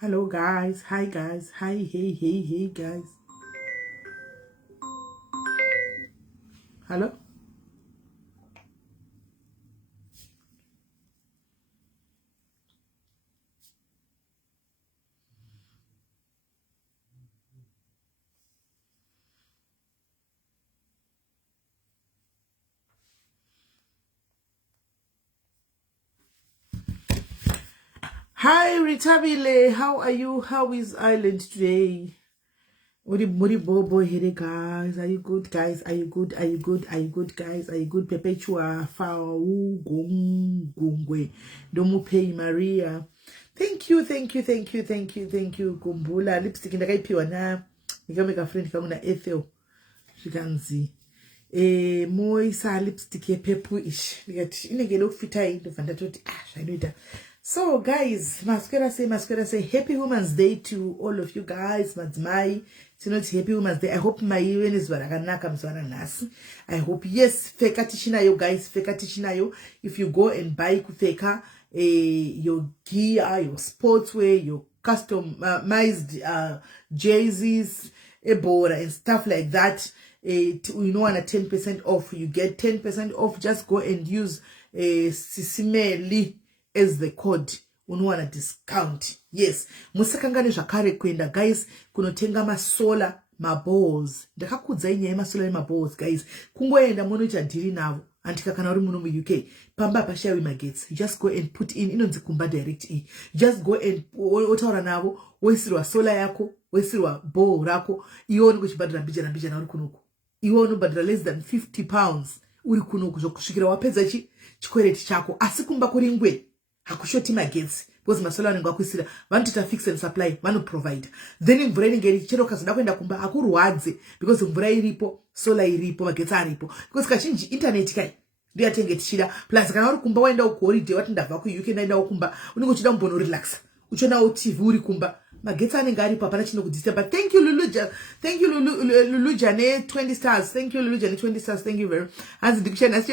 Hello guys, hi guys, hi, hey guys. Hello? Hi Ritabile, how are you? How is Ireland today? Muri bobo here guys. Are you good guys? Are you good? Are you good? Are you good guys? Are you good? Perpetua Fau Gongwe Domu Pay Maria. Thank you. Kumbula lipstick ndakaipiwa na nikameka friend kamuna Ethel. Shikanzi. Moisa lipstick ye purple-ish. Nikati inengele ukufita ndo fandatoti shanoita. So guys, masquerade say happy Women's Day to all of you guys. Madzimai, it's not happy Women's Day. I hope my even is waraganaka mswana nasi. I hope yes, feka tishinayo guys, feka tishinayo. If you go and buy kufeka your gear, your sportswear, your customized jerseys, ebora and stuff like that. You know, on a 10% off, you get 10% off. Just go and use SIS MELLY as the code. Unuwana discount. Yes. Musakangane zvakare kwenda guys kunotenga masola maballs. Ndakakudza inyaya masola maballs guys. Kungoenda munoita dhiri navo. Antika kana uri muno mu UK. Pamba pashawi magetsi. You just go and put in inonzi kumba direct e. Just go and otaura navo. Wesirwa sola yako, wesirwa ball rako. Iwo kuchibadira mbija na uri kunuku. Iwo unobadira less than 50 pounds. Uri kunuku zvokusvikira wapedza chikwereti chako. Asi kumba kuri ngwe. Hakushoti magetsi because masola anenge akwisira vanotita fix and supply vano provide then mvura inenge chero kazoda kuenda kumba hakurwadze because mvura iripo sola iripo magetsi aripo because kazhinji internet kai ndiyo atenge tichida plus kana uri kumba waenda kuholiday wati ndabva kuUK ndaenda kumba unenge uchida kumbono relax uchonawo TV uri kumba magetsi anenge aripo hapana chinokudisturba. Thank you Lulu Jane 20 stars. Thank you Lulu Jane 20 stars. Thank you very much. Hanzi ndikushana si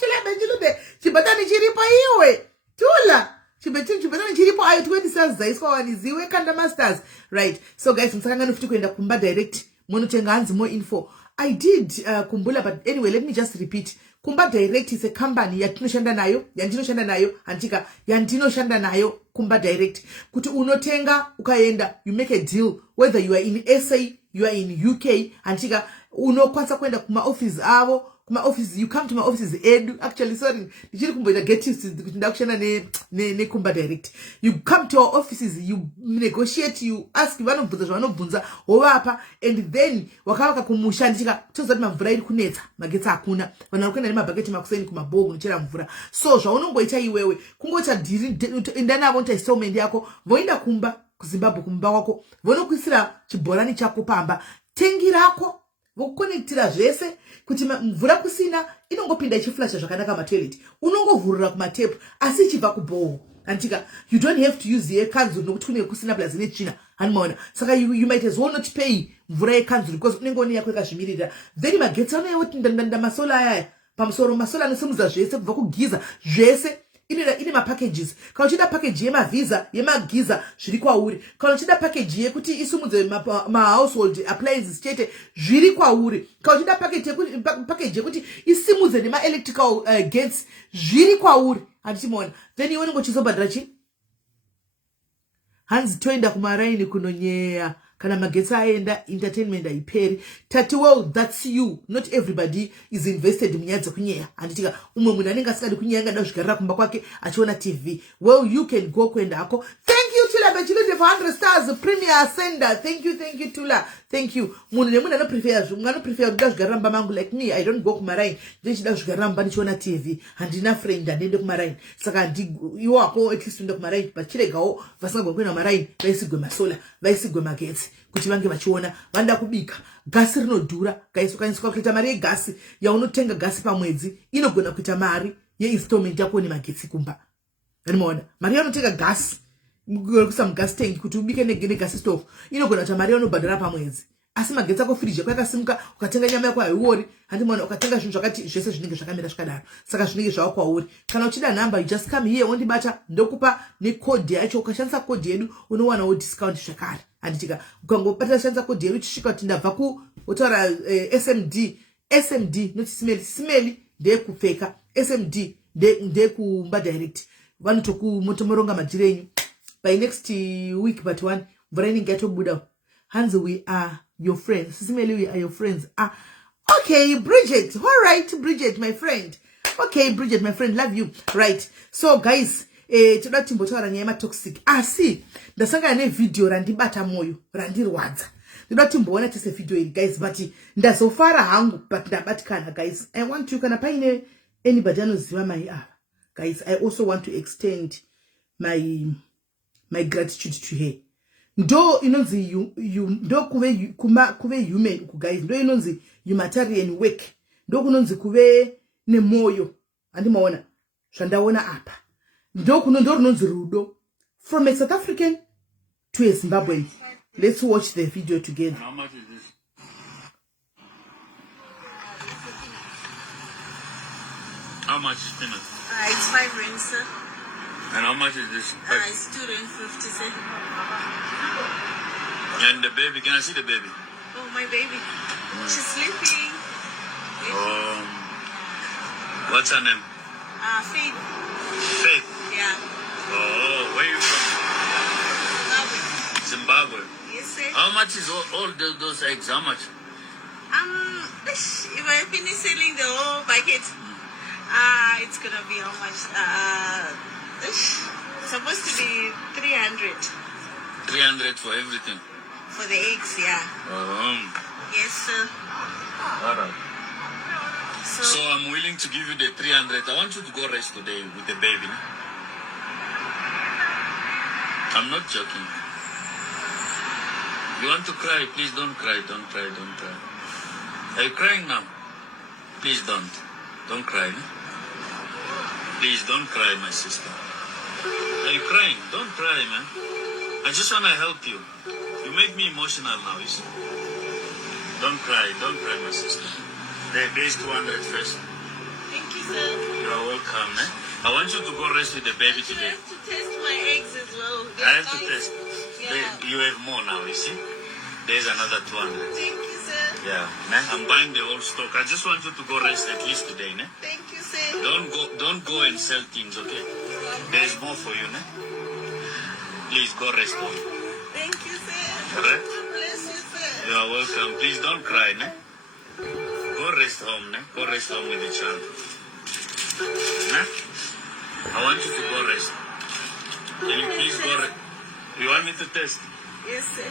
chilebe chibatani chiripo iwe Tula chibetani chiripo ayo 20 stars zaiswa waniziwe kanda masters. Right, so guys msakangani futi kuenda kumba direct monotenga hanzi more info. I did kumbula, but anyway let me just repeat. Kumba Direct is a company yandinoshanda nayo antika yandinoshanda nayo Kumba Direct. Kuti unotenga ukaenda, you make a deal whether you are in SA, you are in UK, antika unokwanza kwenda kuma office avo. My office, you come to my office actually sorry ndichiri kumboita get used kuti ndakushanda ne Kumba Direct. You come to our offices, you negotiate, you ask vanobvunza zvavanobvunza wovapa, and then wakavaka kumushandika tozati mamvura iri kunetsa magetsi akuna vanhu vari kuenda nemabhaketi makuseni kumabhogo kunochera mvura. So zvaunongoita iwewe kungoita dhiri enda navo noita installment yako voenda kumba kuZimbabwe kumba wako vonokwisira chibhorani chako pamba tengi rako vokukonektira zvese kuti mvura kusina inongopinda ichiflasha zvakanaka matoilet unongovhurira kumatepu asi ichibva kubhoho antika you don't have to use yekanzuru nokuti kune kusina plus nechina hanimaona saka you might as well not pay mvura yekanzuru because unenge one yako yakazvimirira. Then magetsi anoyoti ndanda masola ayaya pamusoro masola anosimudza zvese kubva kugiza zvese ine mapackages. Kana uchida package yemavisa yemagiza zviri kwauri, kana uchida package yekuti isumudze household appliances chete zviri kwauri, kana uchida package yekuti isimudze nema-electrical gates zviri kwauri. Handichimona then iwe unongozobhadhira chi hanzi toenda kumaraini kunonyeya kana magetsi aenda entertainment haiperi. Tati well, that's you. Not everybody is invested munyaya dzekunyeya. Handitika umwe munhu anenge asikadi kunyeya angada kuzvigarira kumba kwake achiona TV. Well, you can go kuendako. Thank you Tula Bechilode for 100 stars premier sender. Thank you Tula. Thank you. Munhu nemunhu anoprefer kuda kuzvigarira mumba mangu like me. I don't go kumaraini. Ndichida kuzvigarira mumba ndichiona TV. Handina friend andiende kumaraini. Saka iwo wako at least uende kumaraini but chiregawo vasingagoni kuenda kumaraini vaisigwe masola vaisigwe magetsi kuti vange vachiona vanda kubika. Gasi rinodhura guys, ukaniswa kuita mari yegasi yaunotenga gasi pamwedzi inogona kuita mari yeinstallment yako nemagetsi kumba. Unaona mari yaunotenga gasi kusa mugas tank kuti ubike negasi stove inogona kuita mari yaunobhadhara pamwedzi asi magetsi ako fridge kwakasimuka ukatenga nyama yako haiori handimona ukatenga zvinhu zvakati zvese zvinenge zvakamira zvakadaro saka zvinenge zvava kwauri kana uchida number you just come here wondibata ndokupa necode yacho ukashandisa code yedu unowanawo discount zvakare handitika ukangobata shandisa code yedu uchisvika kuti ndabva utaura SMD not smelly ndeyekupfeka SMD ndekumba direct vanotokumotomoronga majira enyu by next week but one mvura inenge yatobuda hanzi we are your friends Smelly, we are your friends okay Bridget, all right Bridget my friend, okay Bridget my friend, love you. Right, so guys toda timbotaura nyaya yematoxic asi ndasangana nevidhio randibata moyo randirwadza ndoda timboona tese video iri guys but ndazofara hangu but ndabatikana guys. I want to kana paine anybody anoziva mai ava guys, I also want to extend my gratitude to her. Ndo inonzi ndo kuve human ku guys, ndo inonzi humanitarian work, ndo kunonzi kuve nemoyo andimaona zvandaona apa, ndo kunonzi rudo from a South African to a Zimbabwean. Let's watch the video together. How much is this? How much is peanut? It's 5 rand, sir. And how much is this? It's 2 rand 50, sir. And the baby, can I see the baby? Oh, my baby. She's sleeping. What's her name? Faith. Faith? Yeah. Oh, where are you from? Zimbabwe. Yes, sir. How much is all those eggs? How much? If I finish selling the whole bucket, it's gonna be how much? It's supposed to be 300. 300 for everything? For the eggs, yeah. Yes, sir. Alright. So I'm willing to give you the 300. I want you to go rest today with the baby. No? I'm not joking. You want to cry? Please don't cry. Don't cry. Don't cry. Are you crying now? Please don't. Don't cry. No? Please don't cry, my sister. Are you crying? Don't cry, man. I just want to help you. You make me emotional now, you see. Don't cry, my sister. There's 200 first. Thank you, sir. You are welcome, eh? I want you to go rest with the baby today. I have to test my eggs as well. I have to test. Yeah. You have more now, you see. There's another 200. Thank you, sir. Yeah, nah, I'm buying the whole stock. I just want you to go rest at least today, ne? Thank you, sir. Don't go and sell things, okay? There's more for you, ne? Please go rest home. Thank you, sir. Alright? Bless you, sir. You are welcome. Please don't cry, ne? Go rest home, ne? Go rest home with the child. Ne? I want you to go rest. Can you please go rest? You want me to test? Yes, sir.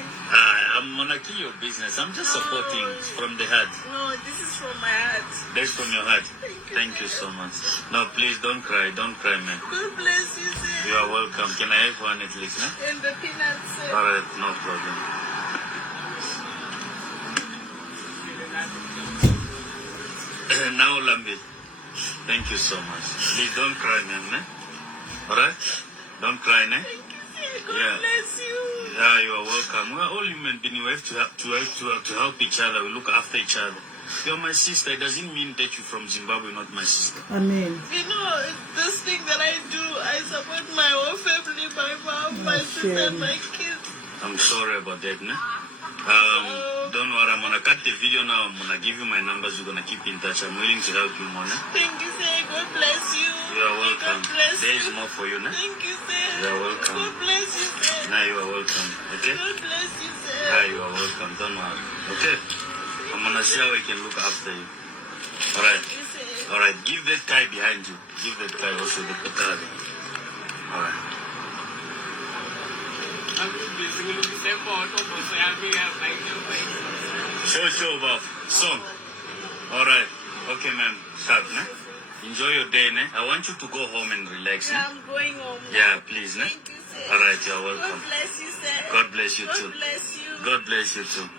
I'm gonna kill your business. I'm just supporting from the heart. No, this is from my heart. That's from your heart. Thank you so much. No, please don't cry. Don't cry, man. God bless you, sir. You are welcome. Can I have one at least, ne? And the peanuts, sir. Alright, no problem. Now, Lambi. Thank you so much. Please don't cry, man, ne? Alright? Don't cry, ne? God Yeah. bless you. Yeah, you are welcome. We are all human beings. We have to help each other. We look after each other. You're my sister. It doesn't mean that you're from Zimbabwe, not my sister. Amen. You know, this thing that I do, I support my whole family, my mom, my sister, and my kids. I'm sorry about that, ne? Don't worry. I'm gonna cut the video now. I'm gonna give you my numbers. We're gonna keep in touch. I'm willing to help you more, ne? Thank you, sir. God bless you. You are welcome. God bless There is you. more for you, ne? Thank you, sir. You are welcome. God bless you, sir. Now you are welcome. Okay? God bless you, sir. Ah, you are welcome. Don't worry. Okay? I'm gonna see how we can look after you. Alright. Thank you, sir. Alright. Give that guy behind you. Give that guy also the card. Alright. Show, Bob. Song. Alright. Okay, ma'am. Start, ne? Enjoy your day, ne? I want you to go home and relax, ne? Yeah, I'm going home. Yeah, please, ne? Thank you, sir. Alright, you're welcome. God bless you, sir. God bless you God too. bless you. God bless you too.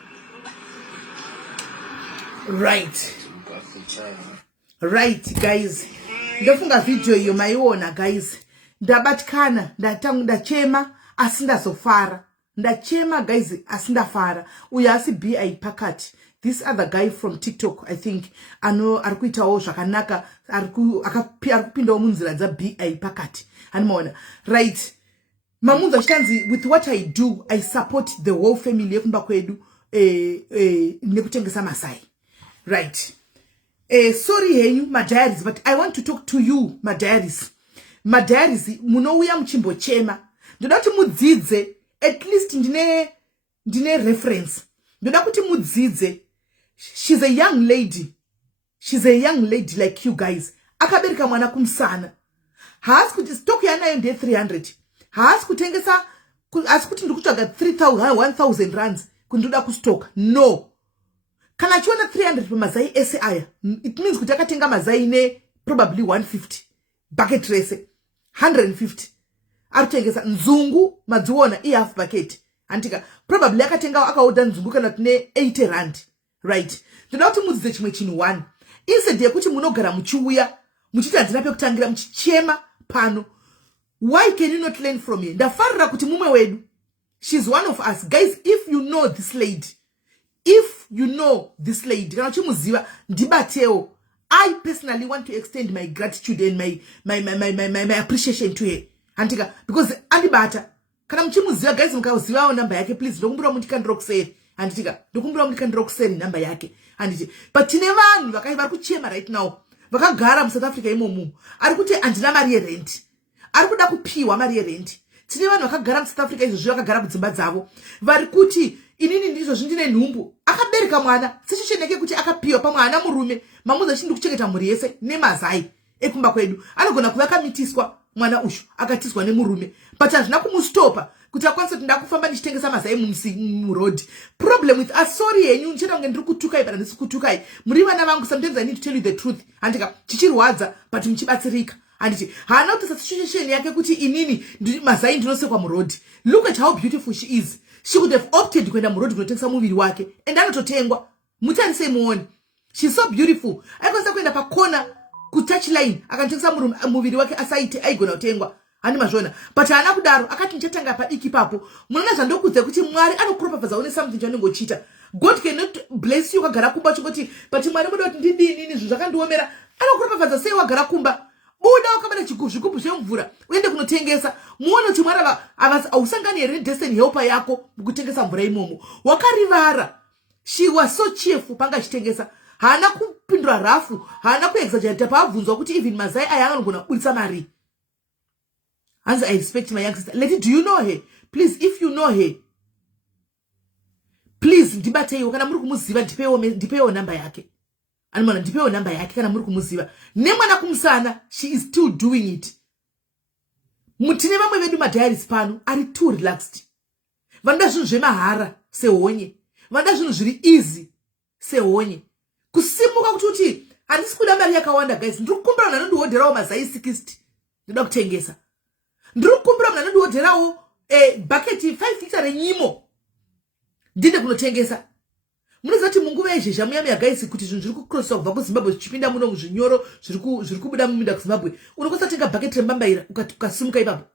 Right guys, ndofunga video iyo maiona guys, ndabatikana ndachema asi ndazofara ndachema guys asindafara uya asi BI pakati. This other guy from TikTok, I think, arikuitawo zvakanaka, akapindawo munzira dza BI pakati. Animaona. Right. Mamunza chikanzi, with what I do, I support the whole family yekumba kwedu nekutengesa masai. Right. Sorry henyu, my diaries, but I want to talk to you, my diaries. My diaries, munouya mchimbo chema. Ndoda kuti mudzidze, at least ndine reference. Ndoda kuti mudzidze. She's a young lady. She's a young lady like you guys. Akabereka mwana kumsana. Haasi kuti stock yanayo ndiye 300. Haasi kutengesa, asikuti ndikutsvaga 1000 rands kundoda kustock. No. Kana chiona 300 pamazai ese aya, it means kuti akatenga mazai ne probably 150. Bucket rese 150. Arutengesa nzungu madziona half bucket. Antika probably akatenga akaoda nzungu kana tine 80 rand. Right. Ndoda kuti mudzidze chimwe chinhu 1. Instead yekuti munogara muchiuya muchiti handina pekutangira muchichema pano. Why can you not learn from me? Ndafarira kuti mumwe wedu. She's one of us. Guys, if you know this lady, kana chimuziva ndibateo. I personally want to extend my gratitude and my appreciation to her. Antika, because andibata. Kana mchimuziva guys mukaziva namba yake, please ndokumbura mundikandira kuseri. Anditika, ndokumbura mundikandira kuseri namba yake. Anditi, but tine vanhu vari kuchema right now. Vakagara mu South Africa imomo. Ari kuti andina mari yerent. Ari kuda kupiwa mari yerent. Tine vanhu vakagara mu South Africa izvo vakagara kudzimba dzavo. Vari kuti inini ndizvo zvindine nhumbu. Akabereka mwana, sicheneke kuti akapiwa pamwana murume. Mamuza chindi kuchengeta muri yese nemazai ekumba kwedu. Anogona kuva akamitiswa mwana ushu akatiswa nemurume. But hazvina kumustopa kuti akwanise kuti ndakufamba ndichitengesa mazai muroad. Problem with us, sorry henyu ndichenda kunge ndiri kutukai kana ndisi kutukai. Muri vana vangu, sometimes I need to tell you the truth. Andika chichirwadza but muchibatsirika. Anditi hana kuti situation yake kuti inini mazai ndinosekwa muroad. Look at how beautiful she is. She could have opted kuenda muroad kunotengesa muviri wake and anototengwa. Mutarise muone. She's so beautiful. Aikwanisa kuenda pakona ku touchline akatengesa muviri wake asaite aigona kutengwa. Hani mazvona. But hana kudaro akati nichatanga padiki papo. Munona zvandokudza kuti Mwari anokuropafadza one something chaunenge. God cannot bless you kagara kumba chingoti but Mwari muda kuti ndidini ini zvakandiomera. Anokuropafadza sei wagara kumba. Buda wakabata zvigubhu zvemvura uende kunotengesa. Muone kuti Mwari ausangani here destiny helper yako kutengesa mvura imomo. Wakarivara. She was so cheerful panga chitengesa. Hana kupindura rafu, hana kuexaggerate paabvunzwa kuti even mazai aya anogona kubudisa mari. As I respect my young sister. Lady, do you know her? Please, if you know her, please, ndibateiwo kana muri kumuziva ndipewo namba yake. Animana ndipewo namba yake kana muri kumuziva. Nemwana kumusana, she is still doing it. Mutine vamwe vedu madiaries pano ari too relaxed. Vanoda zvinhu zvemahara sehonye. Vanoda zvinhu zviri easy sehonye. Kusimuka kuti handisi kuda mari yakawanda guys. Ndiri kukumbira munhu anondihodherawo mazai 60. Ndoda kutengesa. Ndiri kukumbira munhu anondihodherawo bucket 5 liter renyimo. Ndinde kunotengesa. Munoziva kuti munguva yezhezha muya guys kuti zvinhu zviri kucrossa kubva kuZimbabwe zvichipinda muno muzvinyoro zviri kubuda muminda kuZimbabwe. Unokwanisa kutenga bucket rembambaira ukasimuka ipapo.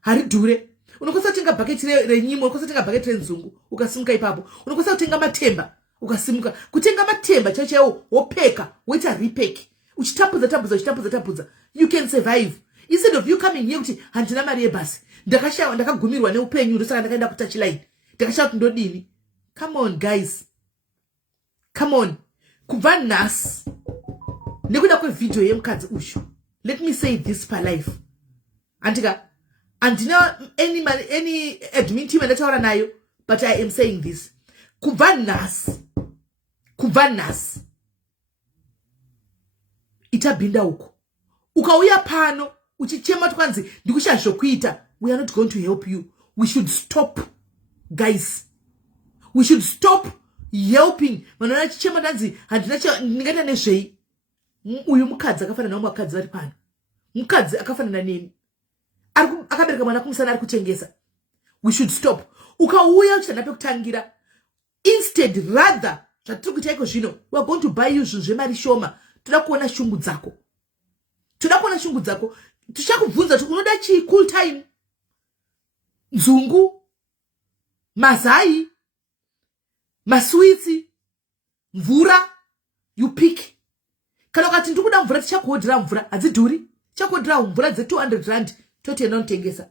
Hari dhure. Unokwanisa kutenga bucket renyimo, unokwanisa kutenga bucket renzungu ukasimuka ipapo. Unokwanisa kutenga matemba ukasimuka. Kutenga matemba chaiwo wopeka woita repack. Uchitapudza. You can survive. Instead of you coming here kuti handina mari yebhasi. Ndakagumirwa neupenyu ndosaka ndakaenda kutouchline. Ndakashaya kuti ndodini. Come on guys. Come on. Kubva nhasi. Nekuda kwevideo yemukadzi ushu. Let me say this per life. Andina any admin team andataura nayo, but I am saying this. Kubva nhasi. Itabinda uko. Ukauya pano uchichema twanzi ndikushazvokuita. We are not going to help you. We should stop, guys. We should stop helping. Vanona chichema twanzi handina ndingata nezvei. Uyu mukadzi akafanana namukadzi vari pano. Mukadzi akafanana nemi. Akabereka mwana kumusana ari kutengesa. We should stop. Ukauya uchitanda pekutangira. Instead, rather, zvatiri kuita iko zvino, we are going to buy you zvinhu zvemari shoma. Toda kuona shungu dzako. Tichakubvunza kuti unoda chii? Cool time, nzungu, mazai, maswitsi, mvura, you pick. Kana ukati ndikuda mvura tichakuhodhera mvura hadzidhuri, tichakuhodhera mvura dze200 toti enonotengesa.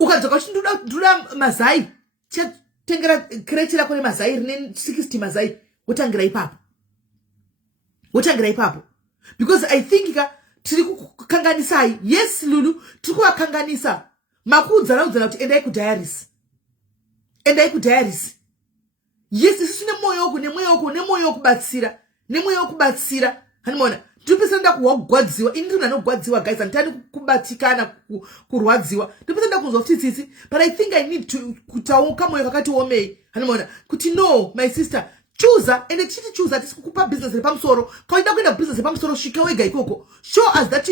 Ukadzoka uchindoda mazai, tengera kreti rako remazai rine 60 mazai, wotangira ipapo. Wotangira ipapo. Because I think tiri kukanganisai. Yes Lulu, tiri kukanganisa. Makuudzana kuti endai kudiaris. Endai kudiaris. Yes, isusu nemoyo wako, nemoyo wokubatsira. Nemoyo wokubatsira. Hanimona, ndipesenda kuwagwadziwa. Ini ndina nogwadziwa guys, anditani kubatikana kurwadziwa. Ndipesenda kunzwa tsitsi, but I think I need to kutauka moyo kakati womei. Hanimona, kuti no, my sister, choose and chiti choose that kukupa business repamusoro. Kaenda kwenda business repamusoro shika wega ikoko. Show us that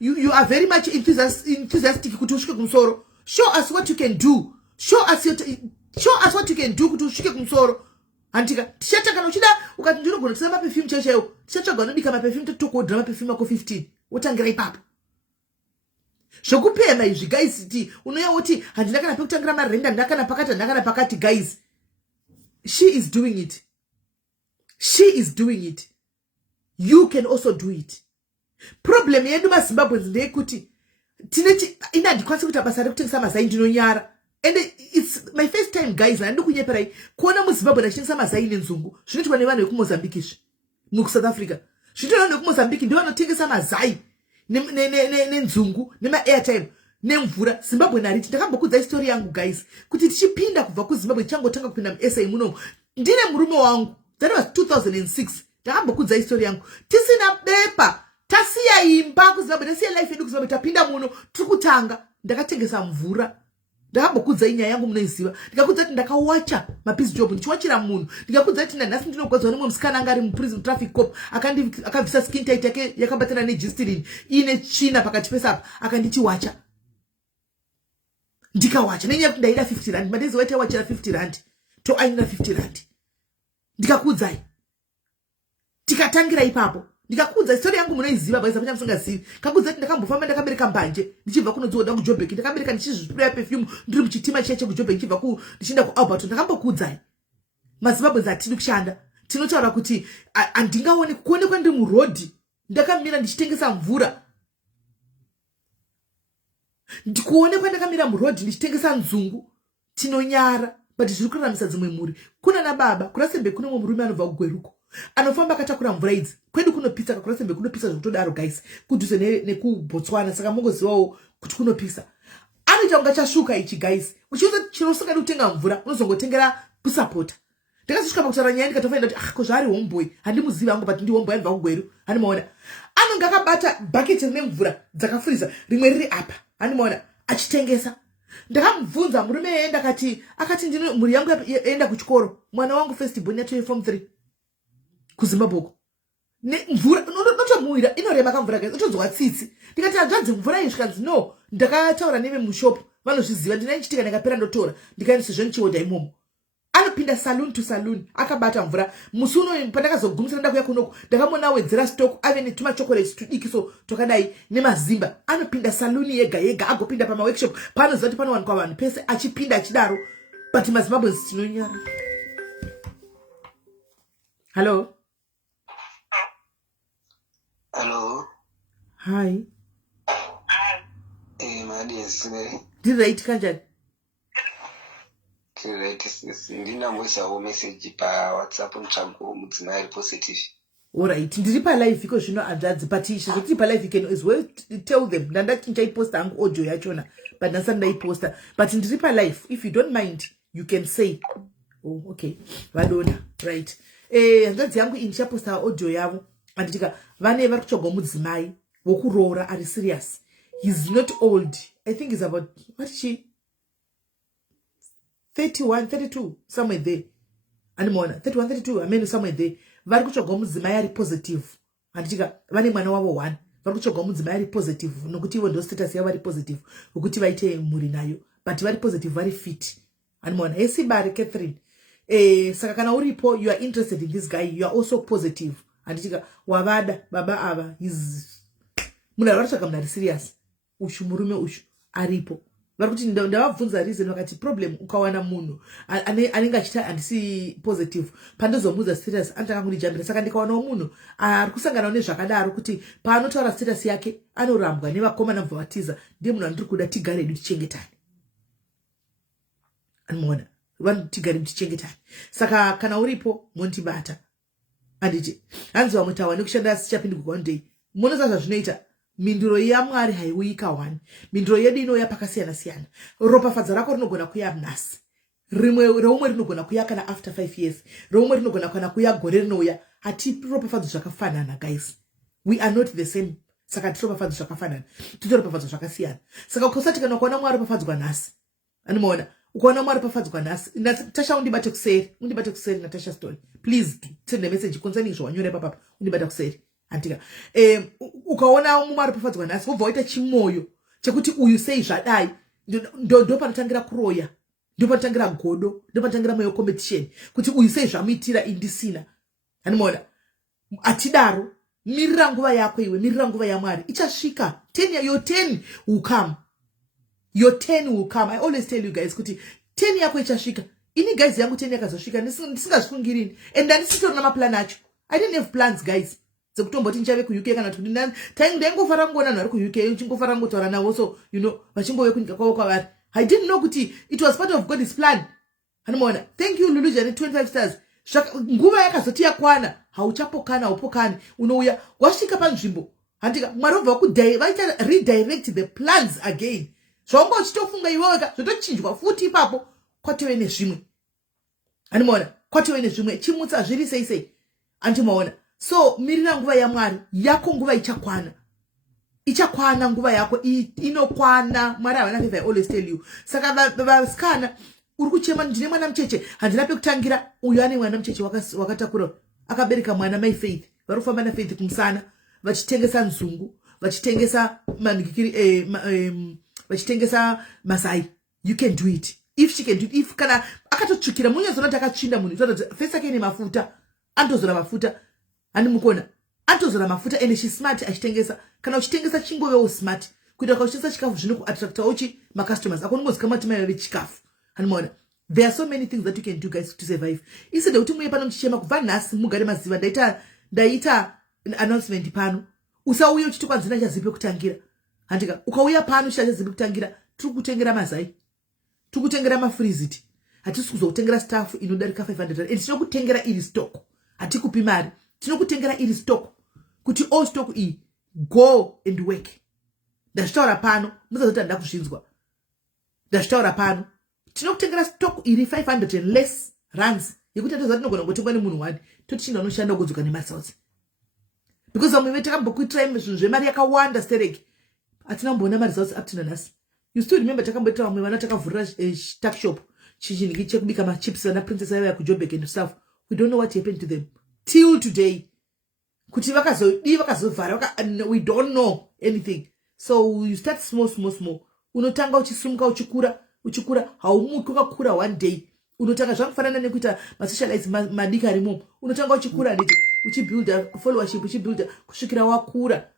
you are very much enthusiastic kuti ushike kumsoro. Show us what you can do. Show us what you can do kuti ushike kumsoro. Antika tishacha kana uchida ukati ndiro gona tsema perfume checheyo. Tishacha gona dika perfume tokodra perfume ko 15. Wotangira ipapo. Shokupema izvi guys ti unoya woti handina kana pekutangira marenda ndakana pakati guys. She is doing it. She is doing it. You can also do it. Problem yedu maZimbabweans ndeyekuti tinechi inandikwanisa kuti basa rekutengesa mazai ndinonyara. And it's my first time guys, and ndikunyepera kuona muZimbabwe achitengesa mazai nenzungu. Zvinoitwa nevanhu vekumozambique izvi. Muku-South Africa. Zvinoitwa nevanhu vekumozambique ndivo vanotengesa mazai nenzungu nema-airtime nemvura. Zimbabwe nariti ndakambokudza histori yangu guys kuti tichipinda kubva kuZimbabwe tichangotanga kupinda muSA muno. Ndine murume wangu. That was 2006. Ndakambokudza histori yangu. Tisina bepa. Tasiya imba kuZimbabwe, tasiya life yedu kuZimbabwe, tapinda muno tikutanga. Ndakatengesa mvura. Ndakambokudza inyaya yangu munoiziva. Ndikakudza kuti ndakawacha mapeace job ndichiwachira munhu. Ndikakudza kuti nhasi ndinogwadzwa nemwe musikana anga ari muprison traffic cop akabvisa skin tight yake yakabatana neGlycerin ine china pakati pesapa akandichiwacha. Ndikawacha nenyaya kuti ndaida 50 rand. Madezi waita wachira 50 rand. To aina 50 rand. Ndikakudzai. Tikatangira ipapo. Ndikakudza histori yangu munoiziva baisa kunya musingazivi. Kakudza kuti ndakambofamba ndakabereka mbanje ndichibva kunodziona kuJoburg, ndakabereka ndichizvispray perfume ndiri muchitima chiya chekuJoburg ndichibva ndichienda kuAlberton. Ndakambokudzai. maZimbabwe atidi kushanda. Tinotaura kuti andingaone kuonekwa ndiri murodhi ndakamira ndichitengesa mvura. Ndikuonekwa ndakamira murodhi ndichitengesa nzungu tinonyara. But zviri kuramisa dzimwe mhuri. Kuna nababa kurasembe kuno murume anobva kugweruko. Anofamba akatakura mvura idzi. Kwedu kunopisa kakurasembe kunopisa zvokutodaro guys. Kudhuze nekuBotswana saka mungozivawo kuti kunopisa. Anoita kunga chashuka ichi guys. Uchiuza chinosaka kutenga mvura unozongotengera pusapota. Ndakasvika pakutaura nyaya ndikatofaenda kuti ko zvari homeboy. Handimuzivi hangu but ndi homeboy anobva kugweru. Handimaona. Anonga akabata bucket nemvura dzakafuriza. Rimwe riri apa. Handimaona achitengesa. Ndakamubvunza murume yenda akati ndino muri yangu yenda kuchikoro. Mwana wangu first born yato form 3. KuZimbabwe. Ne mvura notomuira inorema kamvura guys. Utonzwa tsitsi. Ndikati anzvanzi mvura izvikanzi no. Ndakataura neve mushop. Vanozviziva ndinaichitika ndakapera ndotora. Ndikaenda sezvo ndichihodha imomo. Anopinda saloon to saloon akabata mvura. Musuno pandakazogumisa ndakuya kunoko ndakamona wedzera stock ave netuma chocolates tudiki so tokadai nemazimba. Anopinda saloon yega agopinda pama workshop panoziva kuti panowanikwa vanhu pese achipinda achidaro. But maZimbabwe tinonyara. Hello. Hello. Hi. Madi SIS. Did right kanjani? Right sis. Ndinamboisawo message pa WhatsApp ntsvango mudzimai positive. Alright, ndiri pa live iko zvino adadzi but zvekuti pa live can as well tell them ndandati ndichaiposta hangu audio yachona but ndasati ndaiposta but ndiri pa live. If you don't mind you can say oh okay vadona right. Hanzvadzi yangu ndichaposta audio yavo anditika vane vari kutsvaga mudzimai wokuroora ari serious. He's not old. I think he's about what is she 31 32 somewhere there. Andimona 31 32 I mean somewhere there. Vari kutsvaga mudzimai ari positive. Anditika vane mwana wavo 1. Vari kutsvaga mudzimai ari positive nokuti ivo ndo status yavo vari positive ukuthi vaite mhuri nayo but vari positive vari fit. Andimona esibari Catherine. Saka kana uripo you are interested in this guy you are also positive. Anditika wavada baba ava is munhu aratsvaga munhu ari serious. Ushu murume ushu aripo Varukuti ndavabvunza reason vakati problem ukawana munhu anenge achita handisi positive pandozomuudza status anotanga saka ndikawana munhu ari kusangana nezvakadaro kuti paanotaura status yake anorambwa nevakomana mubva vatiza ndiye munhu andiri kuda tigare edu tichengetane. Anomuona vanhu tigare edu tichengetane. Saka kana uripo mondibata handiti hanzi vamwe tawa nekushanda sichapindigwa one day. Munoza zvazvinoita minduro yaMwari haiuyi kawani. Minduro yedu inouya pakasiyana siyana. Ropafadzo rako rinogona kuya nhasi, reumwe rinogona kuya kana after 5 years, reumwe rinogona kana kuya gore rinouya. Hatipi ropafadzo zvakafanana guys, we are not the same. Saka tiropafadzo zvakafanana, titoropafadzwa zvakasiyana. Saka ukasati kana ukaona Mwari ropafadzwa nhasi, anomuona ukaona Mwari ropafadzwa nhasi, Natasha undibate kuseri Natasha story, please send a message concerning zvawanyora papa, undibate kuseri antika. Ukaona Mwari ropafadzwa nhasi wobva waita chimoyo chekuti uyu sei zvadai, ndo panotangira kuroya, ndo panotangira godo, ndo panotangira moyo competition kuti uyu sei zvamuitira indisina. Anomuona atidaro mirira nguva yako iwe, mirira nguva yaMwari ichasvika. 10 will come. Your 10 will come. I always tell you guys kuti 10 yako ichasvika. Ini guys yangu 10 yakazosvika ndisingazvifungirini, and ndisitorina maplan acho. I didn't have plans guys dzekutomboti ndichave ku-UK kana kuti ndaingofara kungoona vanhu vari ku-UK uchingofara kungotaura navo, so you know vachingove kunyika kwavo kwavari. I didn't know kuti it was part of God's plan. Anomuona. Thank you Lulu Jane 25 stars. Nguva yakazoti yakwana hauchapokana, haupokani, unouya wasvika panzvimbo handika Mwari obva vaita redirect the plans again. Zvawanga uchitofunga iweweka zvotochinjwa futi ipapo kwatewe nezvimwe. Anomuona kwatewe nezvimwe chimutsa zviri sei antimaona. So mirira nguva yaMwari yako, nguva ichakwana nguva yako inokwana. Mwari havana favor, I always tell you. Saka vasikana uri kuchema ndine mwana mucheche handina pekutangira, uyu ane mwana mucheche wakatakura akabereka mwana my faith, vari kufamba naFaith kumusana vachitengesa nzungu, vachitengesa manikikiri vachitengesa masai. You can do it if she can do it. If kana akatotsvukira munyazona takachinda munhu tototi face yake ine mafuta, antozora mafuta andimukona, antozora mafuta ende she smart achitengesa. Kana uchitengesa chingovewo smart kuita kauchitengesa chikafu zvino kuattracta uchi macustomers akonongozikama kuti mai vechikafu. Anomuona. There are so many things that you can do guys to survive. Instead of uti pano mchichema kubva nhasi mugare maziva ndaita announcement pano, usauya uchiti kwanzina chazipe kutangira handika. Ukauya pano chazipe kutangira, tiri kutengera mazai, tiri kutengera mafriziti, hatisi kuzokutengera staff inodarika 500 and tinokutengera iri stock, hatikupi mari, tinokutengera iri stock kuti all stock iyi go and work. Ndazvitaura pano muzazoti handina kuzvinzwa. Ndazvitaura pano tinokutengera stock iri 500 and less runs yekuti atozati tinogona kutengwa nemunhu wani totichinda unoshanda kudzoka nemasauzi, because vamwe vetakambokuitirai zvinhu zvemari yakawanda stereki hatina kumboona mari zauzi up to nanhasi. You still remember takamboita vamwe vana takavhurira tuck shop chichiniki chekubika machips vana princess vaya kuJoburg and stuff. We don't know what happened to them till today, kuti vakazovhara we don't know anything. So you start small, unotanga uchisumuka uchikura haumuki wakakura one day. Unotanga zvakufanana nekuita masocialize madiki arimo, unotanga uchikura nditi uchibuilda followership, uchibuilda kusvikira wakura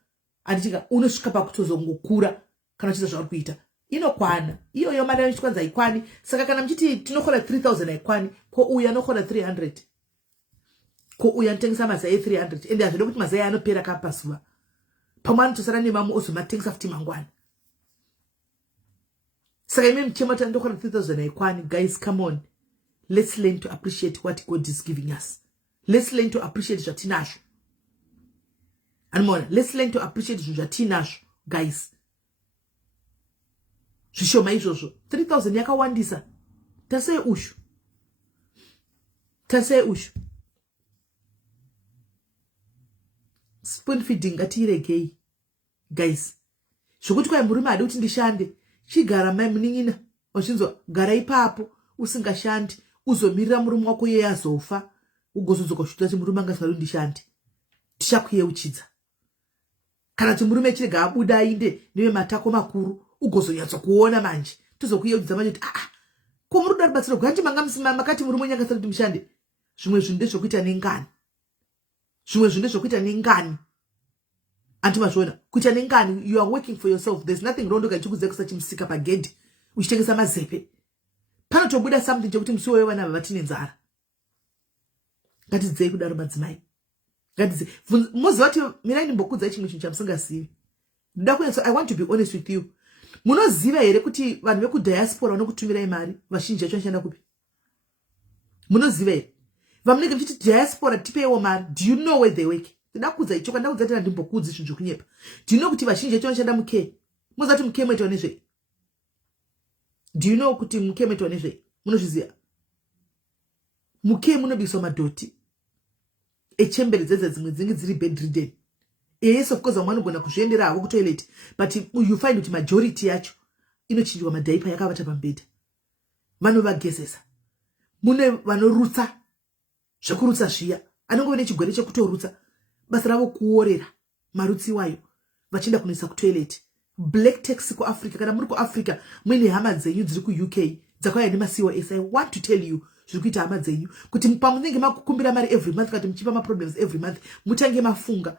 anditika unosvika pakutozongokura kana uchiita zvauri kuita. Inokwana iyoyo mari yangu haikwani. Saka kana mchiti tinokhora 3000 haikwani, ko uya anokhora 300, ko uya anotengesa mazai 300 ende hazvidi kuti mazai anopera kapasuva pamwe anotosara nemamwe ozomatengesa futi mangwana. Saka ime mchema tandokhora 3000 haikwani. Guys, come on, let's learn to appreciate what God is giving us. Let's learn to appreciate zvatinazvo. Anomuona, let's learn to appreciate zvinhu zvatinazvo guys. Zvishoma izvozvo 3000 yakawandisa. Tasei ushu spoon feeding ngatiregei guys. Zvokuti kwai murume hadi kuti ndishande, chigara mai munin'ina wazvinzwa, gara ipapo usingashandi uzomirira murume wako iye azofa ugozodzoka kushuta kuti murume angasari ndishande. Tichakuyeuchidza. Kana kuti murume chirega abuda ainde newe matako makuru ugozonyatsa kuona manje tozokuyeuchidza manje kuti ko muri kudari batsiro gwanji manga musima makati murume nyangasari kuti mushande. Zvimwe zvinhu ndezvokuita nengani. Anti mazvona kuita nengani. You are working for yourself. There's nothing wrong ukachikudza kusa chimsika pagedhi uchitengesa mazepe panotobuda something chekuti musi wewe vana vatine nzara. Ngatidzei kudaro madzimai. Ngatidzei. Muziva kuti mirai ndimbokudzai chimwe chinhu chamusingazivi. Ndoda kunetsa, I want to be honest with you. Munoziva here kuti vanhu vekudiaspora vanokutumirai mari vazhinji vacho vanoshanda kupi? Munoziva here? Vamunenge muchiti diaspora tipeiwo mari. Do you know where they work? Ndoda kuudza icho kwandakudza tena ndimbokudzi zvinhu zvokunyepa. Do you know kuti vazhinji vacho vanoshanda muke? Munoziva kuti muke mwete nezve? Do you know kuti muke mwete nezve? Munozviziva? Muke munobiswa madhoti echembere dzimwe dzinenge dziri bedridden. Yes, of course, vanogona kuzviendera havo kutoilet, but you find kuti majority yacho inochinjwa madhaipa yakavata pambedha. Vanovagezesa. Mune vanorutsa zvekurutsa zviya. Anongove nechigwere chekutorutsa. Basa ravo kuorera marutsi wayo vachienda kunoisa kutoilet. Black tax kuAfrica, kana muri kuAfrica muine hama dzenyu dziri kuUK dzakauya nemasiwa. I want to tell you zviri kuita hama dzenyu kuti pamunenge makukumbira mari every month kana muchipa maproblems every month mutange mafunga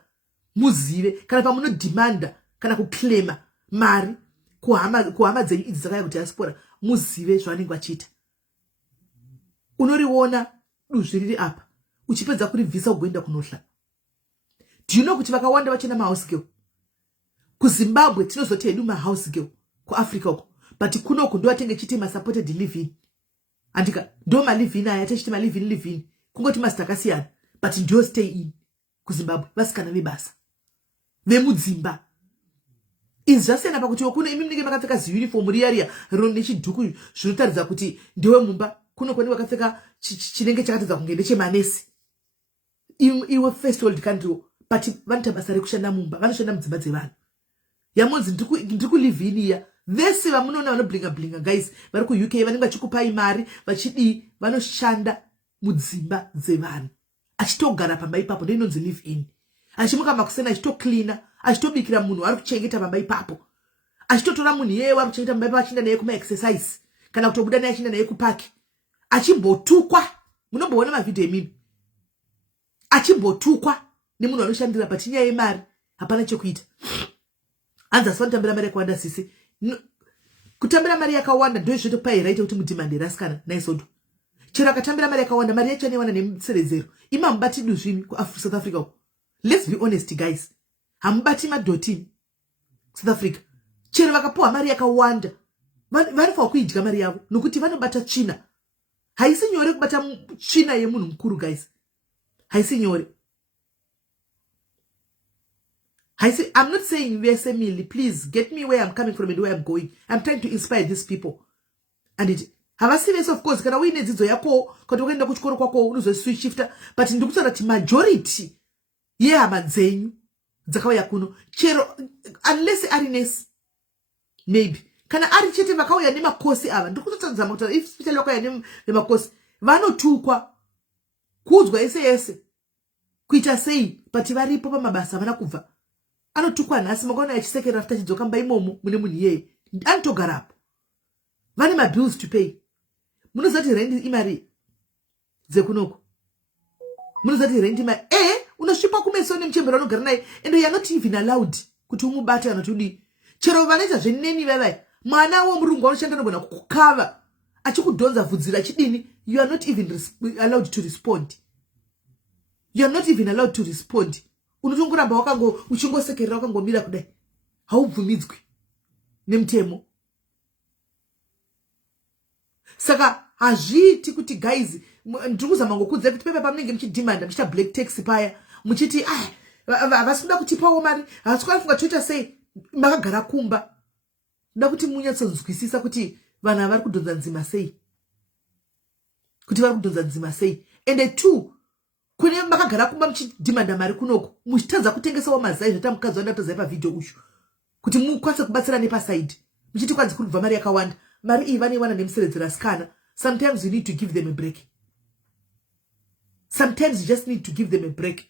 muzive kana pamunodimanda kana kuklema mari kuhama dzenyu idzi dzakauya kudiaspora muzive zvavanenge vachiita. Unoriona duzvi riri apa uchipedza kuribvisa ugoenda kunohla. Do you know kuti vakawanda vachina mahouse girl? KuZimbabwe tinozoti hedu mahouse girl kuAfrica uko, but kunoko ndo atenge chiti supported living. Andika ndo live-in aya techiti live-in kungoti mastakasiyana, but ndo stay in kuZimbabwe vasikana vebasa vemudzimba. Izvi zvasiyana pakuti kuna imi munenge makapfeka ziuniform riya nechidhuku zvinotaridza kuti ndewe mumba. Kuno kwene wakapfeka chinenge chakatadza kunge ndechemanesi. Iwe first world country, but vanoita basa rekushanda mumba, vanoshanda mudzimba dzevanhu. Yamunzi ndiri kulive-in iya. Vese vamunoona vanoblinga guys vari kuUK vanenge vachikupai mari vachidi vanoshanda mudzimba dzevanhu. Achitogara pamba ipapo ndio inonzi live-in. Achimuka makusena achitocleana, achitobikira munhu ari kuchengeta pamba ipapo. Achitotora munhu yeye ari kuchengeta pamba ipapo achinda naye kuma exercise kana kutobuda naye achinda naye kupaki. Achimbotukwa. Munomboona mavideo emimi. Achimbotukwa nemunhu anoshandira but nyaya yemari hapana chekuita. Anza sonotambira mari yakawanda sisi. Kutambira mari yakawanda ndio zvotopai right kuti mudimande rasikana naisondo. Chero akatambira mari yakawanda mari yacho aniwana nemuseredzero. Imambati duzvimi South Africa. Let's be honest guys. Hambati madoti South Africa. Chero vakapuwa mari yakawanda. Vanofanira kuidya mari yavo nokuti vanobata tsvina. Haisi nyore kubata tsvina yemunhu mukuru guys. Haisi nyore. I'm not saying SIS MELLY, please get me where I'm coming from and where I'm going. I'm trying to inspire these people. And it havasives of course kana uine dzidzo yako kana ukaenda kuchikoro kwako unozo switch shifter, but ndikutaura kuti majority yehama dzenyu dzakauya kuno chero unless ari nesi maybe kana ari chete vakauya nemakosi ava ndikutotadza kuti if special vakauya nemakosi vanotukwa kudzwa SIS kuita sei, but varipo pamabasa vana kubva anotukwa nhasi makaona achisekera after chidzoka mba imomo mune munhu yeye anotogarapo vane mabills to pay. Munozati rent imari dzekunoko, munozati rent imari unosvipa kumeso nemuchembero unogara naye and you are not even allowed kuti umubate kana tudi. Chero vanoita zveneni vavai mwana womurungu anoshanda nogona kukava achikudhonza vhudzira chidini, you are not even allowed to respond. You are not even allowed to respond. Unotongoramba wakango uchingosekerera wakangomira kudai haubvumidzwi nemutemo. Saka hazviiti kuti guys ndikuzama ngokudza kuti pepa pamunenge muchidimanda muchita black tax paya muchiti havasikuda kutipawo mari havasikufunga toita sei makagara kumba. Nda kuti munyatsonzwisisa kuti vanhu vari kudhonza nzima sei, kuti vari kudhonza nzima sei. And two, kune makagara kumba muchidimanda mari kunoko muchitadza kutengesawo mazai zvata mukadzi wanda tozai pavidhio uchu kuti mukwanise kubatsira nepaside muchiti kwanzi kuri kubva mari yakawanda. Mari iyi vaneiwana nemuseredzera sikana. Sometimes you need to give them a break. Sometimes you just need to give them a break.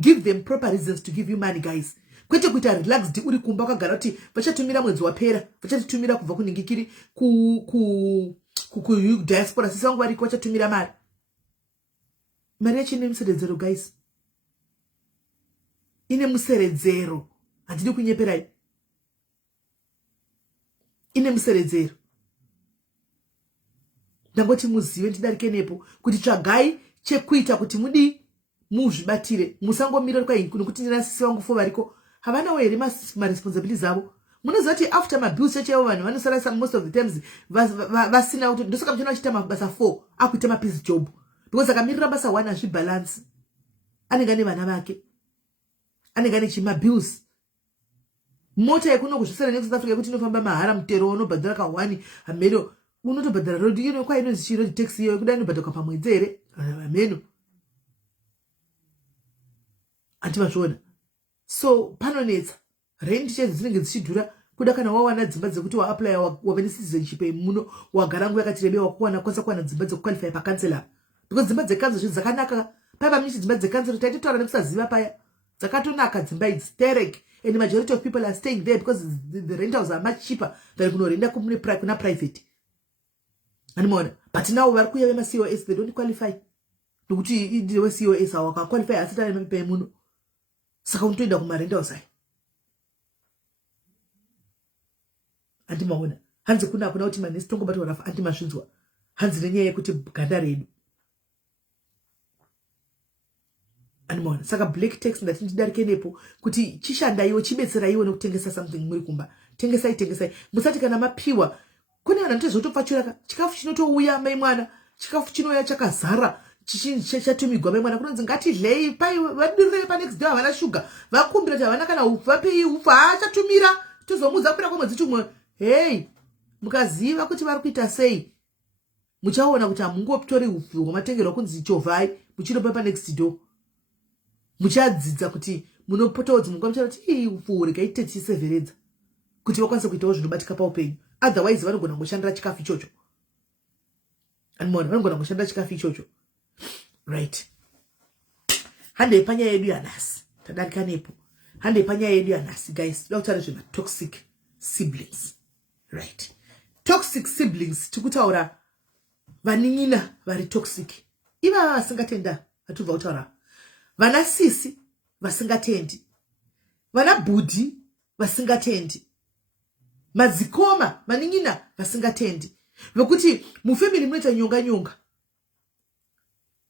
Give them proper reasons to give you money guys. Kwete kuita relaxed uri kumba wakagara kuti vachatumira mwedzi wapera vachatitumira kubva kuningikiri ku diaspora sisi vangu variko vachatumira mari. Mari yacho ine museredzero guys, ine museredzero, handidi kunyeperai, ine museredzero. ndangoti muzive ndidarike nepo kuti tsvagai chekuita kuti mudi muzvibatire musangomira kwai kuti ndinasisi vangu 4 variko havanawo here maresponsibilities avo. Munoziva kuti after mabills chaiwo vanhu vanosara most of the times vasina kuti ndosaka muchina vachita mabasa 4 akuita mapiece job because akamirira basa 1 hazvibalance. Anenge ane vana vake, anenge ane chimabills. Mota yekuno kuzvisara neSouth Africa kuti inofamba mahara mutero unobhadhara ka1 hameno unotobhadhara road kwa inonzi chiro taxi iyo kuda inobhadhara pamwedzi here hameno. Antivazviona. So panonetsa rent chaidzo dzinenge dzichidhura kuda kana wawana dzimba dzekuti waapply wave necitizenship muno wagara nguva yakati rebei wakuwana kwanisa kuwana dzimba dzekuqualify pakansela because dzimba dzekansela dzakanaka paiva mishi dzimba dzekansela taitotaura nekusaziva paya dzakatonaka dzimba idzi sterek and the majority of people are staying there because the rentals are much cheaper than kunorenda kuna private. Animona but now vari kuuya vemaCOS they don't qualify nokuti idiwe COS awakaqualify asiti ane mapepa emuno saka unotoenda kumarentals aya. Andimaona hanzi kuna kuti manesi tongobatwa rafa andimasvinzwa hanzi nenyaya yekuti ganda redu. Andimaona saka black tax ndati ndidarike nepo kuti chishandaiwo chibetseraiwo nekutengesa something muri kumba. Tengesai musati kana mapiwa kune vanhu vanotozotopfachura chikafu chinotouya mai mwana chikafu chinouya chakazara chatumigwa mai mwana kunonzi ngatidlei pai vadirire panext day havana shuga vakumbira kuti havana kana ufu vapei ufu haachatumira tozomudza kupira kwemwedzi chumwe. Hey, mukaziva kuti vari kuita sei muchaona kuti hamungotori ufu hwamatengerwa kunzi chovhai muchinopa panext door. Muchadzidza kuti munopotodzi munguva muchati ufu uregai tichiseveredza kuti vakwanise kuitawo zvinobatika paupenyu. Otherwise vanogona ngoshandira chikafu ichocho. Anmona vanogona ngoshandira chikafu ichocho. Right. Hande panya yedu yanasi. Tadarika nepo. Hande panya yedu yanasi guys. Dautare zvema toxic siblings. Right. Toxic siblings tikutaura vaningina vari toxic. Iva vasingatenda atubva kutaura. Vana sisi vasingatendi. Vana budhi vasingatendi. Madzikoma maningina vasingatendi. Vekuti mufamily munoita nyonga.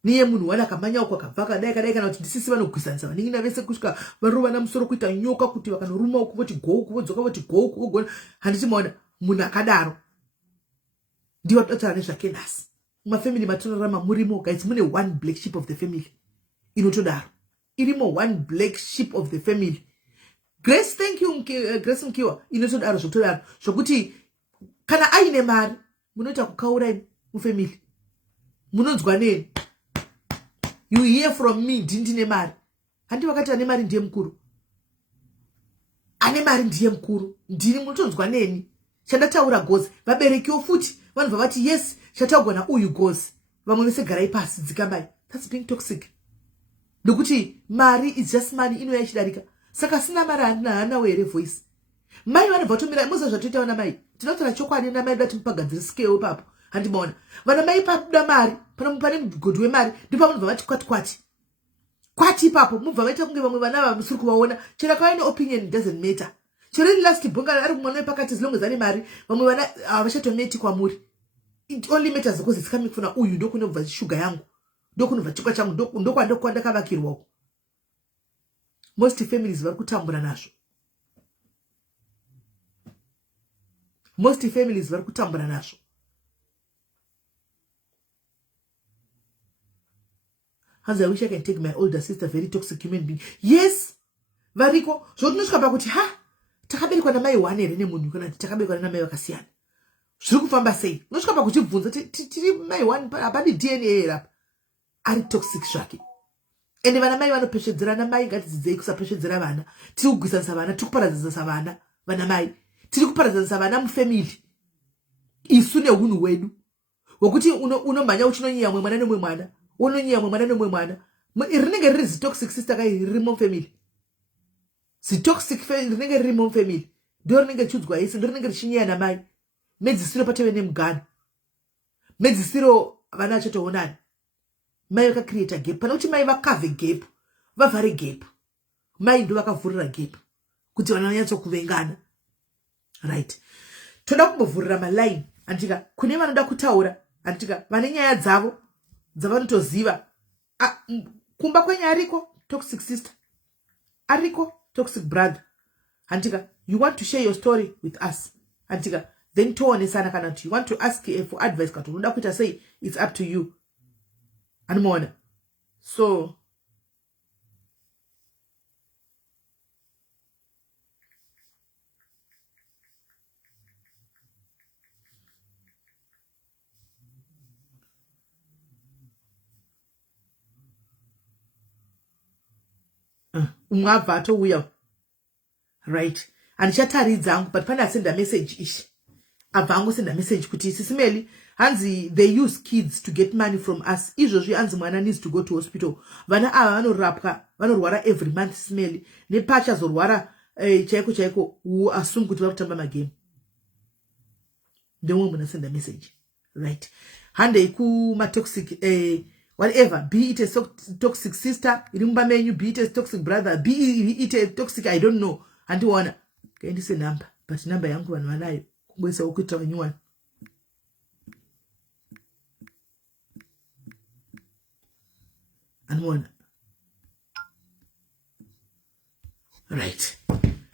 Niye munhu wana kamanya uko akabvaka dai kana kuti ndisisi vanogwisanisa vaningina vese kusvika varuva namusoro kuita nyoka kuti vakanoruma uko voti go uko vodzoka voti go uko vogona. Handiti maona munhu akadaro ndiwo totaura nezvake nhasi. Mumafamily matonorarama murimo guys mune one black sheep of the family inotodaro. Irimo one black sheep of the family. Grace, thank you Grace Mkiwa inotodaro zvotodaro zvokuti kana aine mari munoita kukaura mufamily munonzwa neni. You hear from me ndine mari. Handi wakati ane mari ndiye mkuru. Ane mari ndiye mkuru. Ndini munotonzwa neni. Chandataura gozi. Vaberekiwo futi vanhu vavati yes chatagona uyu gozi. Vamwe vese garai pasi dzikambai. That's being toxic. Ndokuti mari is just money ino yachidarika. Saka sina mari hana were voice. Mai vanobva tomira muza zvatoita na mai. Tinotora chokwadi na mai dati mupagadzira scale papo. Handimaona vana mai pabuda mari pane mugodi wemari ndipo vanobva vati kwati ipapo mubva vaita kunge vamwe vana vamusiri kuvaona chera kaine opinion doesn't matter. Chero last bonga ari mwana wepakati as long as ane mari vamwe vana havashatometi kwamuri. It only matters because it's coming from uyu ndokunobva sugar yangu ndokunobva chikwa changu ndokwadakavakirwa uko. Most families vari kutambura nazvo. Most families vari kutambura nazvo. As I wish I can take my older sister, very toxic human being. Yes, variko. Zvotinosvika pakuti takaberekwa namai one here nemunhu kana takaberekwa namai vakasiyana. Zviri kufamba sei? Unosvika pakuchibvunza tiri mai one hapadi DNA here apa. Ari toxic zvake. Ende vana mai vanopeshedzerana mai ngatidzidzei kusapeshedzera vana. Tiri kugwisanisa vana, tiri kuparadzanisa vana mai. Tiri kuparadzanisa vana mufamily. Isu neunhu hwedu. Wokuti unomhanya uchinonyiya mwe mwana nemwe mwana. Unonyiya mwe mwana nemwe mwana. Rinenge riri zitoxic sister kai riri mufamily. Zitoxic family rinenge riri mufamily. Ndo rinenge chudzwa isi, ndo rinenge richinyiya namai. Medzisiro pateve nemugano. Medzisiro vana chatoonani. Mai vakacreate gap. Pana kuti mai vakave gap. Vavhare gap. Mai ndo vakavhurira gap. Kuti vana vanyatso kuvengana. Right. Toda kumbovhurira maline. Andika kune vanoda kutaura Antika vane nyaya dzavo dzavanotoziva. Kumba kwenye ariko toxic sister, ariko toxic brother. Antika, you want to share your story with us. Antika, then toonesana kana kuti you want to ask for advice kato unoda kuita say it's up to you. Animona. So umwabva atouya, right? Andichataridza angu but pana send a message ish. Abva angosenda message kuti SIS MELLY hanzi they use kids to get money from us. Izvozvi hanzi mwana needs to go to hospital. Vana ava vanorwara every month SIS MELLY. Nepacha zorwara chaiko who assume kuti vakutamba magame. Then when send a message, right? Hande kuma toxic whatever, be it a toxic sister, remember menu, be it a toxic brother, be it a toxic I don't know. And you wanna can you say number, but number yangu wanwanayo kumwesa ukuita wanyuan. And one, right?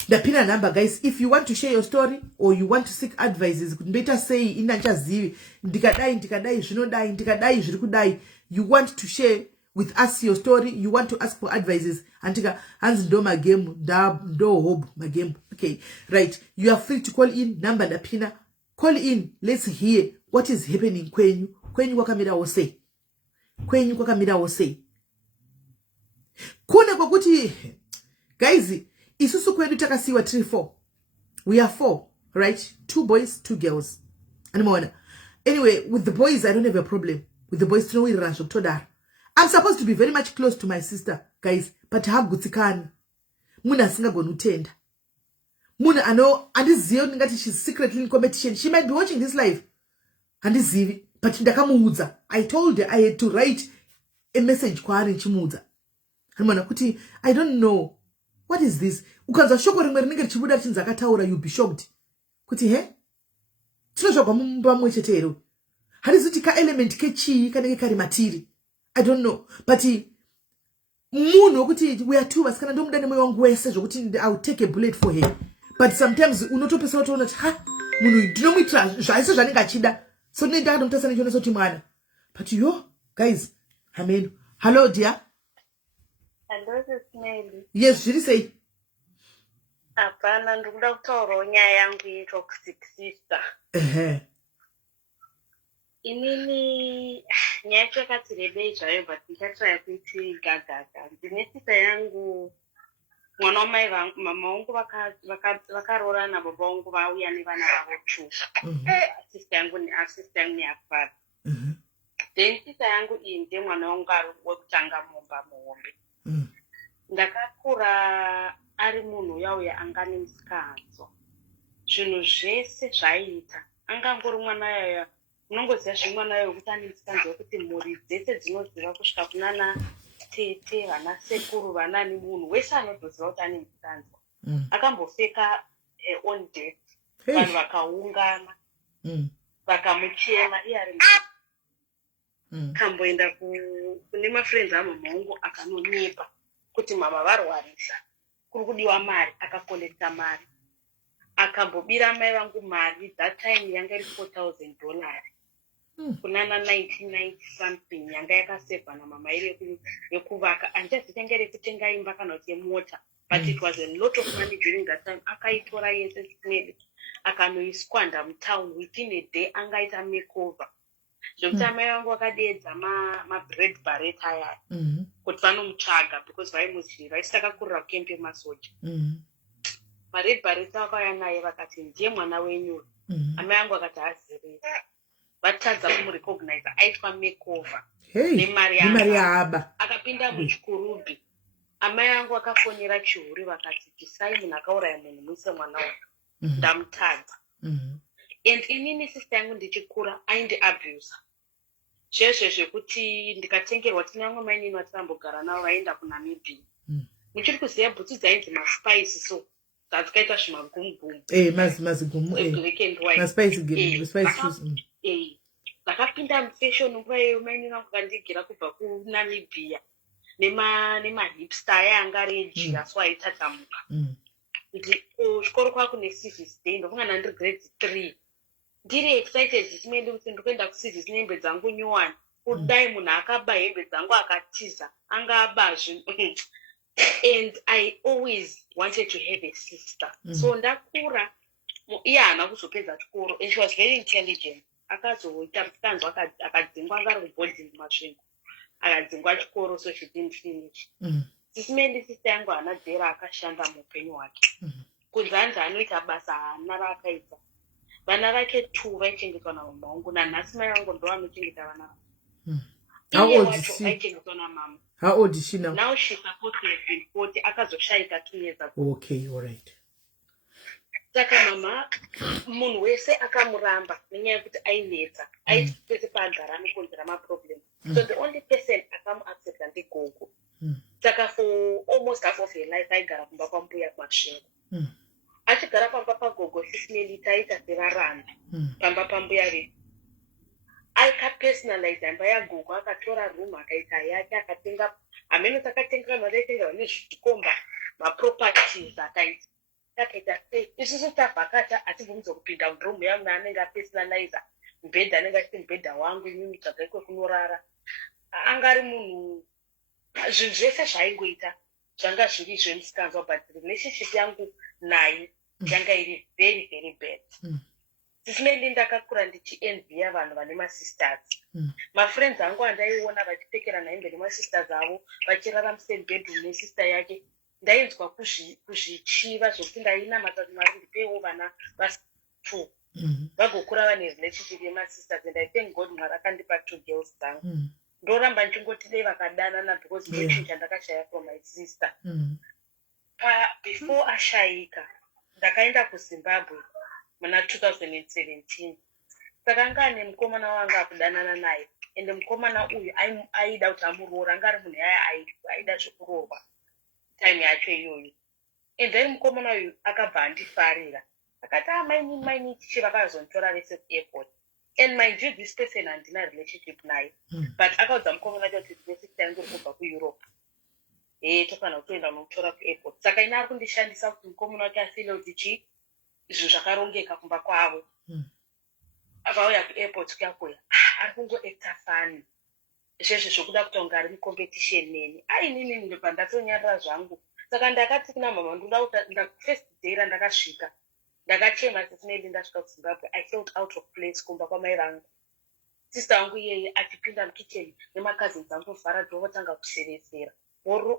The pin number, guys. If you want to share your story or you want to seek advices, better say in Nachazi, ndikadai, you want to share with us your story, you want to ask for advices. Antika hands do my game, do hope my game. Okay, right. You are free to call in number the pina. Call in. Let's hear what is happening. Kwenyu wakamira will say. Kwenyu wakamira will say. Kuna kwakuti, guys. Isusu kwenu takasiwa 3-4. We are 4, right? 2 boys, 2 girls. Anyway, with the boys, I don't have a problem. With the boys, I'm supposed to be very much close to my sister, guys. But how gutikani? Muna singa gonutenda. Muna ano, and this zio ningati she's secretly in competition. She might be watching this live. And this zivi. But ndakamuudza. I told her I had to write a message kwa ari chimuudza. Kuti, I don't know. What is this? Ukanza shoko rimwe rinenge richibuda chinza akataura, you'll be shocked. Kuti he? Tinozvagwa mumba mwechetero. Harizuti ka element kechi kanenge kari matiri. I don't know. But munhu kuti we are two vasikana ndomudane nemwoyo wangu wese zvokuti I'll take a bullet for her. But sometimes unotopesa utoona kuti ha munhu ndinomuitira zvaise zvanenge achida. So nenda ndomutasana chona soti mwana. But yo guys, amen. Hello dear. Hello, SIS MELLY. Yes, zviri sei? Hapana, ndikuda kutaurawo nyaya yangu ye-toxic sister. Inini nyaya yacho yakati rebei zvayo, but ndichatry kuti gagaga. Ndine sister yangu, mwana wamai mama vangu vakarorana, baba vangu vauya nevana vavo 2. Sister yangu neyakufather. Then sister yangu iyi ndiye mwana wangu ari wekutanga mumba muhombe. Ndakakura ari munhu yauya anga nemusikadzo. Zvinhu zvese zvaiita angangori mwana yaya. Unongoziva zvimwana yaya kuti ane musikanzo wekuti mhuri dzese dzinoziva kusvika kunana tete, vana sekuru, vanani, munhu wese anotoziva kuti ane musikanzo. Akambofeka on death. Vanhu vakaungana. Vakamuchema iye ari kamboenda kune mafriends amama vangu akanonyepa kuti mama varwarisa kuri kudiwa mari, akakolekta mari, akambobira mai vangu mari. That time yanga iri $4,000 kunana 1990 something yanga yakasevha namama iri yekuvaka. Andichazivi yanga iri kutenga imba kana kuti mota, but it was a lot of money during that time. Akaitora yese SIS MELLY akanoisquander mutown. Within a day angaita makeover. Zvokuti amai vangu vakadeedza mabread barret aya kuti vanomutsvaga because vaimuziva isi takakurira kukempe masoja. Mared barret vakauya naye vakati ndiye mwana wenyu. Amai vangu vakati hazivi. Vatadza kumurecognize, aitwa makeover nemari yaaba. Akapinda muchikurubhi. Amai vangu vakafonera Chihuri vakati tisai munhu akauraya munhu muise mwana wangu. Ndamutadza. And inini sister yangu ndichikura aindiabuse. Zveshe zvekuti ndikatengerwa tine vamwe mainini vatinambogara navo vaenda kuNamibia. Muchiri kuziva bhutsu dzainzi maspice so dzakaita zvimagumugumu. Mazigumu. Black and white. Maspice shoes. ndakapinda mufashion nguva iyoyo mainina kukandigira kubva kuNamibia nemahipster aya anga rejira so aitatamuka chikoro kwakune civis day ndofunga ndiri grade 3 ndiri excited chimende kuti ndikuenda kucivis nehembe dzangu nyowani kudai munhu akaba hembe dzangu akatiza anga abazve and I always wanted to have a sister so ndakura iye haana kuzopedza chikoro and she was very intelligent akazoita kanzwa akadzingwa anga ari kuboarding masvingo akadzingwa chikoro so she didn't finish sisimendi sister yangu hana dzera akashanda muupenyu hwake kunzanzi anoita basa haana raakaita vana vake 2 vaichengetwa namama vangu nanhasi mai vangu ndo vanochengeta vana iye wacho aichengetwa namama. How old is she now? Now she's supposed to have been 40 akazoshaika 2 years ago. Okay, all right. Saka mama munhu wese akamuramba nenyaya yekuti ainetsa aipese paagara anokonzera maproblem so the only person akamuaccepta ndigogo saka for almost half of her life aigara kumba kwambuya kumasvingo achigara pamba pagogo sisimeli taita sevaranda pamba pambuya vedu akapersonalize amba yagogo akatora room akaita yake akatenga amene takatenga maraitenga nezvikomba maproperties akaita isusu tabvakata hatibvumidzo kupinda muroom yamu naanenge apersonalize mubhedha anenge achiti mubhedha wangu inini tsvaga ikwe kunorara anga ari munhu zvinhu zvese zvaingoita zvanga zviri zvemusikanzwa but relationship yangu naye yanga iri very very bad sisimeli ndakakura ndichienvya vanhu vane masisters mafriends angu andaiona vachipfekerana hembe nemasisters avo vachirara musame bedroom nesister yake ndainzwa kuzvichiva zvokuti ndainamata kuti Mwari ndipewo vana va2 vagokura vane relationship yemasisters and I thank God Mwari akandipa 2 girls dzangu ndoramba ndichingoti dei vakadanana because ndochi chandakashaya from my sister before ashayika ndakaenda kuZimbabwe muna 2017 saka anga ane mukomana wanga akudanana naye ende mukomana uyu aida kuti amuroora anga ari munhu yaya aida zvekuroorwa time yacho iyoyo and then mukomana uyu akabva andifarira akati maini tichi vakazonditora vese kuairport and mind you this person handina relationship naye but akaudza mukomana wacho kuti ndinesister yangu iri kubva kuEurope tofanira kutoenda nomutora kuairport saka ina ari kundishandisa kuti mukomana wacho afile kuti chii izvo zvakarongeka kumba kwavo akauya kuairport kuyakuya ari kungoacta fani izvezvo zvokuda kutonga ari mucompetition neni ainini ndobva ndatonyarira zvangu saka ndakati kuna mama ndoda kuti first day randakasvika ndakachema sisimeli ndasvika kuZimbabwe I felt out of place kumba kwamai vangu sister wangu iyeye achipinda mukitchen nemakazini angu vhara dhoo votanga kusevesera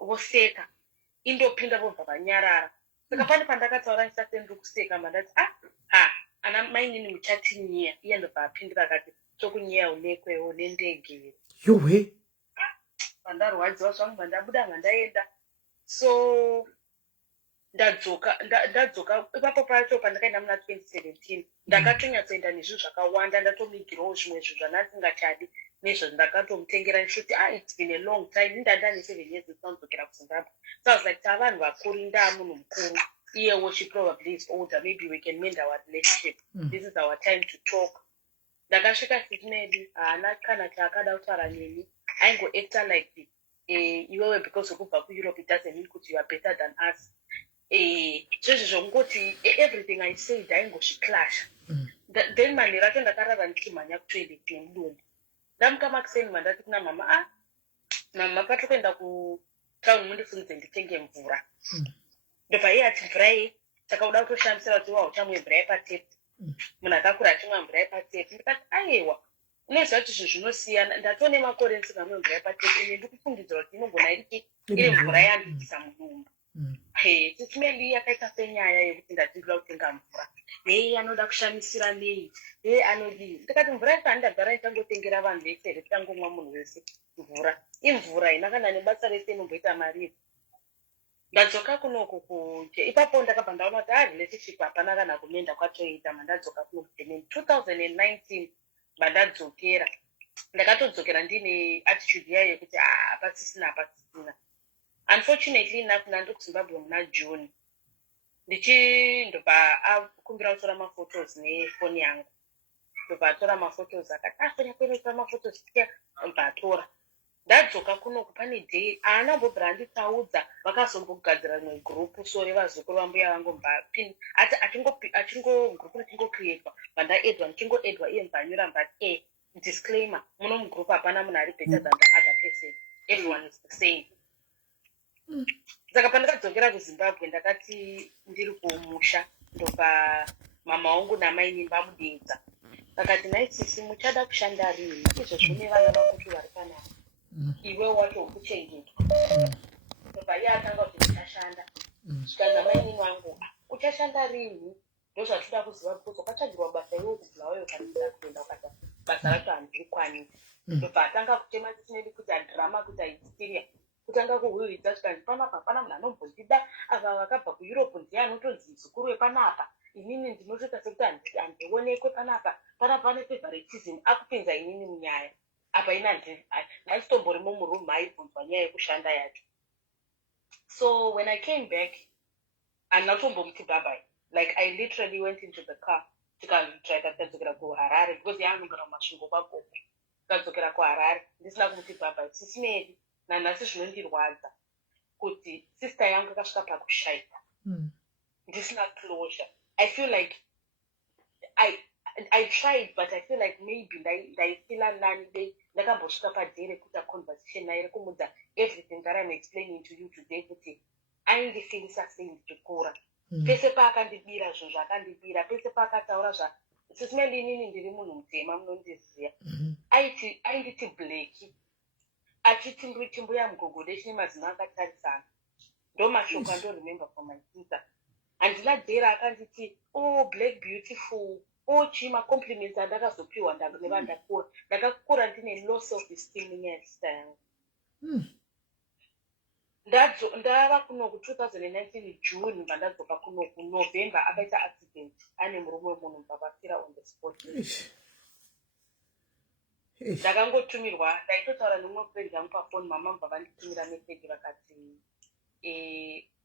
voseka indopinda vobva vanyarara saka pane pandakataura ndisati ndiri kuseka mandati ana mainini muchatinyiya iye ndobva apindira akati tokunyiya unekwewo nendege yowe pandarwadziwa zvangu mandabuda mandaenda so ndadzoka ipapo pacho pandakaenda muna 2017 ndakatonyatsoenda nezvinhu zvakawanda ndatomigirawo zvimwe zvinhu zvandasingachadi nezvo ndakatomutengera nekuti it's been a long time ndandane 7 years ndinodzokera kuZimbabwe so I was like tavanhu vakuru ndaa munhu mukuru iyewo she probably is older maybe we can mend our relationship this is our time to talk ndakasvika sisimeli haana kana chaakada kutaura neni aingoacta like iwewe because okubva kuEurope it doesn't mean kuti you are better than us zvizvi zvongoti everything I said aingozviclasha then mani racho ndakarara ndichimhanya kutoilet nemudumbu ndamuka makuseni mandati kuna mama mama patokuenda kutown mundifunidze nditenge mvura ndobva iye ati mvura ye saka uda kutoshandisira kuti wauchamwe mvura yepatepi munhu akakura achimwa mvura yepatepi ndikati aiwa unoziva kuti izvo zvinosiyana ndatone makore ndisingamwe mvura yepatepi ine ndikufungidzira kuti inogona iri mvura yandibvisa mudumbu sisimeli yakaita senyaya yekuti ndatirira kutenga mvura anoda kushamisira nei anodii ndikati mvura yacho handagara itangotengera vanhu vese here tangomwa munhu wese mvura imvura ina kana nebasa rese inomboita mari ndadzoka kunoko ipapo ndakabva ndaona kuti relationship hapana kana kumenda kwatoita mandadzoka kuno kuDurban 2019 mandadzokera ndakatodzokera ndine attitude yayo yekuti hapasisina unfortunately enough ndandiri kuZimbabwe muna June ndichindobva akumbira kutora maphotos nefoni yangu ndobatora mafotos akati afanya kuenda mafotos tia mbatora ndadzoka kunoku pane day ana mbobvira anditaudza vakazombogadzira rimwe gurupu sore vazukuru vambuya vangu mbapini ati achingo gurupu richingocreatwa vandaedwa ndichingoedwa iye mbanyura mbati disclaimer muno mugurupu hapana munhu ari better than the other person, everyone is the same. Saka pandakadzokera kuZimbabwe ndakati ndiri kumusha ndopa mama wangu namai nimba mudeedza vakati naisisi muchada kushanda rini izvozvo nevana vakuti vari panapa iwe wacho kuchengetwa ndopa iye atanga kuti ndichashanda svikana maini wangu uchashanda rini ndozvatoda kuziva because wakatsvagirwa basa iwe kubvulawayo ukaringira kuenda ukata basa racho handiri kwanisa ndopa atanga kutema tisinedi kuita drama kuita hysteria kutanga kuhwihwidza zvikati panapa hapana munhu anombondida ava vakabva kueurope ndiye anotonzi zukuru wepanapa inini ndinotoita sekuti handionekwe panapa pane favoritism akupinza inini munyaya apa ina ndanditombori muroom aibvunzwa nyaya yekushanda yacho. So when I came back andinatombomuti bye like I literally went into the car tikadzokera kuharare because yaanogara mumasvingo kwagogo tikadzokera kuharare ndisina kumuti bye sisimeri nanhasi zvinondirwadza kuti sister yangu akasvika pakushaika ndisina closure. I feel like I tried but I feel like maybe ndaifila nani dei ndakambosvika padei rekuita conversation naye rekumudza everything that I'm explaining to you today kuti aindifilisa sei ndichikura pese paakandibira zvinhu zvakandibira pese paakataura sisimeli inini ndiri munhu mutema munondiziva ainditi bleki achiti mbuya mugogodhe chine mazino akatarisana ndomashoko andoremember for my sister handina dhera akanditi black beautiful chima compliments andakazopiwa nevandakura ndakakura ndine low self esteem nenyaya yesister yangu ndava kunoku 2019 June vandadzoka kunoku November akaita accident ane murume wemunhu mbavafira on the spot. Ndakangotumirwa ndaitotaura nemumwe friend yangu pafoni mama mbva vanditumira message vakati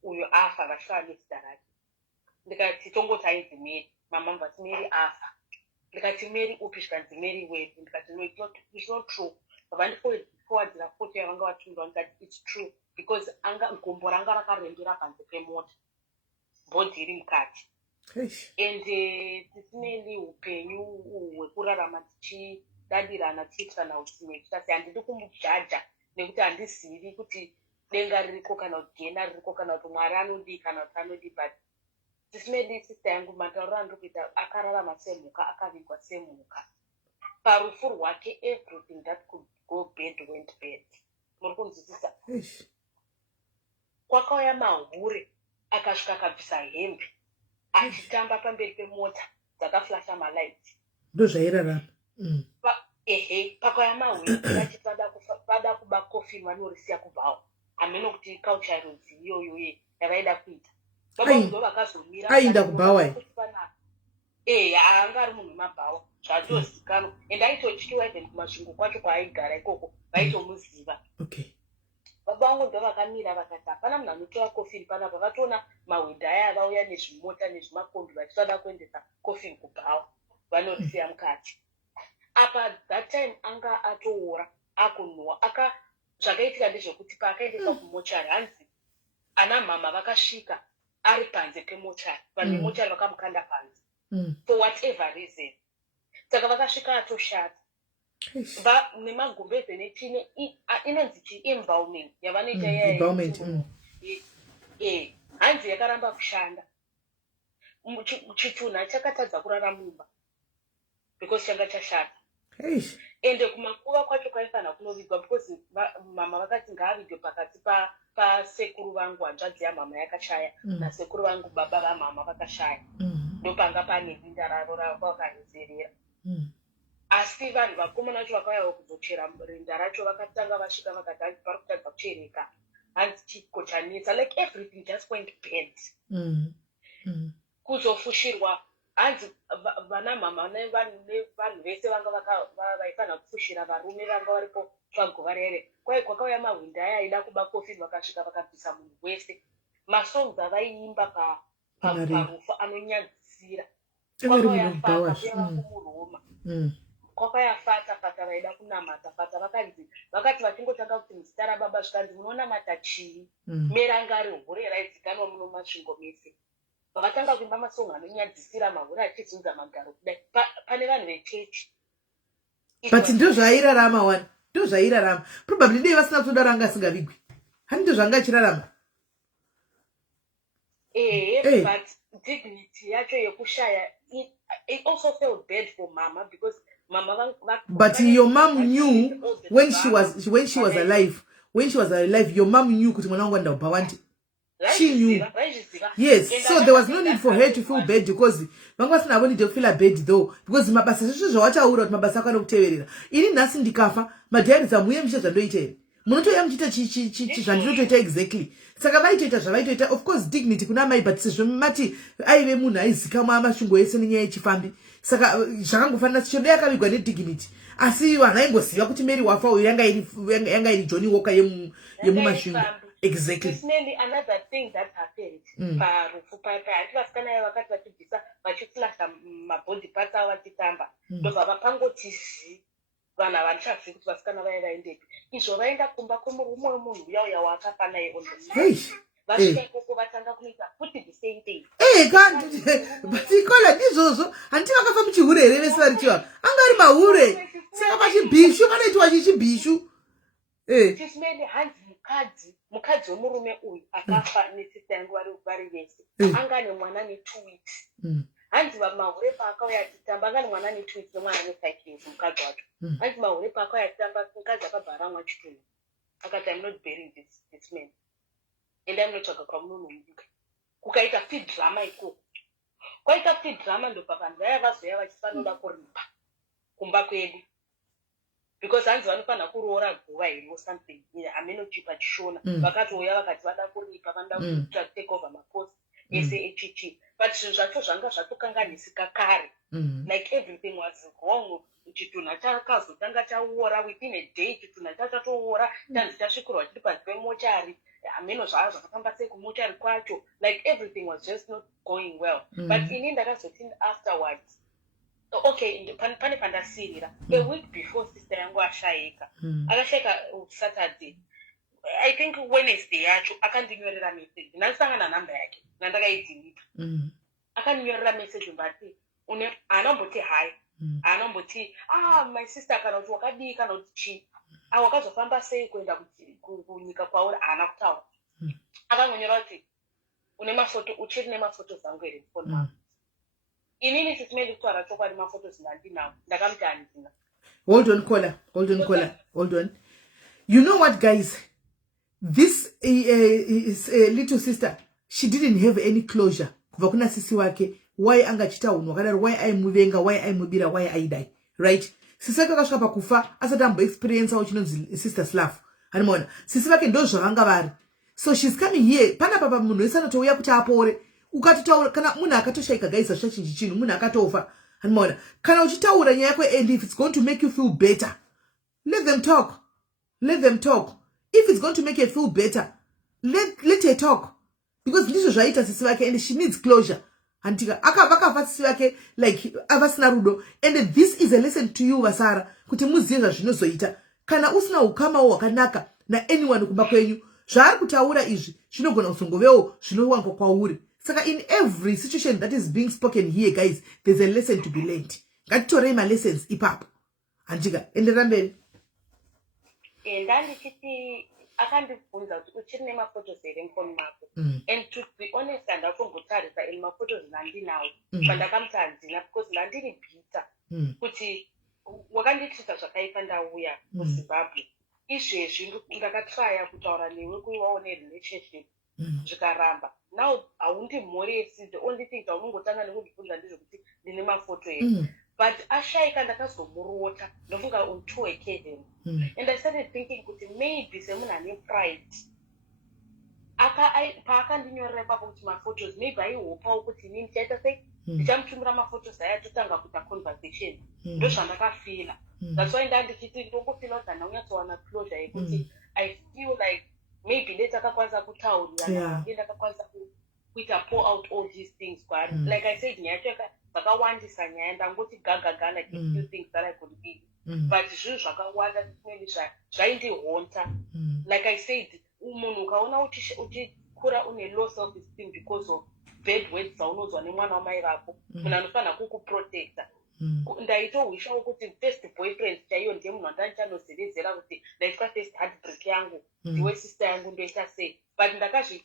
uyo afa vachitava nezita rake ndikati tongoti ainzi Mary mama mbvati Mary afa ndikati Mary upi zvikanzi Mary wepi ndikati no it's not true vandiforwardira foto yavanga vatumirwa ndikati it's true because gombo ranga rakarembera panze pemota bhodhi iri mukati and tisinei upenyu hwekurarama tichidadirana tichiitirana utsimwe tichitasi handidi kumujaja nekuti handizivi kuti denga ririko kana kuti gena ririko kana kuti mwari anodii kana kuti anodii but tisinei sister yangu matauriro andiri kuita akararama semhuka akavigwa semhuka parufu rwake everything that could go bad went bad muri kunzwisisa kwakauya mahure akasvika akabvisa hembe achitamba pamberi pemota dzakaflasha malights ndozvairarama pakauya mahure achiti vada kuba kofi vanorisiya kubvawo hameno kuti culture rodzi iyoyo yavaida kuita vabakuzo vakazomira ainda kubhawa anga ari munhu wemabhawa zvatozikanwa and aitotyiwa even kumasvingo kwacho kwaaigara ikoko vaitomuziva baba vangu ndo vakamira vakati hapana munhu anotora kofini panapa vatoona mahwidha aya vauya nezvimota nezvimakombi vachitoda kuendesa kofini kubhawa vanorisiya mukati apa that time anga atoora akunhuhwa zvakaitika ndezvekuti paakaendeswa kumochari hanzi ana mama vakasvika ari panze pemochari vanhu vemochari vakamukanda panze for whatever reason saka vakasvika atoshata nemagumbeze nechine inonzi chi-embalming yavanoita hanzi yakaramba kushanda chitunha chakatadza kurara mumba because changa chashata ende kumakuva kwacho kwaifanira kunovigwa because mama vakati ngaavigwe pakati pasekuru vangu hanzvadzi yamama yakashaya nasekuru vangu baba vamama vakashaya ndopanga pane linda ravo ravakarizerera asi vanhu vakomana vacho vakauya kuzochera rinda racho vakatanga vasvika vakati hanzi pari kutadza kuchereka hanzi chiko chanetsa like everything just went bad kuzofushirwa hanzi vana mama nevanhu vese vanga vaifanira kufushira varume vanga varipo paguva rere kwakauya mahwinda aya aida kuba kofini vakasvika vakabvisa munhu wese masongs avaiimba parufu anonyadzisira kwakayafata kuya vakumuroma kwakayafata fata vaida kunamata fata vakati vachingotanga kuti muzita rababa zvikanzi munonamata chii merangari hore raizikanwa muno masvingo mese vakatanga kuimba masongo anonyadzisira mahuri achizunza magaro kudai pane vanhu vechechi but ndo zvairarama wani ndo zvairarama probably dei vasina kutoda ranga asingavigwi hani ndo zvanga achirarama but dignity yacho yekushaya it also felt bad for mama because mama but your mom knew when she was alive your mom knew kuti mwana wangu anda upawanti she knew yes so there was no need for her to feel bad because vanga vasina avo need to feel bad though because mabasa zveshe zvawachaura kuti mabasa akwana kuteverera ini nhasi ndikafa madhayari zamuye mishe zvandoita here munotoya muchiita zvandinotoita exactly saka vaitoita zvavaitoita of course dignity kuna mai but sezvo mati aive munhu aizikamwa masvingo ese nenyaya yechifambi saka zvakangofanira chichodo yakavigwa nedignity asi vanhu aingoziva kuti Mary wafa uyu yanga iri Johnny Walker yemumasvingo exactly. Another thing that happened parufu papa vasikana ava vakati vachibvisa vachiflasha mabhodhi parts avo vachitamba ndobva vapangoti zi vanhu havanichazivi kuti vasikana vaya vaendepi izvo vaenda kumba kwomurume wemunhu uya waakafa naye vasvika ikoko vatanga kuita futi the same thing but ikola ndizvozvo handiti vakafa muchihure here vese varichiwa anga ari mahure saka pachibhishu panoitwa chichibhishu chisimene hanzi mukadzi wemurume uyu akafa nesista yangu vari vese anga ane mwana ne2 weeks hanzi mahure paakauya achitamba anga ane mwana ne2 weeks nomwana ne5 years mukadzi wacho hanzi mahure paakauya achitamba mukadzi akabva mwa chitunhu akati I'm not burying this man and I'm not talking kwamunomunyika kukaita feed drama ikoko kwaita feed drama ndo vanhu vaya vazoya vachifanoda kuripa kumba kwedu because hanzi vanofanira kuroora guva here or something amenochipa chishona vakatouya vakati vada kuripa vanoda kuita take over mapost ese echichi but zvinhu zvacho zvanga zvatokanganisika kare like everything was wrong chitunha chakazotanga chaora within a day chitunha chachatoora chanzi chasvikurwa chiri panzi pemochari hameno zvava zvakafamba sei kumochari kwacho like everything was just not going well but ini ndakazoti afterwards okay pane pandasirira a week before sister yangu ashayika akashayika Saturday I think Wednesday yacho akandinyorera message ndasangana namba yake ndakaidzimita akandinyorera message mbati anomboti hi anomboti my sister kana kuti wakadii kana kuti chi wakazofamba sei kuenda kunyika kwauri haana kutaura akangonyora kuti une mafoto uchiri nemafoto zangu here mufoni mangu inini sisimeli kutaura chokwadi mafoto zindandinawo ndakamuti handina hold on you know what guys this little sister she didn't have any closure kubva kuna sisi wake why angachita unhu wakadaro why aimuvenga why aimubira why aidai right sisi wake akasvika pakufa asati amboexperienceawo chinonzi sister slav animaona sisi vake ndo zvavanga vari so she's coming here panapa munhu wese anotouya kuti apore ukatotaura kana munhu akatoshayika gaisa zvachinji chinhu munhu akatofa animaona kana uchitaura nyaya yako and if it's going to make you feel better let them talk if it's going to make you feel better let her talk because ndizvo zvaita sisi vake and she needs closure antika vakafa sisi vake like avasina rudo and this is a lesson to you vasara kuti muzive zvazvinozoita kana usina ukamawo hwakanaka naanyone kumba kwenyu zvaari kutaura izvi zvinogona kuzongovewo zvinowangwa kwauri saka in every situation that is being spoken here guys there's a lesson to be learned ngatitorei malessons ipapo antika enderera mberi ndandichiti akandibvunza kuti uchiri nemafotos here mufoni mako and to be honest handakongotarisa in mafotos ndandinawo pandakamuti handina because ndandiri bhita kuti wakandiitisa zvakaipa ndauya kuzimbabwe izvezvi ndakatraya kutaura newe kuiwawo nerelationship zvikaramba now haundimhoresi the only thing taunongotanga nekundibvunza ndizvo kuti ndine mafoto here but ashayika ndakazomurota ndofunga on 2 occasions and I started thinking kuti maybe semunhu ane pride paakandinyorera ipapo kuti mafotos maybe aihopawo kuti inini chaita sei ndichamutumira mafotos aya totanga kuita conversation ndo zvandakafila that's why ndandichiti ndongofila kuti handaunyatsowana closure yekuti I feel like maybe netakakwanisa kutaurira ndakakwanisa kuita pour out all these things kwaari like I said nyaya yacho zvakawandisa nyaya ndangoti gaga like a few things that I could give. But zvinhu zvakawanda zvaindihonta. Like I said, munhu ukaona uchikura une low self esteem because of bad words dzaunonzwa nemwana wamai vako, munhu anofanira kukuprotecta. Ndaitohwishawo kuti first boyfriend chaiyo ndiye munhu wandandichanozerezera kuti ndaitwa first heartbreak yangu ndiwe sister yangu ndoita sei. But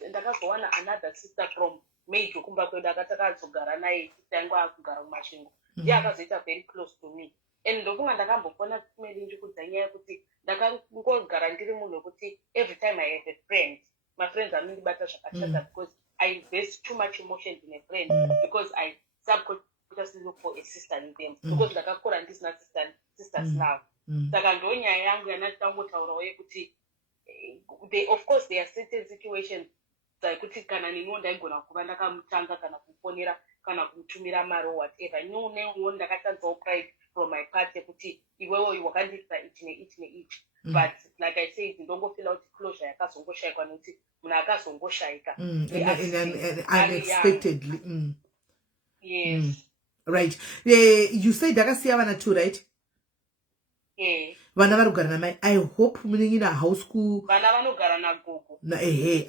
ndakazowana another sister from Major kumba kwedu akatakazogara naye sister yangu akugara mumasvingo, ndiye akazoita very close to me. And ndofunga ndakambofona kumeli ndikudzanyaya kuti ndakangogara ndiri munhu wekuti every time I have a friend, my friends anondibata zvakashata because I invest too much emotion in a friend because I subconsciously look for a sister in them because ndakakura ndisina sisters now. Saka ndonyaya yangu yanatitangotaurawo yekuti of course there are certain situations kuti kana niniwo ndaigona kuva ndakamutanga kana kumufonera kana kumutumira mari or whatever. Niwo ndakatanzawo pride from my part yekuti iwewo wakandiita ichi neichi neichi. But like I said, ndongofila kuti closure yakazongoshayikwa nokuti munhu akazongoshayika unexpectedly. Yes. Right. You said dakasiya vana two, right? Yeah. Vana vari kugara namai. I hope munenge house vana vanogara nagogo.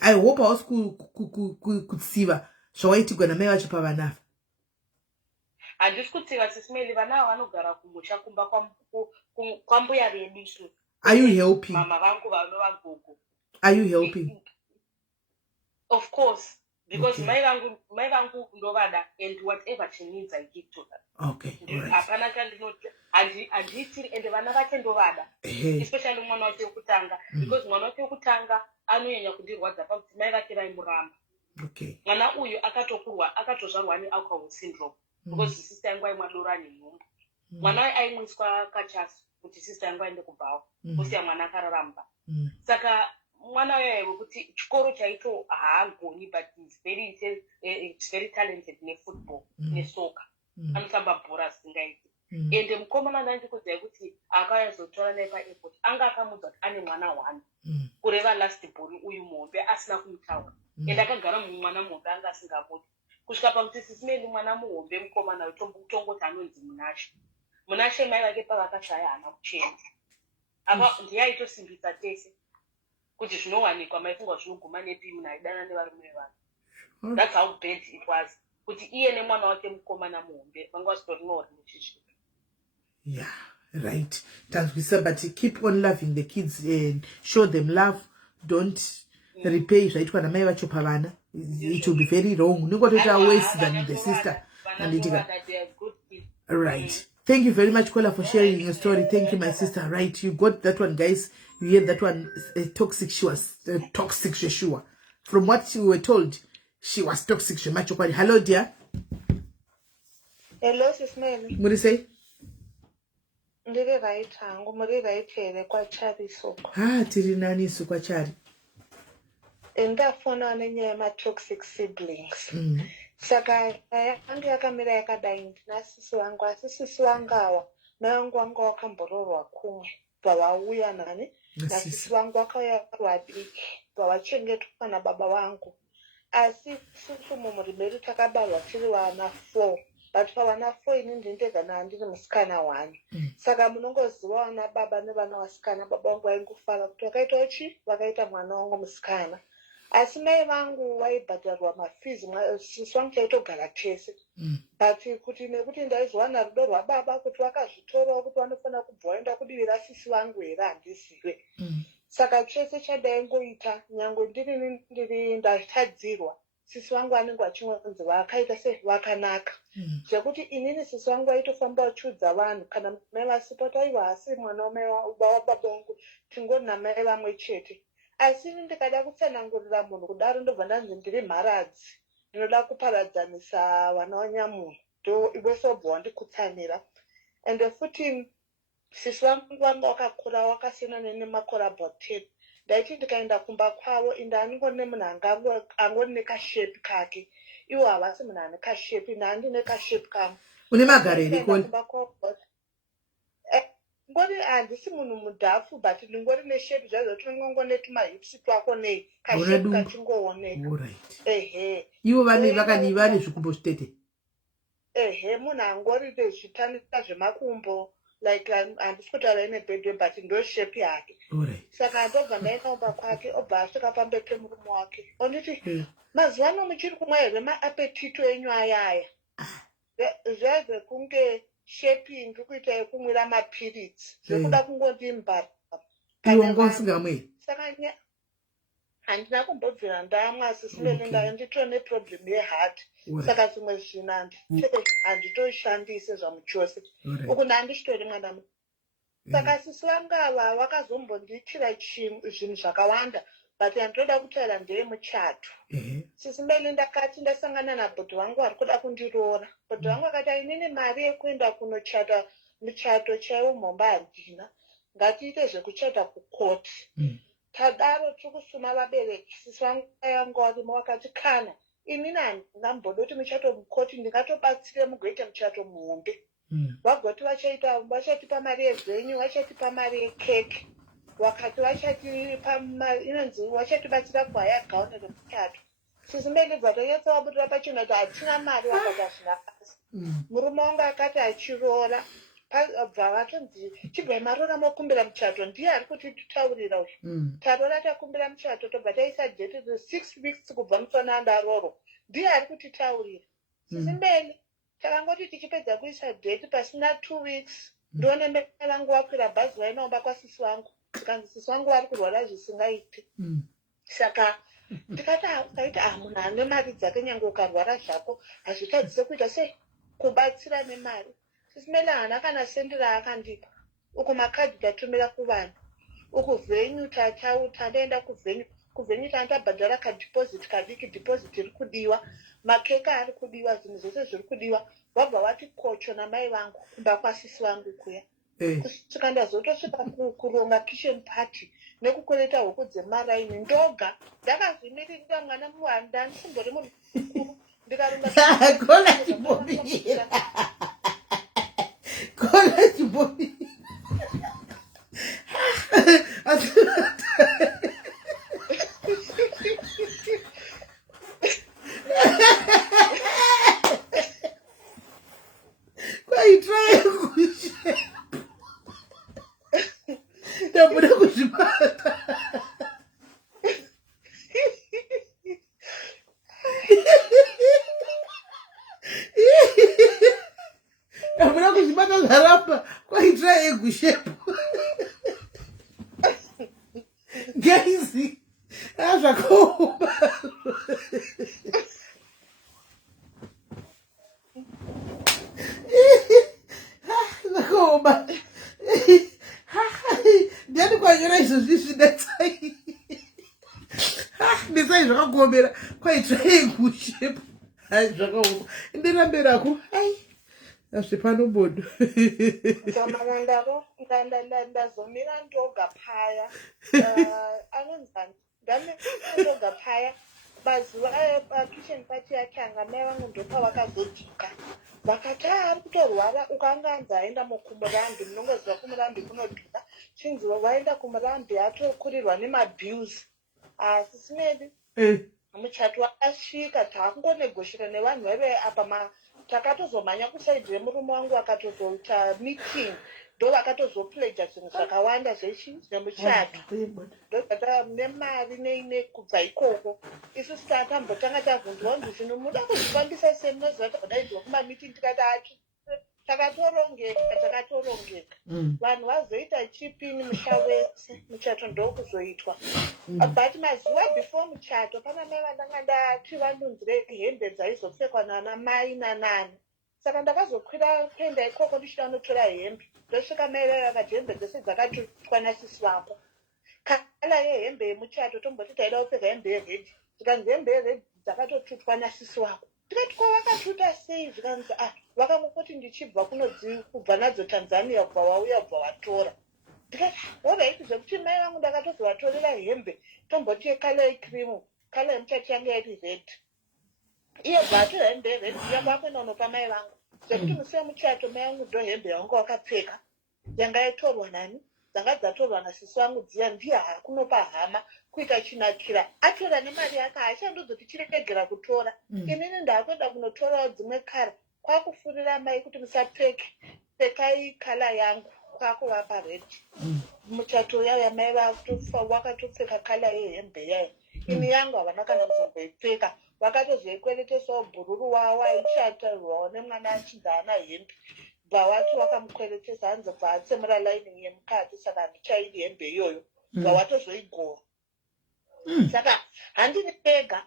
I hope house kutsiva zvawaitigwa namai vacho pavana. Handisi kutsiva sisimeli, vana vanogara kumusha kumba kwambuya vedu. Are you helping? Mama vangu vanova gogo. Are you helping? Of course, because my vangu ndovada, and whatever she needs I give to her. Okay. Hapana handiti and vana vache ndovada. Especially mwana wake wekutanga, because mwana wake wekutanga anonyanya kundirwadza pakuti mai vake vaimuramba. Okay. Mwana uyu akatozvarwa nealcohol syndrome because sister yangu aimwadora nenhumbu. Mwana waye aimwiswa kachasu kuti sister yangu aende kubhawa, kusiya mwana akararamba. Saka mwana waye wekuti chikoro chaito haagoni, but he's very talented nefootball nesoccer. Anotamba bhora singaiti. Ende mukomana ndandikudzai kuti akayazotora naye paairport anga akamudza kuti ane mwana 1 kureva last born uyu muhombe asina kumutaura. Ende akagara mumwana muhombe anga asingabudi kusvika pakuti sisimeli mwana muhombe mukomana utongoti anonzi Munashe mai vake pavakashaya hana kuchena. Apa ndiye aitosimbisa tese kuti zvinowanikwa maifungwa zvinoguma nepi munhu aidana nevarume vanhu. That's how bad it was. Kuti iye nemwana wake mukomana muhombe vanga vasitorinawo relationship. Yeah, right. But keep on loving the kids and show them love. Don't repay zvaitwa namai vacho pavana. It will be very wrong. Ningotoita worse than the sister. Right. Thank you very much, Kola, for sharing your story. Thank you, my sister. Right, you got that one, guys. You hear that one? Toxic. She was toxic. Sheshua. From what you were told, she was toxic. Hello, dear. Hello, SIS MELLY. What do you say? Ndiri right hangu, muri right here kwa Chari soko. Tiri nani soko Chari. Ndafona nenyaya toxic siblings. Saka yangu yakamira yakadai ndina sisi wangu, asi sisi wangawa mai wangu wanga wakambororwa kumwe pavauya nani nasisi wangu wakauya wadiki pavachengetwa nababa vangu. Asi susu mumhuri medu takabarwa tiri vana 4, but pavana 4 ini ndindega ndiri musikana 1. Saka munongoziva vana baba nevana vasikana, baba vangu vaingofara kuti vakaita uchi vakaita mwana wangu musikana. Asi mai vangu vaibhadharwa mafizi, sisi wangu chaitogara tese. But kuti nekuti ndaizowana rudo rwababa kuti vakazvitorawo kuti vanofanira kubva vaenda kudivira sisi vangu here handizive. Saka chese chadaingoita nyangwe ndiri ndatadzirwa, sisi vangu vanenge vachingonzi vakaita sevakanaka. Zvekuti inini sisi vangu vaitofamba vachiudza vanhu kana mai vasipo taiva asi mwana wababa vangu tingona mai vamwe chete. Asi ndikada kutsanangurira munhu kudaro ndobva ndanzi ndiri mharadzi, ndinoda kuparadzanisa vana vanyamunhu, ndo iwe sobva wandikutsanira. Ende futi sisi vangu vanga wakakura wakasiyana nene makore about 10. Ndaiti ndikaenda kumba kwavo inde aningone munhu angori nekashepi kake, iwo havasi munhu ane kashepi, nandine kashepi kangu. Une magareri koni? Ngori handisi munhu mudhafu, but ndingori neshepi zvazo tinongone tumahipsi twako nei kashepi kachingooneka. Ivo vane zvikumbo zvitete. munhu angoriite zvitandika zvemakumbo like handisi kutaura nebhedwe but ndo shepi yake. Saka ndobva ndainaomba kwake obva asvika pamberi pemurume wake onditi mazuva ano muchiri kumwa here maapetito enyu ayaya zvaive kunge shepi ndiri kuita yekumwira mapiritsi zvekuda kungondimbarira saka handina kumbobvira ndamwa sisimeli nditoo neproblemu yeheart saka zvimwe zvina handitoshandise zvamuchose uku ndandichitori mwana saka sisi vangava wakazombondiitira zvinhu zvakawanda but handinoda kutaura ndeyemuchato. Sisimeli ndakati ndasangana nabhodhi wangu ari kuda kundiroora. Bhodhi wangu akati ainini mari yekuenda kunochata muchato chaiwo mhomba handina, ngatiite zvekuchata kukoti. Tadaro tiri kusuma vabereki. Sisi vangu yangu varimo vakati kana inini handina mbodoti muchato mukoti ndingatobatsire mugoite muchato muhombe. Vagoti vachatipa mari yezvenyu, vachatipa mari yekeke, wakati vachatibatsira kuhaya gauni remuchato. Sisimeli bva tanyatsa wabudirira pachino kuti hatina mari, wakati hazvina basa. Murume wangu akati achiroora bva vatonzi chibva maroora mokumbira muchato, ndiye ari kutitaurira uyu. Taroora takumbira muchato tobva taisa dheti 6 weeks kubva musona ndaroro, ndiye ari kutitaurira. Sisimeli takangoti tichipedza kuisa dheti pasina 2 weeks ndione mai vangu vakwira bhazi vainaomba kwasisi wangu, tikanzi sisi wangu vari kurwara zvisingaiti. Saka tikati munhu ane mari dzake nyange ukarwara zvako hazvitadzise kuita sei kubatsira nemari. Sisimeli haana kana sendi raakandipa. Uku makadhi tatumira kuvanhu, uku vhenyu tandaenda kuvhenyu tandabhadhara kadhipoziti kadiki, dhipoziti iri kudiwa, makeka ari kudiwa, zvinhu zvose zviri kudiwa. Wabva wati kocho namai vangu kumba kwasisi vangu kuya. Kusvika ndazotosvika kuronga kitchen party nekukoreta huku dzemaraini ndoga ndakazvimirira mwana muwanda handisimbori munhu mukuru ndikaronga Gezi, zvakaoma. Zvakaoma. Ndiani kwanyora izvozvi zvidetsai. Ndetsai zvakakuomera kwaitsvai gushepo. Hai zvakaoma. Ndirambirako. Hai. Azvipanobodo. Zamanandaro ndazomira ndoga paya. Anonzani ndamira ndoga paya. Mazuva kitchen party yatanga mai vangu ndopa vakazodhika. Vakati ari kutorwara ukanganzi aenda mukumurambi, munongoziva kumurambi kunodhika. Chinzi waenda kumurambi atokurirwa nemabills. Sisimeli muchato wakasvika takungonegoshera nevanhu vaive apa takatozomhanya kusaidhi remurume wangu akatozoita meeting ndo vakatozopledha zvinhu zvakawanda zvemuchato ndobva nemari neine kubva ikoko. Isusu takambotanga tavhunzwa kunzi zvinhu muda kuzvifambisa sei, munoziva takudaidzwa kumameeting tikati takatorongeka. Vanhu vazoita chipini musha wese muchato ndokuzoitwa. But mazuva before muchato pana mai vandanga ndati vandunzire hembe dzaizopfekwa nana mai nanani. Saka ndakazokwira kuenda ikoko ndichida notora hembe. Ndosvika mai vaiva vakati hembe dzese dzakatutwa nasisi wako. Kala yehembe yemuchato tomboti taida kupfeka hembe yeredhi. Zvikanzi hembe yeredhi dzakatotutwa nasisi wako. Tikati kwavakatuta sei? Zvikanzi vakangoti ndichibva kubva nadzo Tanzania kubva wauya kubva watora. Ndikati alright zvekuti mai vangu ndakatozovatorera hembe tomboti yekala yekirimu, kala yemuchato yanga iri red. Iye bvatora hembe yeredhi yakwakenda unopa mai vangu. Zvekuti musi wemuchato mai vangu ndo hembe yavangu wakapfeka yanga yatorwa nani, dzanga dzatorwa nasisi wangu dziya, ndiye hakunopa hama kuita chinakira. Atora nemari yake haachandozoti chiregera kutora. Inini ndakwenda kunotorawo dzimwe kara kwakufurira mai kuti musapfeke pfekai kala yangu kwakuvapa red muchato yaya mai vakutofa wakatopfeka kala yehembe yayo ini yangu havana kana kuzomboipfeka wakatozoikweretesawo bhururu wawo aichatarwawo nemwana achinzi ana hembe bva wati wakamukweretesa hanzi bva atsemura lining yemukati saka handichaidi hembe iyoyo bva watozoigora saka handini pega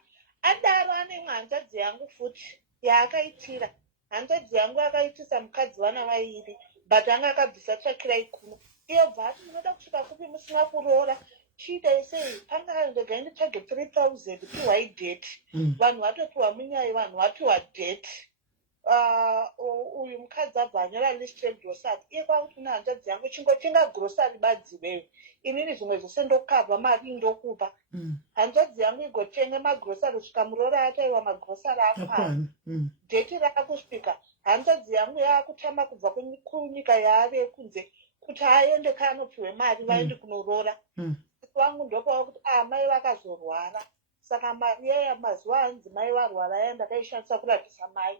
adaro ane mhanzadzi yangu futi yaakaitira hanzadzi yangu akaitisa mukadzi vana vairi but anga akabvisa tsvakirai kuno iyo bva ati munoda kusvika kupi musina kuroora chiitai sei panga ndegai nditsvage 3000 piwai date vanhu vatopiwa munyai vanhu vapiwa date uyu mukadzi abva anyora list yegrosari iye kwakuti muna hanzvadzi yangu chingotenga grosari badziweyo inini zvimwe zvose ndokabva mari ndokupa hanzvadzi yangu igotenge magrosari kusvika muroora ataiwa magrosari akwana dheti raakusvika hanzvadzi yangu yaakutama kubva kunyika yaave yekunze kuti aende kaanopiwe mari vaende kunoroora wangu ndopava kuti mai vakazorwara saka mari yaya mazuva anzi mai varwara ya ndakaishandisa kurapisa mai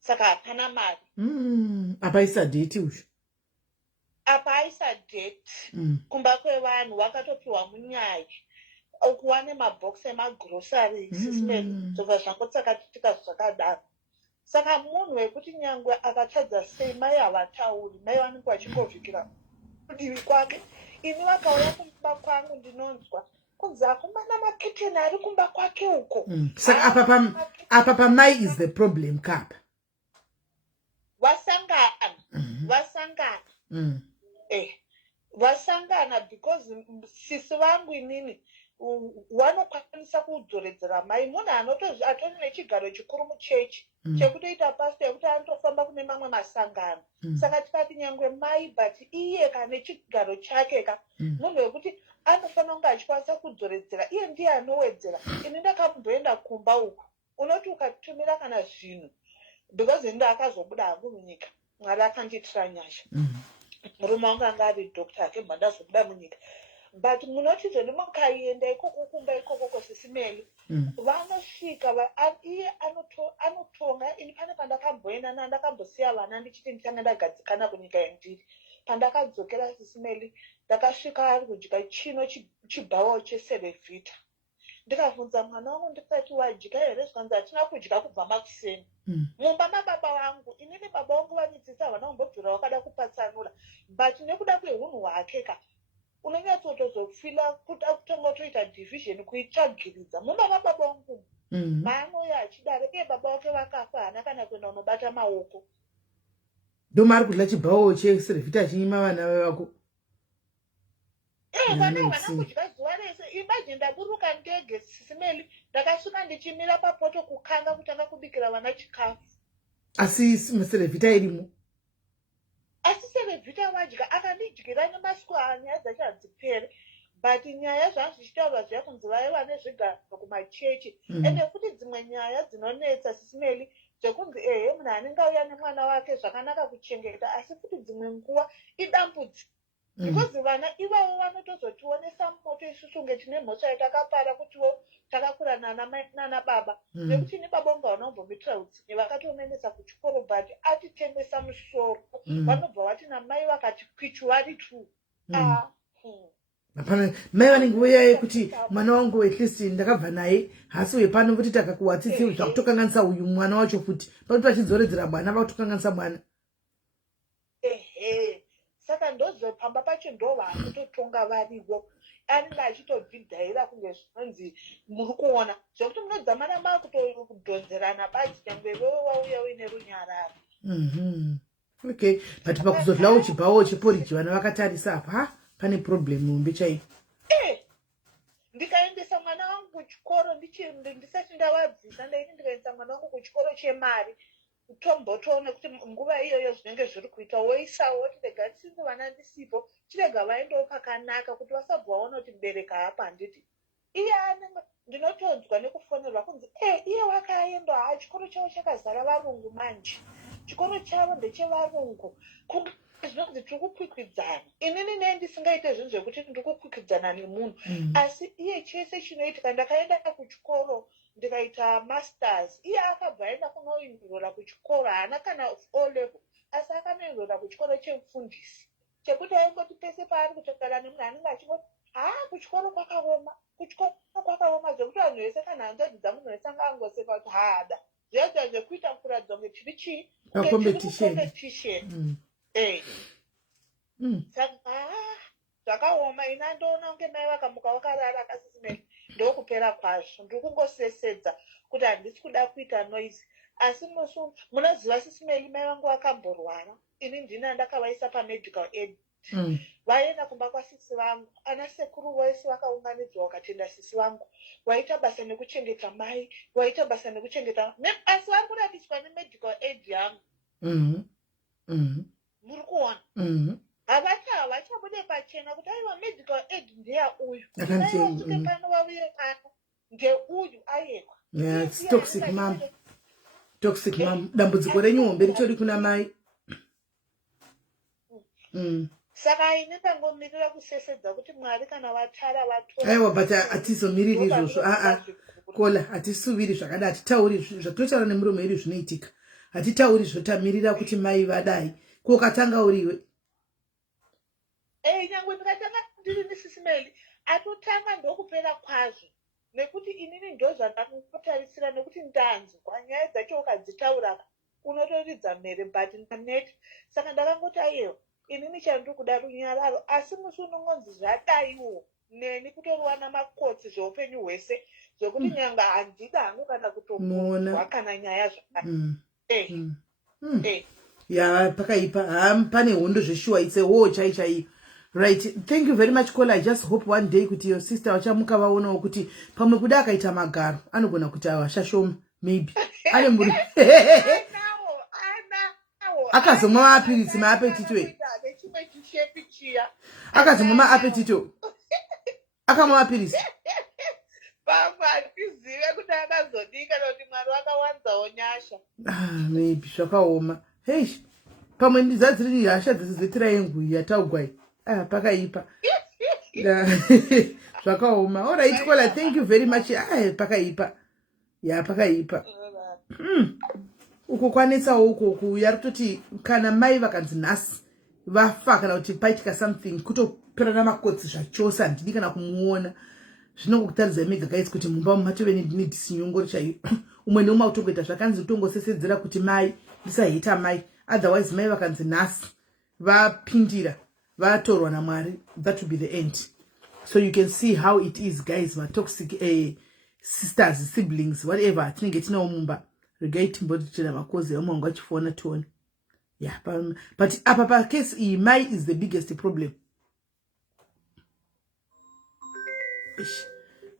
saka hapana mari apaisa dheti uzvo apa aisa dheti kumba kwevanhu vakatopiwa munyai kuva nemabhokisi emagrosari system zvobva zvangotsakatika zvakadaro saka munhu wekuti nyangwe akatadza sei mai havatauri mai vanenge vachingovhikira kudivi kwake ini vakauya kumba kwangu ndinonzwa kunzi akomana makiteni ari kumba kwake uko saka apa pamai is the problem kapa vasangana because sisi vangu inini vanokwanisa kudzoredzera mai munhu atori nechigaro chikuru muchechi chekutoita pastor yekuti anotofamba kune mamwe masangano saka tikati nyangwe mai but iye kane chigaro chake ka munhu wekuti anofanira kunge achikwanisa kudzoredzera iye ndiye anowedzera ini ndakamboenda kumba uku unoti ukatumira kana zvinhu because inde akazobuda hangu munyika mwari akandiitira nyasha murume wangu anga ari doctor akebva ndazobuda munyika but munoti ndimukaienda ikoko kumba ikoko SIS MELLY vanosvika iye anotonga ini pane pandakamboenda ndakambosiya vana ndichiti nditanga ndagadzikana kunyika yandiri pandakadzokera SIS MELLY ndakasvika ari kudya chino chibhawo cheserevhita ndikabvunza mwana wangu ndikati wadya here zvikanzi hatina kudya kubva makuseni mumba mababa vangu inini baba vangu vanidzisa havana kumbobvira wakada kupatsanura but nekuda kweunhu hwake ka unonyatsotozofila kuda kutanga kutoita division kuitsvagiridza mumba mababa vangu maanoya achidare iye baba vake vakafa hana kana kuenda unobata maoko ndomari kudya chibhawo cheserevhita chinyima vana vevako vana havana kudya zuva rese imagine ndaburuka ndege SIS MELLY ndakasvika ndichimira papoto kukanga kutanga kubikira vana chikafu asi serevhita irimo asi serevhita wadya akandidyira nemasiku nyaya dzacho hadzipere but nyaya zvangu zvichitaurwa zviya kunzi vaiva nezvigaro kumachechi ende futi dzimwe nyaya dzinonetsa SIS MELLY zvekunzi munhu anenge auya nemwana wake zvakanaka kuchengeta asi futi dzimwe nguva idambudziko because vana ivavo vanotozotionesa moto isusu nge tine mhosva yatakapara kutiwo takakura nana baba nekuti ini baba unga vana kumbomitira utsinye vakatomenesa kuchikoro but atitengesa musoro vanobva vati namai vakati kwichu vari tu hapana mai vanenge voyaye kuti mwana wangu at least ndakabva naye hasi uye pano kuti takakuwatsitsi zvakutokanganisa uyu mwana wacho futi pano pachidzoredzera mwana vakutokanganisa mwana saka ndozopamba pacho ndo vakutotonga varivo anenge achitobvidhaira kunge zvinonzi muri kuona zvekuti munodzamana makutodhonzerana badzi nyangwe wewe wauya uine runyararo okay but pakuzodlawo chibhawo cheporiji vana vakatarisa apa pane problem hombe chaipo ndikaendesa mwana wangu kuchikoro ndisati ndavabvisa ndaiti ndikaendesa mwana wangu kuchikoro chemari tombotoona kuti nguva iyoyo zvinenge zviri kuita woisawo kuti rega tisinzi vana ndisipo chirega vaendawo pakanaka kuti vasabva vaona kuti mubereka hapa handiti iye anenge ndinotonzwa nekufonerwa kunzi iye wakaenda chikoro chavo chakazara varungu manje chikoro chavo ndechevarungu kunge zvinonzi tiri kukwikwidzana inini nei ndisingaite zvinhu zvekuti ndiri kukwikwidzana nemunhu asi iye chese chinoitika ndakaenda kuchikoro ndikaita masters iye akabva aenda kunoindurora kuchikoro haana kana O level asi akanoindurora kuchikoro chemufundisi chekuti aingoti pese paari kutogara nemunhu anenge achingoti kuchikoro kwakaoma zvekuti vanhu vese kana njodzi dzamunhu wese anga angoseka kuti haada zviyaita zvekuita kuratidza kunge tiri chii competition saka zvakaoma ina ndoona kunge mai vakamuka vakarara akasisime ndokupera kwazvo ndiri kungosesedza kuti handisi kuda kuita noise asi munoziva sisimeli mai vangu vakamborwara ini ndina ndakavaisa pamedical aid vaenda kumba kwasisi vangu ana sekuru vose vakaunganidzwa vakatenda sisi vangu waita basa nekuchengeta mai waita basa nekuchengeta asi vari kuratiswa nemedical aid yangu muri kuona havachabude pachena kuti aiwa medical aid ndeya uyu aivasuke pano vavuye pano ngeuyu ayekwa toxic mam dambudziko renyu hombe ritori kuna mai saka ine tangomirira kusesedza kuti mwari kana vatara vatora aiwa but hatizomiriri izvozvo kola hatisuviri zvakada hatitauri zvatotaura nemuromo yedu zvinoitika hatitauri zvotamirira kuti mai vadai kokatanga uriwe nyangwe ndikatanga ndiri nesisimeli atotanga ndokupera kwazvo nekuti inini ndo zvandakotarisira nekuti ndanzwa nyaya dzacho ukadzitaura unotoridza mhere but ndaneti saka ndakangoti aiyewo inini chandiri kuda runyararo asi musi unongonzi zvadaiwo neni kutoriwana makotsi zveupenyu hwese zvokuti nyanga handida hangu kana kutomuona kana nyaya zvakadai ya pakaipa pane hondo zveshuwa itse wo chaichaiyo. Right, thank you very much Kola. I just hope one day kuti your sister wachamuka vaonawo kuti pamwe kuda akaita magaro anogona kuti awashashoma maybe ane muri akazomwa mapirisi maapetitwe akazomwa maapetito akamwa mapirisi papa tizive kuti akazodika kuti mwari wakawanzawo nyasha maybe zvakaoma hey pamwe ndizadziri hasha dzezetirengu yataugwai pakaipa zvakaoma. Alright Kola, thank you very much. Pakaipa pakaipa uko kwanetsawo uko yarutoti kana mai vakanzi nhasi vafa kana kuti paitika something kutoperana makotsi zvachose handidi kana kumuona zvinongokutaridza megagaitsi kuti mumba mumatove nedisinyongori chaiyo umwe neumwe utongoita zvakanzi utongosesedzera kuti mai ndisahita mai otherwise mai vakanzi nhasi vapindira vatorwa naMwari, that will be the end. So you can see how it is guys, my toxic sisters, siblings, whatever tinenge tinawo mumba regai timbotitira makozi omwe wangu achifona tone. Yeah, but apa case mai is the biggest problem.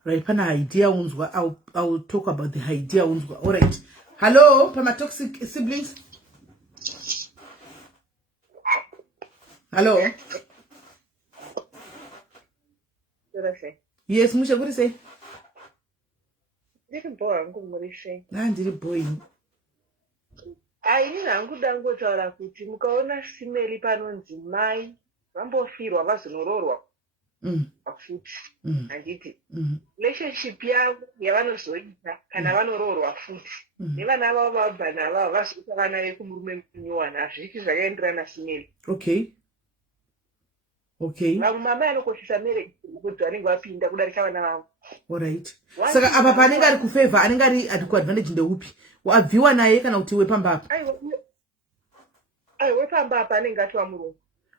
Right, pana idea unzwa. I'll talk about the idea unzwa. All right. Hello, pama toxic siblings. Hello. Yes, musha kuri say. Ndiri boy angu murishe. Ndiri boy. Ini nangu dangotaura kuti mukaona simeli panonzi mai vambofirwa vazonororwa futi handiti relationship yavo yavanozoita kana vanororwa futi nevana vavo vabva navavo vazoita vana vekumurume munyuwana hazviti zvakaenderana simeli. Okay. Vamwe mamai anokoshesa mere kuti vanenge vapinda kudarika vana vavo. Alright. Saka apa panenge ari kufavor anenge ari kuadvantage ndeupi? Wabviwa naye kana kuti wepamba apa? Wepamba apa anenge atwa murume.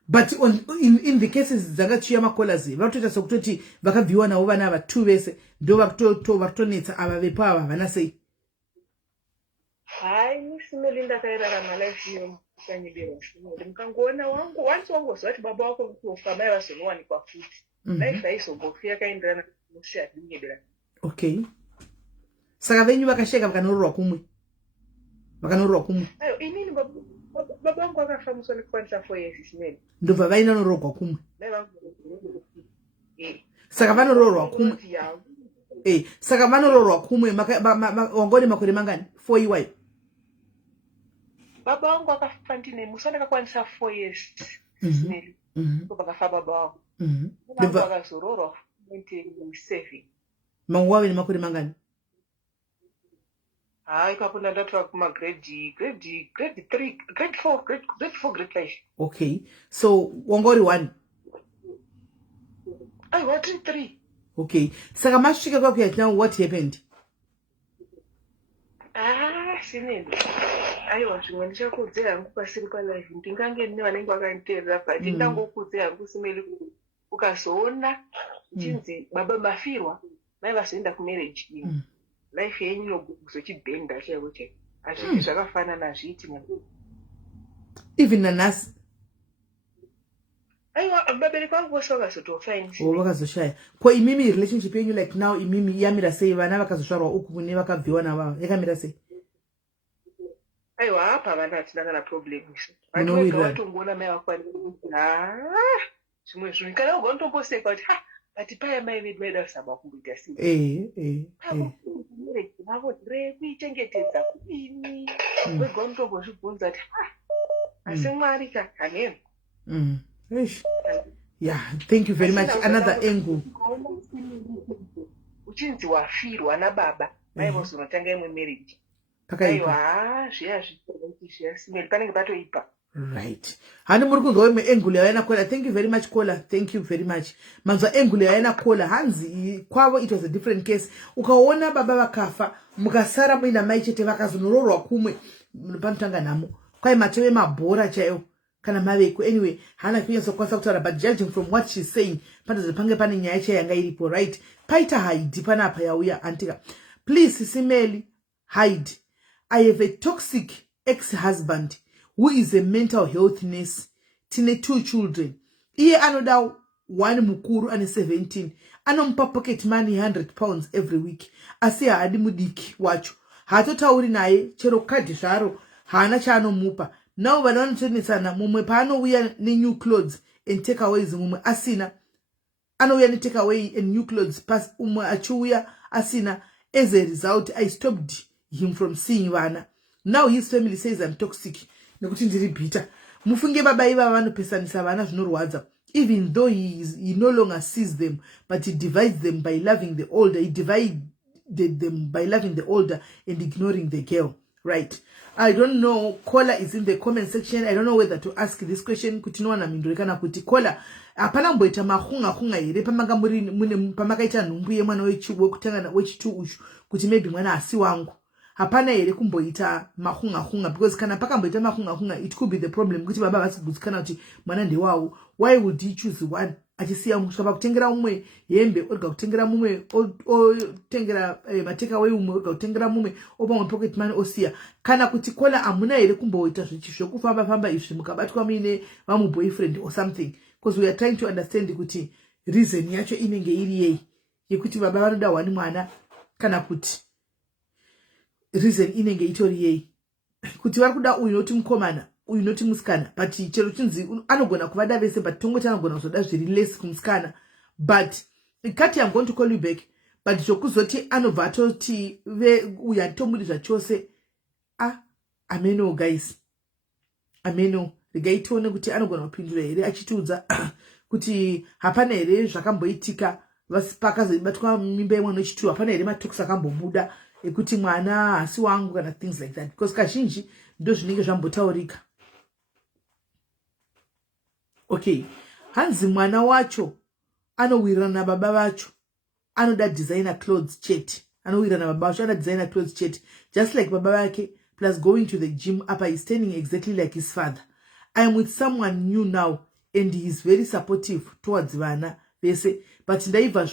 But in the cases dzakachiya makolazi vatoita sokutoti vakabviwa navo vana ava two vese ndo vakutonetsa ava vepo ava vana sei? Hai musimeli ndakairarama life iyo kanyibero shimoli mukangoona wangu wanzi wangozwa kuti baba wako kufa mai vazonowanikwa futi life haizombofi yakaenderana musiadhinyebera. Okay, saka venyu vakasheka vakanororwa kumwe ayo inini baba wangu akafa muswa nekukwanisa 4 years simeli ndobva vaina nororwa kumwe saka vanororwa kumwe saka vanororwa kumwe wangoni makore mangani 4 iwayo? Baba wangu akafa ndine muswa ndakakwanisa 4 years simeli pakafa baba wangu akazororwa 27. mangu wave nemakore mangani? ipapo ndatova kuma grade 3, grade 4, grade 5. Okay, so wangori 1. Aiwa 3. Okay, saka masvika kwakuya now what happened? Sineni. Aiwa zvimwe ndichakudze hangu pasiri palive ndingange ndine vanenge vakanditeerera but ndangokudze hangu simeli ukazoona chinzi baba mafirwa mai vazoenda kumarriage ino life yenyu inozochibhenda chaiwo chaiwo hazviti zvakafanana hazviiti even nanasi. aiwa vabereki vangu vose vakazotofaini vakazoshaya. Ko imimi relationship yenyu like now imimi yamira sei? Vana vakazosvarwa uku kune vakabviwa navavo yakamira sei? aiwa apa vana hatina kana problem isu vatongoona mai vakwanira zvimwe zvinhu kana uga unotomboseka kuti but paya mai vedu vaida kuzama kumboita vavo kuichengetedza kudini wega unotombozvibvunza kuti asi mwari ka amen. Yeah, thank you very much. Another angle. Uchinzi wafirwa nababa mai vozonotanga imwe marriage. Aiwa zviya simeli panenge patoipa. Right. Hani muri kunzwa imwe angle yaina kola. Thank you very much kola. Thank you very much. Manzwa angle yaina kola. Hanzi kwavo it was a different case. Ukaona baba vakafa mukasara muina mai chete vakazonororwa kumwe panotanga namo. Kwai mateve mabhora chaiwo. Kana maveku anyway hana kunyasa kwasa kutaura but judging from what she's saying pandazo pange pane nyaya chayanga iripo right. Paita hide panapa yauya antika. Please simeli hide. I have a toxic ex-husband who is a mental health nurse. Tine 2 children. Iye anoda 1 mukuru ane 17. Anompa pocket money £100 every week. Asi haadi mudiki wacho. Hatotauri naye chero kadi zvaro hana chaanomupa. Now vana vanotenetsana mumwe paanouya new clothes and takeaways mumwe asina. Anouya ne takeaway and new clothes pas umwe achiuya asina. As a result I stopped him from seeing vana. Now his family says I'm toxic. Nekuti ndiri bitter. Mufunge baba iva vanopesanisa vana zvinorwadza. Even though he no longer sees them, but he divides them by loving the older. He divided them by loving the older and ignoring the girl. Right. I don't know. Caller is in the comment section. I don't know whether to ask this question. Kuti no wana mindoreka kuti caller. Apana mboita mahunga ere pamangamburi mune pamakaita nhumbu yemwana wechiwo kutanga na wechitu ushu kuti maybe mwana asi wangu. Hapana ere kumboita mahunga because kana pakamboita mahunga it could be the problem kuti baba vasigutsikana kuti mwana ndewawo. Why would he choose one? Achisiya musvika kutengera umwe hembe orga kutengera mumwe otengera mateka we umwe orga kutengera mumwe opamwe pocket money osiya. Kana kuti kola amuna ere kumboita zvichizvo kufamba izvi mukabatwa mine vamu boyfriend or something, because we are trying to understand kuti reason yacho inenge iri yei yekuti baba vanoda wani mwana kana kuti reason inenge itori yei kuti vari kuda uyu noti mukomana uyu noti musikana but chero chinzi anogona kuvada vese but tongoti anogona kuzoda zviri less kumusikana but ikati I'm going to call you back but zvokuzoti anobva atoti uyu hatomudi zvachose ameno guys ameno regai tione kuti anogona kupindura here achitiudza kuti hapana here zvakamboitika pakazobatwa mimba yemwana wechitu hapana here matoksi akambobuda ekuti mwana hasi wangu kana things like that, because kazhinji ndo zvinenge zvambotaurika. Okay, hanzi mwana wacho anowirana na baba vacho anoda designer clothes chete, anowirana na baba vacho anoda designer clothes chete just like baba vake, plus going to the gym. Apa is standing exactly like his father. I am with someone new now and he is very supportive towards vana vese, but ndaibva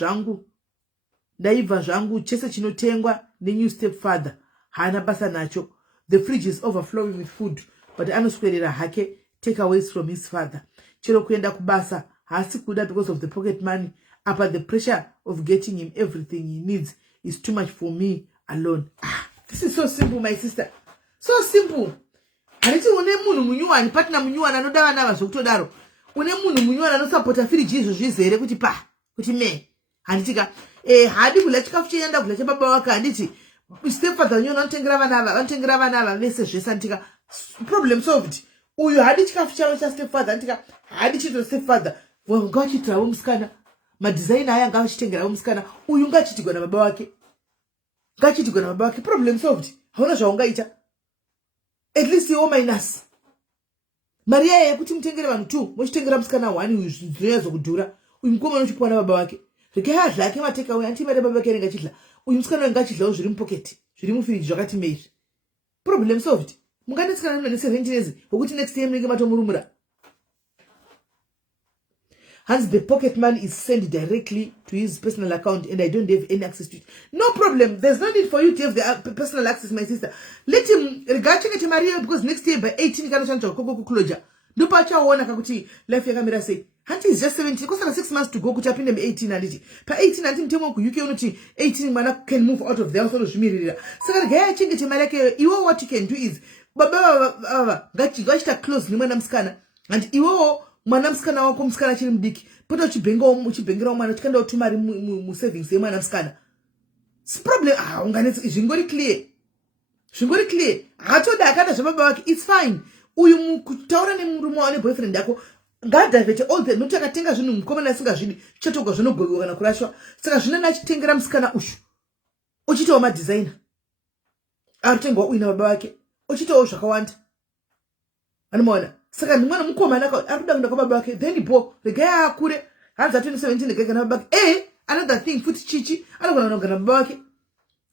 zvangu chese chinotengwa the new stepfather hana basa nacho. The fridge is overflowing with food but anoswerera hake takeaways from his father. Chero kuenda kubasa hasi kuda because of the pocket money. Apa the pressure of getting him everything he needs is too much for me alone. This is so simple, my sister, so simple. Haniti une munhu munyuwani partner munyuwani anoda vana zvokutodaro, une munhu munyuwani anosupporta fridge izvo zvizere kuti me handitika hadi kula chikafu cheyanda kula chababa wake handiti stepfather nyona anotengera vana ava vese zvese antika problem solved. Uyu hadi chikafu chawo cha stepfather antika hadi chito stepfather ngachitirawo musikana madesign aya ngachitengerawo musikana uyu ngachitigwa na baba wake problem solved. hauna zvaungaita. At least iwo minus. Mari yaye yekuti mutengere vanhu 2, mochitengera musikana 1 uyu zvinonyazo kudhura. Uyu mukomana uchipuwa nababa vake. Regai adla ake mateka uyu anti mari baba vake anenge achidla. Uyu musikana wanga achidlawo zviri mupoketi, zviri mufiriji zvakati meiri. Problem solved. Munganetsikana nune 17 years wokuti next year munenge matomurumura. Hence the pocket money is sent directly to his personal account and I don't have any access to it. No problem. There's no need for you to have the personal access, my sister. Let him regachengete Maria because next year by 18 kanoshancha koko closure. No pacha wona kakuti life yakamira sei. Hanti is just 17. Kosa 6 months to go kuti apinde me 18 anditi. Pa 18 anti mtemo ku UK unoti 18 mwana can move out of the house ono zvimirira. Saka regaya chengete Maria ke iwo what you can do is baba ngachita close ni mwana msikana and iwo mwana msikana wako msikana chiri mudiki poto uchibhengera mwana uchikanda utumari mu savings ye mwana msikana. It's problem unganetsi zvingori clear hatoda akada zvababa wake it's fine. Uyu mukutaura nemurume wane boyfriend yako ngadavete all the not akatenga zvinhu mukomana asingazvidi chatoga zvinogoviwa kana kurashwa. Saka zvinana achitengera musikana ushu uchitawo madesigner arutengwa uina baba wake uchitawo zvakawanda anomaona. Saka ndimwana mukomana arikuda kuenda kwababa wake then ipo regai akure hanza 2017 regai kana baba wake another thing futi chichi anogona kugara baba wake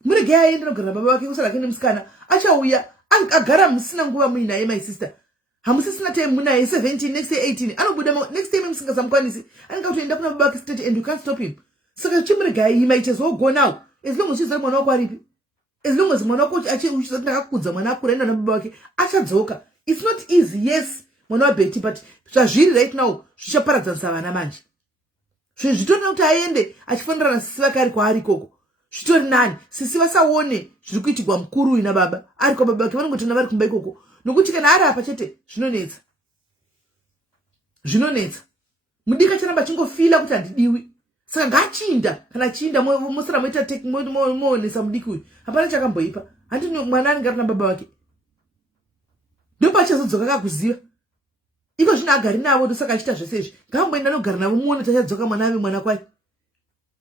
muregai aende kugara baba wake kusala kene musikana achauya agara musina nguva muinaye my sister hamusisina time munaye 17 next year 18 anobuda next time musingasamukwanisi anenge kutoenda kuna baba wake straight and you can't stop him. Saka chimuregai he might as well go now as long as she's mwana wako aripi as long as mwana wako achakudza mwana akura enda na baba wake achadzoka. It's not easy yes mwana wabeti but zvazviri right now zvichaparadzanisa vana manje. Zvitori kuti aende achifanira na sisi vake ari kwaari koko zvitori nani. Sisi vasaone zviri kuitirwa mukuru ina baba ari kwa baba vake vanongotona vari kumba ikoko nokuti kana ari apa chete zvinonetsa mudika charamba chingofila kuti handidiwi. Saka ngachinda kana chinda mosara moita moonesa mudiki uyu hapana chakamboipa handi mwana anenge ari na baba vake ndopachazodzoka kakuziva iko zvino agari navo ndosaka achita zvese izvi ngamboenda nogara navo muone tachadzoka mwana ave mwana kwai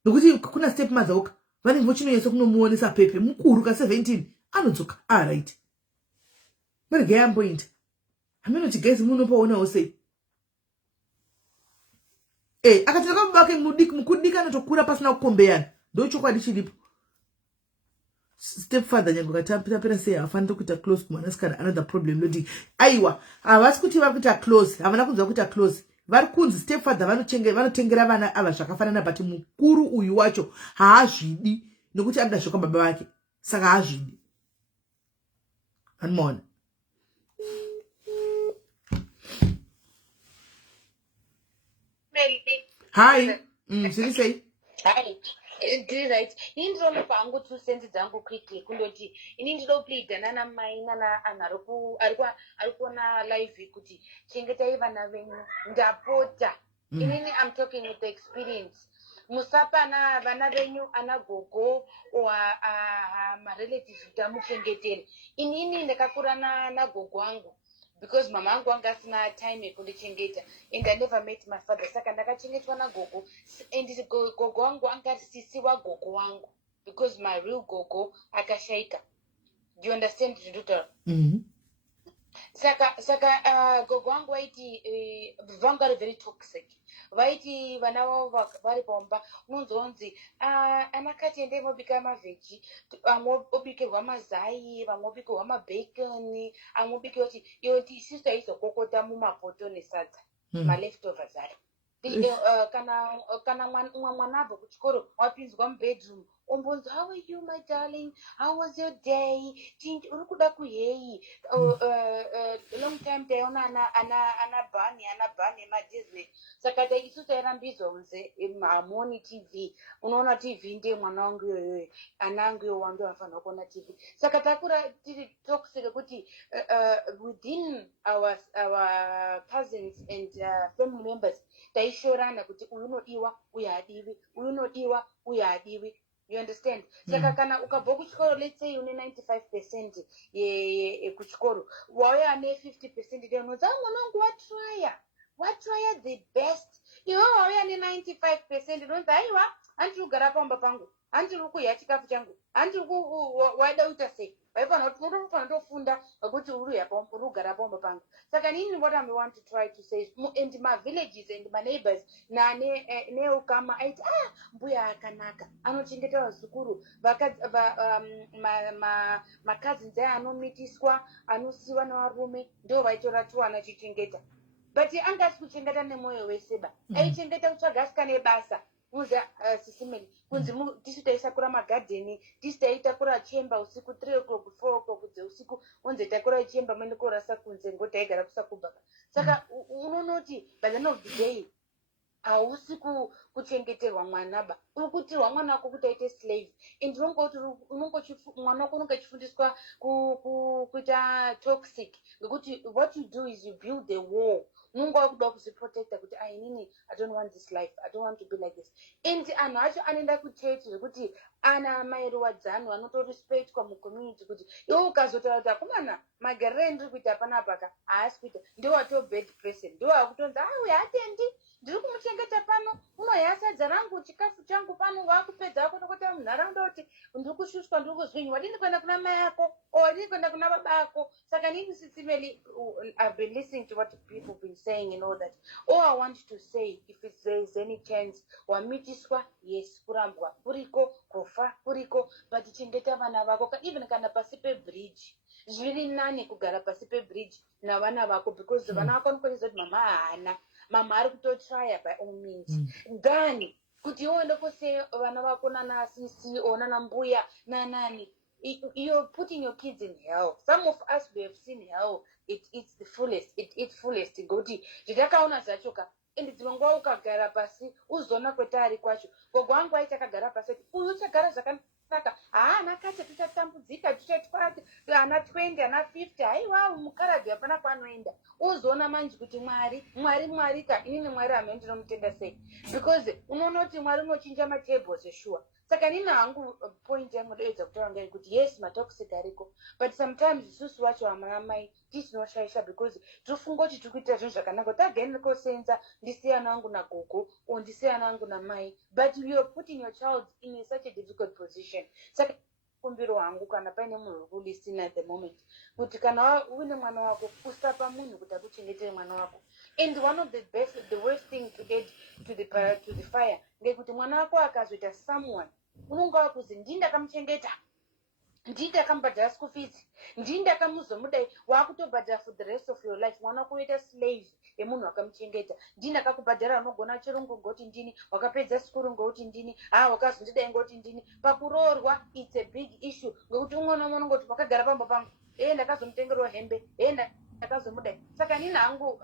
nokuti kuna step mother oka vanenge vochinoyesa kunomuonesa pepe mukuru ka 17 anodzoka right. Muregai amboinda haminoti guys munopaonawo sei akatoka baba wake mukudika anotokura pasina kukombeyana ndochokwadi chiripo. Step father nyango katapira sei hafaniri kuita close kumwanasikana another problem lodi aiwa havasi kuti vari kuita close havana kunzwa kuita close vari kunzi step father vanotengera vana ava zvakafanana but mukuru uyu wacho haazvidi nokuti anoda zvoka baba vake saka haazvidi anomaona. Hi zviri sei? Hi. Ndiri right. Ini ndinopa hangu 2 cents dzangu quickly kundoti ini ndinopleada nana mai nana anhu ari kuona live kuti chengetai vana venyu ndapota. Inini I'm talking with the experience. Musapa na vana venyu ana gogo or marelatives kuti amuchengetere. Inini ndakakura na gogo wangu because mama angu anga asina time yekundichengeta and I never met my father saka ndakachengetwa na gogo and gogo wangu anga sisi wa gogo wangu because my real gogo akashaika. Do you understand Dr. Saka gogo wangu waiti vangu are very toxic. Vaiti vana vavo vari pomba unonzonzi anakati ende mobika maveji amwe obikirwa mazai vamwe obikirwa mabacon amwe obikirwa kuti yoti sister izokokota mumapoto nesadza maleftovers ari kana mwana abva kuchikoro wapinzwa mubedroom ombonzi how are you my darling, how was your day, uri kuda kuhei long time taiona ana bani madisney saka isu tairambizwa unze hamoni tv unoona tv ndiye mwana wangu yoyoyo ana angu yo wangu vafanira kuona tv saka takura tiri toxic kuti within our cousins and family members taishorana kuti uyu unodiwa uyu hadiwi uyu unodiwa uyu hadiwi. You understand? Saka kana ukabva kuchikoro let's say une 95% kuchikoro wauya ane 50% ndio unonzi mwana wangu watrya the best iwe wauya ane 95% unonzi aiwa handiri kugara pamba pangu handiri kuhya chikafu changu handiri wada kuita sei vaifana kuti unofanira kutofunda kuti uri kugara pomba pangu. Saka inini what I want to try to say and my villages and my neighbors neukama aiti mbuya akanaka anochengeta vazukuru makazins aya anomitiswa anosiwa navarume ndo vaitora tuwana achichengeta, but anga asi kuchengeta nemwoyo weseba aichengeta kutsvaga asika nebasa muzi sisimeni kunzi tisu taisakura magadheni, tisu taitakura chemba usiku 3 o'clock 4 o'clock dzeusiku unze takura chemba mende korasa kunze ngoti taigara kusakubhaka. Saka unonoti by the end of the day hausi kuchengeterwa mwana ba, uri kuitirwa mwana wako kuti aite slave. And mwana wako unonge achifundiswa kuita toxic ngekuti what you do is you build the wall. Unonge wakuda kuzviprotecta kuti inini I don't want this life, I don't want to be like this. And anhu acho anoenda kuchechi zvekuti ana mairowadzano anotorespectwa mucommunity kuti iwe ukazotaura kuti akomana magariro endiri kuita panapaka haasi kuita ndowato bad person, ndowakutonzi uyu hatendi ndiri kumuchengeta pano unohya sadza rangu chikafu changu pano wakupedza wakotokota munharaunda kuti ndiri kushushwa ndiri kuzvinyi wadini kuenda kuna mai ako wadini kuenda kuna baba ako. Saka nini sisimeli I've been listening to what people have been saying and all that. All I want to say, if there is any chance wamitiswa, yes, kurambwa kuriko, kufa kuriko, but chengeta vana vako even kana pasi pebridge. Zviri nani kugara pasi pebridge na vana vako because vana vako nokwanisa kuti mama haana, mama ari kutotrya by all means. Then kuti uende kose vana vako nana sisi or nana mbuya nanani, you're putting your kids in hell. Some of us, we have seen hell. It's the fullest. It's fullest. Goti zvitakaona zvachoka ende dzinongwa ukagara pasi uzona kwetari kwacho gogo wangu aita akagara pasi uyu uchagara zvakanaka haana kati tichatambudzika tichatwati ana 20 ana 50 haiwa mukaradhi hapana kwanoenda uzoona manje kuti mwari ka inini mwari hamene ndinomutenda sei because unoona kuti mwari unochinja matables sure. Saka nini hangu point yangu ndoedza kutaura ngekuti yes matoxic ariko, but sometimes isusu wacho amai tisinoshaisha because tofunga kuti tiri kuita zvinhu zvakanaka tagaenda kosenza ndisiya ana angu nagogo or ndisiya ana angu namai, but you're putting your child in such a difficult position. Saka kumbiro wangu kana paine munhu uri kulistina at the moment kuti kana uine mwana wako usapa munhu kuti akuchengetere mwana wako. And one of the worst thing to add to the fire ngekuti mwana wako akazoita someone unonga wakuzi ndindakamuchengeta, ndindakamubhadhara school fees, ndindakamuzomudai, wakutobhadhara for the rest of your life. Mwana wako uita slave yemunhu wakamuchengeta. Ndindakakubhadhara unogona chirungu ngoti ndini, wakapedza sikuru ngoti ndini, wakazondidai ngoti ndini. Pakuroorwa it's a big issue ngekuti umwe nomwe unongoti wakagara pamba pangu ndakazomutengerwa hembe ndakazomudai. Saka nini hangu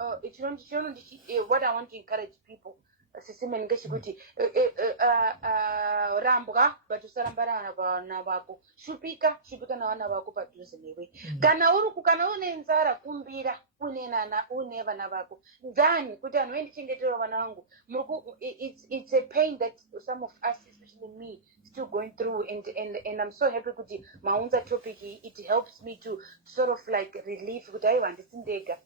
what I want to encourage people sisimeni ngechikuti rambwa but usarambara vana vako, shupika navana vako padhuze newe. Kana une nzara kumbira une vana vako then kuti anhu endichengeterwa vana vangu. It's a pain that some of us, especially me, still going through and I'm so happy kuti maunza topic it helps me to sort of like relieve kuti aiwa ndisindega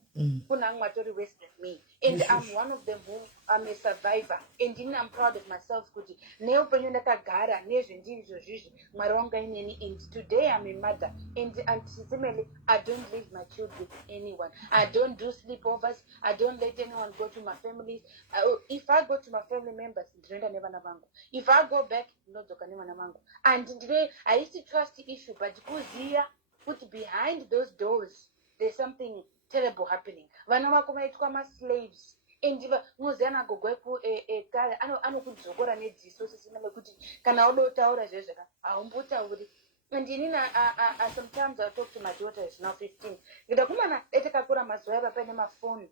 kuna amwe atori worse than me and I'm one of them who I'm a survivor and I'm proud of myself kuti neupenyu ndakagara nezvendizvo zvizvi mwari wanga ineni and today I'm a mother and sincerely I don't leave my children with anyone. I don't do sleepovers. I don't let anyone go to my families. If I go to my family members, ndinoenda nevana vangu. If I go back, ndinodzoka nevana vangu. And today I used to trust the issue, but kuziya put behind those doors there's something terrible happening. Vana vako vaitwa ma-slaves. Endiva muzana gogo eku kare anokudzokora nedziso sisimele kuti kana udotaura zvezvaka haumbotauri. And sometimes I talk to my daughter, who's now 15. Ngida kumana etakakura mazuva aya paine mafoni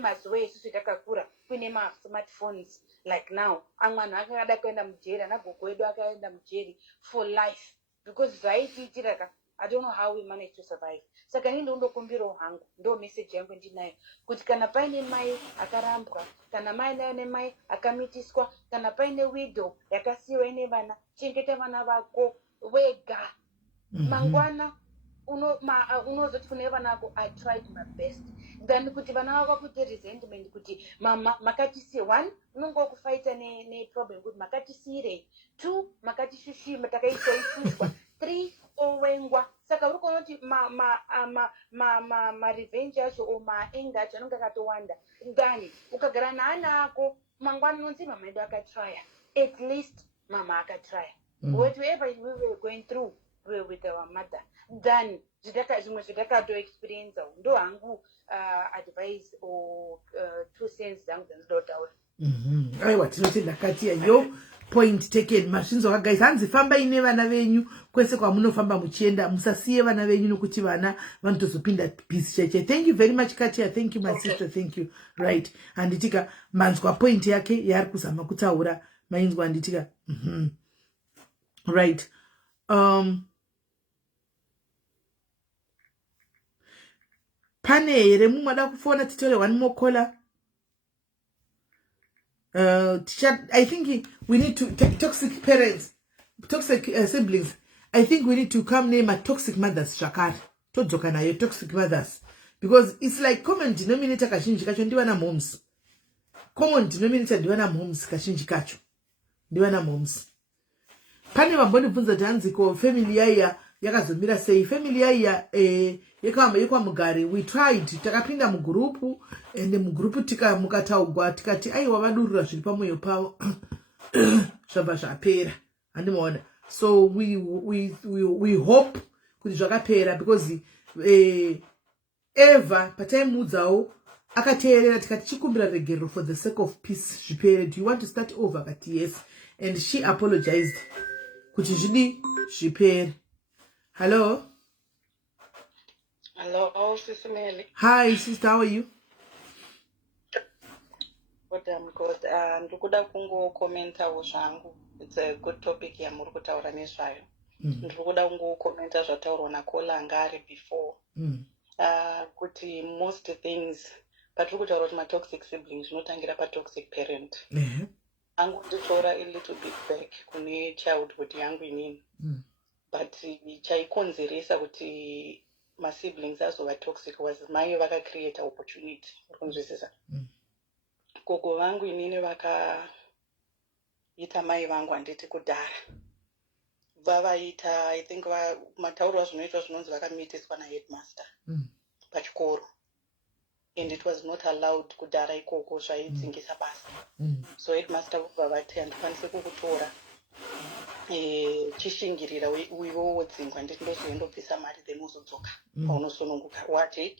mazuva isusu etakakura kuine ma-smartphones like now. Amwe anhu akada kuenda mujeri, anagogo edu akaenda mujeri for life because zvaitiitira I don't know how we managed to survive. Saka nini ndokumbiro hangu ndo message yangu ndinayo kuti kana paine mai akarambwa, kana mai nayo nemai akamitiswa, kana paine widow yakasiyiwa ine vana, chengeta vana vako wega. Mangwana unozoti kune vana vako I tried my best. Then kuti vana vako kuti resentment kuti mama makatisiye. 1 unonge wakufighta ne problem kuti makatisiyirei. 2 makatishushima takaishushwa. 3 owengwa. saka uri kuona kuti marevenge acho o maanger acho anenge akatowanda than ukagara naana ako mangwana unonzi mama edu akatrya, at least mama akatrya. Whatever we were going through we were with our mother than zvimwe zvatakato-experience. Ndo hangu advice or 2 cents dzangu dzandinoda kutaura. Aiwa, tinotenda Katia, yo point taken. Mashinzo guys, hanzi famba ine vana venyu kwese kwamunofamba muchienda, musasiye vana venyu nokuti vana vanotozopinda peace cheche. Thank you very much Katia, thank you my sister, thank you. Right, anditika manzwa point yake yari kuzama kutaura, mainzwa anditika. Right. Pane here mumada kufona titole one more caller. I think we need to take toxic parents, toxic siblings. I think we need to come name a toxic mothers shakar. Tojoka na yo toxic mothers, because it's like common denominator kashinji kacho ndiwana moms. Common denominator ndiwana moms kashinji kacho. Ndiwana moms. Pane maboni funza tanziko family yaya yakazomira sei family yaya yekwa mugari. We tried takapinda mugrupu ende mugrupu tika mukataugwa tikati aiwa vadurura zviri pamoyo pavo zvabva zvapera handimaona. So we hope kuti zvakapera, because Eva pataimuudzawo akateerera tikati chikumbira regero for the sake of peace zvipere. Do you want to start over? Akati yes, and she apologized kuti zvidi zvipere. Hello. Hello, SIS MELLY. Hi sister, how are you? But I'm good. Ndikuda kungokomentawo zvangu. It's a good topic yamuri kutaura nezvayo. Ndikuda kungokomenta zvataurwa nakola anga ari before. Kuti most things patiri kutaura kuti toxic siblings zvinotangira toxic parent. Angu nditora a little bit back kune childhood yangu inini. But chaikonzeresa kuti siblings azova toxic was mai vakacreate opportunity. Ukunzwisisa? Gogo vangu inini vakaita mai vangu handiti kudhara. Vavaita, I think matauro azvinoitwa zvinonzi vakamitiswa naheadmaster pachikoro. And it was not allowed kudhara ikoko zvaidzingisa basa. So headmaster vavati handikwanisi kukutora chishingirira uivo wodzingwa nditi ndozoendobvisa mari then uzodzoka paunosununguka wati.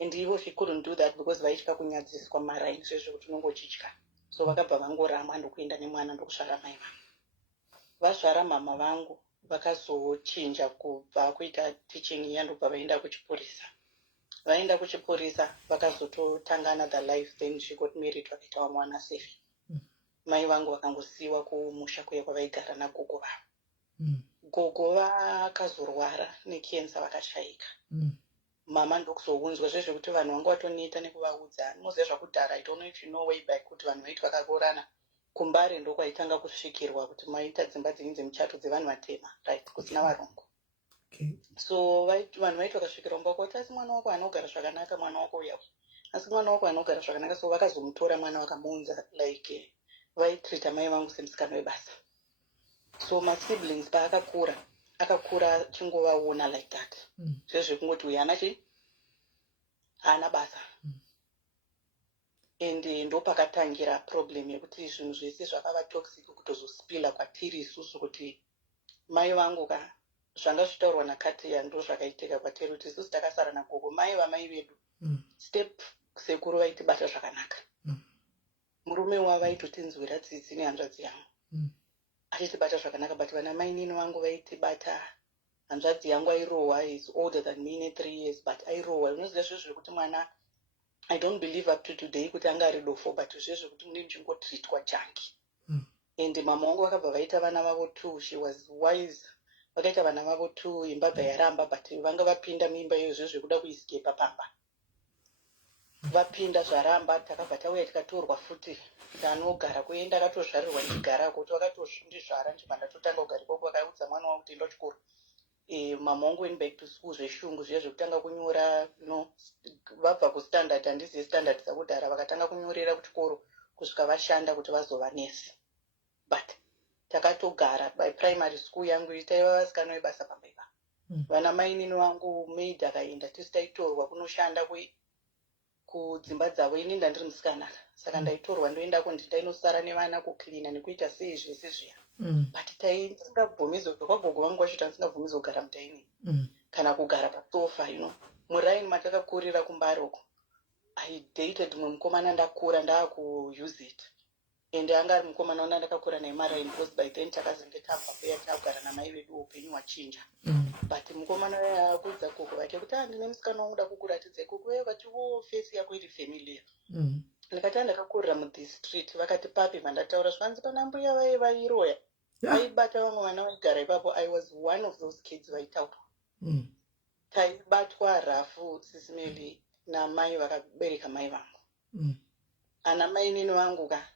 And ivo she couldn't do that because vaitya kunyadziswa maraini zvezvekuti unongochitya. So vakabva vangoramba ndokuenda nemwana ndokusvara mai vangu. Vasvara mama vangu vakazochinja kubva kuita teaching iya ndobva vaenda kuchipurisa. Vaenda kuchipurisa vakazototanga another life, then she got married vakaita vamwana 7. Mai vangu vakangosiyiwa kumusha kuya kwavaigara nagogo vavo. Gogo vakazorwara nekensa vakashayika. Mama ndokuzounzwa zvezvekuti vanhu vanga vatoneta nekuvaudza. Muziva zvakudhara, I don't know if you know way back kuti vanhu vaiti vakaroorana kumbare ndokwaitanga kusvikirwa kuti maita dzimba dzenyu dzemuchato dzevanhu vatema, right, kusina varungu. So vanhu vaiti vakasvikirwa mbakoti asi mwana wako anogara zvakanaka, mwana wako uya. Asi mwana wako anogara zvakanaka, so vakazomutora mwana vakamuunza like vaitreata mai vangu semusikana webasa. So siblings paakakura akakura chingovaona like that. Zvezvekungoti uyu haana basa. And ndo pakatangira problem yekuti zvinhu zvese zvakava toxic kutozospila kwatiri isusu kuti mai vangu zvanga zvitaurwa naKatia ndo zvakaitika kwatiri kuti isusu takasara nagogo. Mai vamai vedu step sekuru vaitibata zvakanaka. Murume wavaitotinzwira tsitsi nehanzvadzi yangu achitibata zvakanaka, but vana mai nini vangu vaitibata. Hanzvadzi yangu airohwa, is older than me 3 years, but airohwa. Unoziva zvezvo kuti mwana, I don't believe up to today kuti anga ari dofo, but zvezvo kuti munenge muchingotreatwa janki. And mama wangu vakabva vaita vana vavo 2. She was wise. Vakaita vana vavo 2, imba bva yaramba, but vanga vapinda mimba iyo zvezvo kuda kuisikepa pamba. Vapinda zvaramba, takabva tauya tikatorwa futi tanogara kuenda akatozvarirwa ndigara kuti vakatozvindizvara ndibva ndatotanga kugara ikoko. Vakaudza mwana wangu kuti enda kuchikoro. Mama wangu went back to school zveshungu zviya zvekutanga kunyora, vabva kustandard, handizivi standard dzakudhara, vakatanga kunyorera kuchikoro kusvika vashanda kuti vazova nesi. But takatogara by primary school yangu taiva vasikana vebasa pamba ipa. vana mainini wangu maid akaenda tisi taitorwa kunoshanda kudzimba dzavo ini ndandiri musikanaka saka ndaitorwa ndoendako nditainosara nevana kuklina nekuita sei zvese zviya but tisingabvumizo kwagogo vangu vacho tanisingabvumizo kugara mutaini kana kugara pasofa muraini matakakurira kumbaroko I dated mumwe mukomana ndakura ndaakuuse it ende anga ari mukomana wanda ndakakura naye maraini because by then takazenge tabva peya takugara namai vedu upenyu hwachinja but mukomana waya akudza koko vati kuti handine musikana wanguda kukuratidza koko vaya vati fesi yako iri familiar ndikati andakakurira mudistrict vakati papi mandataura zvanzi pana mbuya vaye vairoya vaibata vamwe vana vaigara ipapo I was one of those kids vaitaurwa taibatwa rafu SIS MELLY namai vakabereka mai vangu ana mainini vangu ka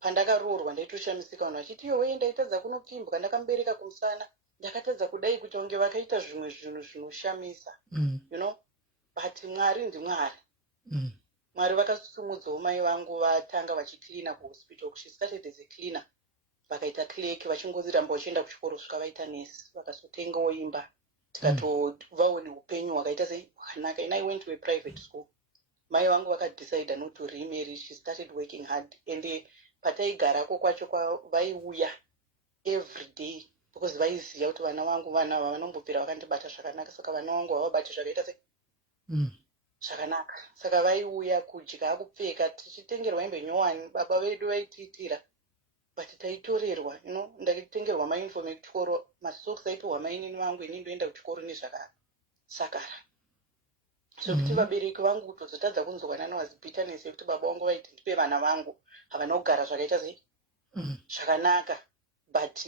pandakaroorwa ndaitoshamisika vanhu vachiti iwe ndaitadza kunokimbwa ndakamubereka kumusana ndakatadza kudai kuti vange vakaita zvimwe zvinhu zvinoshamisa but mwari ndimwari mwari vakasumudzawo mai vangu vatanga vachiklina kuhospital she started as a cleaner vakaita clerk vachingoramba vachienda kuchikoro kusvika vaita nesi vakazotengawo imba tikatovawo neupenyu hwakaita sei hwakanaka and I went to a private school mai vangu vakadecide not to remarry she started working hard and pataigarako kwacho vaiuya every day because vaiziva kuti vana vangu vanava vanombopera vakandibata zvakanaka saka vana vangu havabati zvakaita sei zvakanaka saka vaiuya kudya kupfeka tichitengerwa hembe nyowani baba vedu vaitiitira but taitorerwa ndaitengerwa mauniform ekuchikoro masocks aipiwa mainini vangu ini ndoenda kuchikoro nezvakasakara zvekuti vabereki vangu kutozotadza kunzwa nani was bitterness yekuti baba vangu vaiti ndipe vana vangu havana kugara zvakaita sei zvakanaka but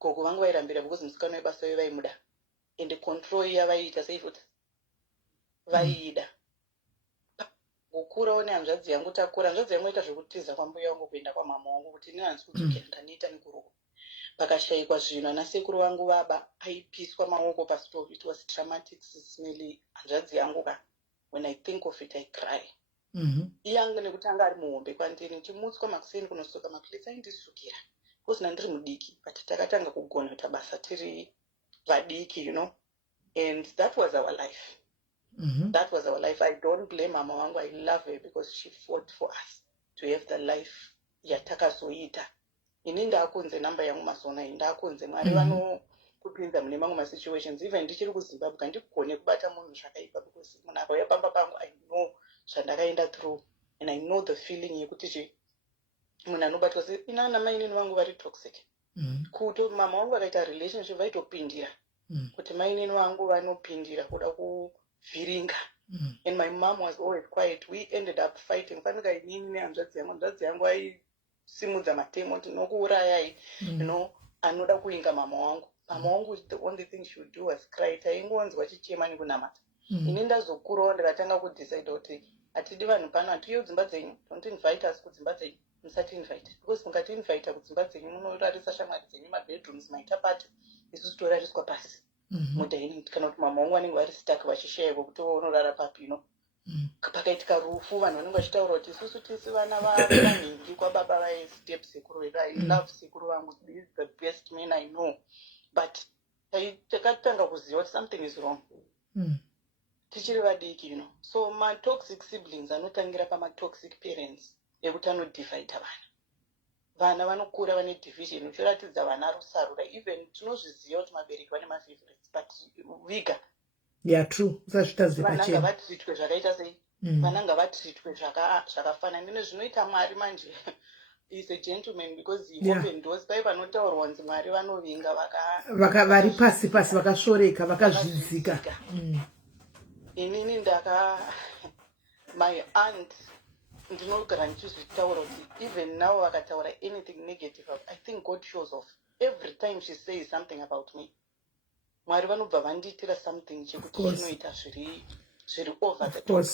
gogo vangu vairambira because musikana webasa we vaimuda and control yavaiita sei futi vaiida kukurawo nehanzvadzi yangu takura hanzvadzi yangu aita zvekutiza kwambuya vangu kuenda kwamama vangu kuti ini hanzi kudzokera ndaniita nekuruko pakashayikwa zvinhu ana sekuru vangu baba aipiswa maoko pastove it was traumatic SIS MELLY hanzvadzi yangu ka when I think of it I cry iyangu nekutanga ari muhombe kwandiri ndichimutswa makuseni kunosoka mapilitsi aindisukira kusina ndiri mudiki but takatanga kugona kuita basa tiri vadiki and that was our life. That was our life. I don't blame mama wangu. I love her because she fought for us to have the life yatakazoita. Ini ndakunze namba yangu masona ndakunze mwari vanokupinza mune mamwe masituations even ndichiri kuZimbabwe ndikugone kubata munhu zvakaipa because munhu akauya pamba pangu I know zvandakaenda through and I know the feeling yekuti munhu anobatwa sei inana mainini vangu vari toxic kuti mama wangu akaita relationship vaitopindira kuti mainini vangu vanopindira kuda kuvhiringa and my mom was always quiet. We ended up fighting fanika inini nehanzvadzi yangu aisimudza matemo tinokuurayai anoda kuinga mama wangu the only thing she would do was cry taingonzwa chichema nekunamata ini ndazokurawo ndikatanga kudecide kuti hatidi vanhu pano hatiuye kudzimba dzenyu don't invite us kudzimba dzenyu musati invite because mungati invite kudzimba dzenyu munorarisa shamwari dzenyu mabedrooms maita pati isusu torariswa pasi mudining kana kuti mama wangu vanenge vari stuck vachishayikwa kuti unorara papino pakaitika rufu vanhu vanenge vachitaura kuti isusu tisi vana vanhingi kwababa vaestep sekuru vedu I love sekuru vangu he is the best man I know but takatanga kuziva kuti something is wrong tichiri vadiki so matoxic siblings anotangira pamatoxic parents ekuti anodivhaita vana vanokura vane division uchiratidza vana rusarura even tinozviziva kuti mabereki vane mafavorites but viga true vana ngavatritwe zvakaita sei vana ngavatritwe zvakafanana nene zvinoita mwari manje is a gentleman because he opened doors pai panotaurwa nzi mwari vanovinga vari pasi vakashoreka vakazvidzika inini my aunt ndinogara ndichizvitaura kuti even now vakataura anything negative I think God shows off every time she says something about me mwari vanobva vandiitira something chekuti chinoita zviri over the top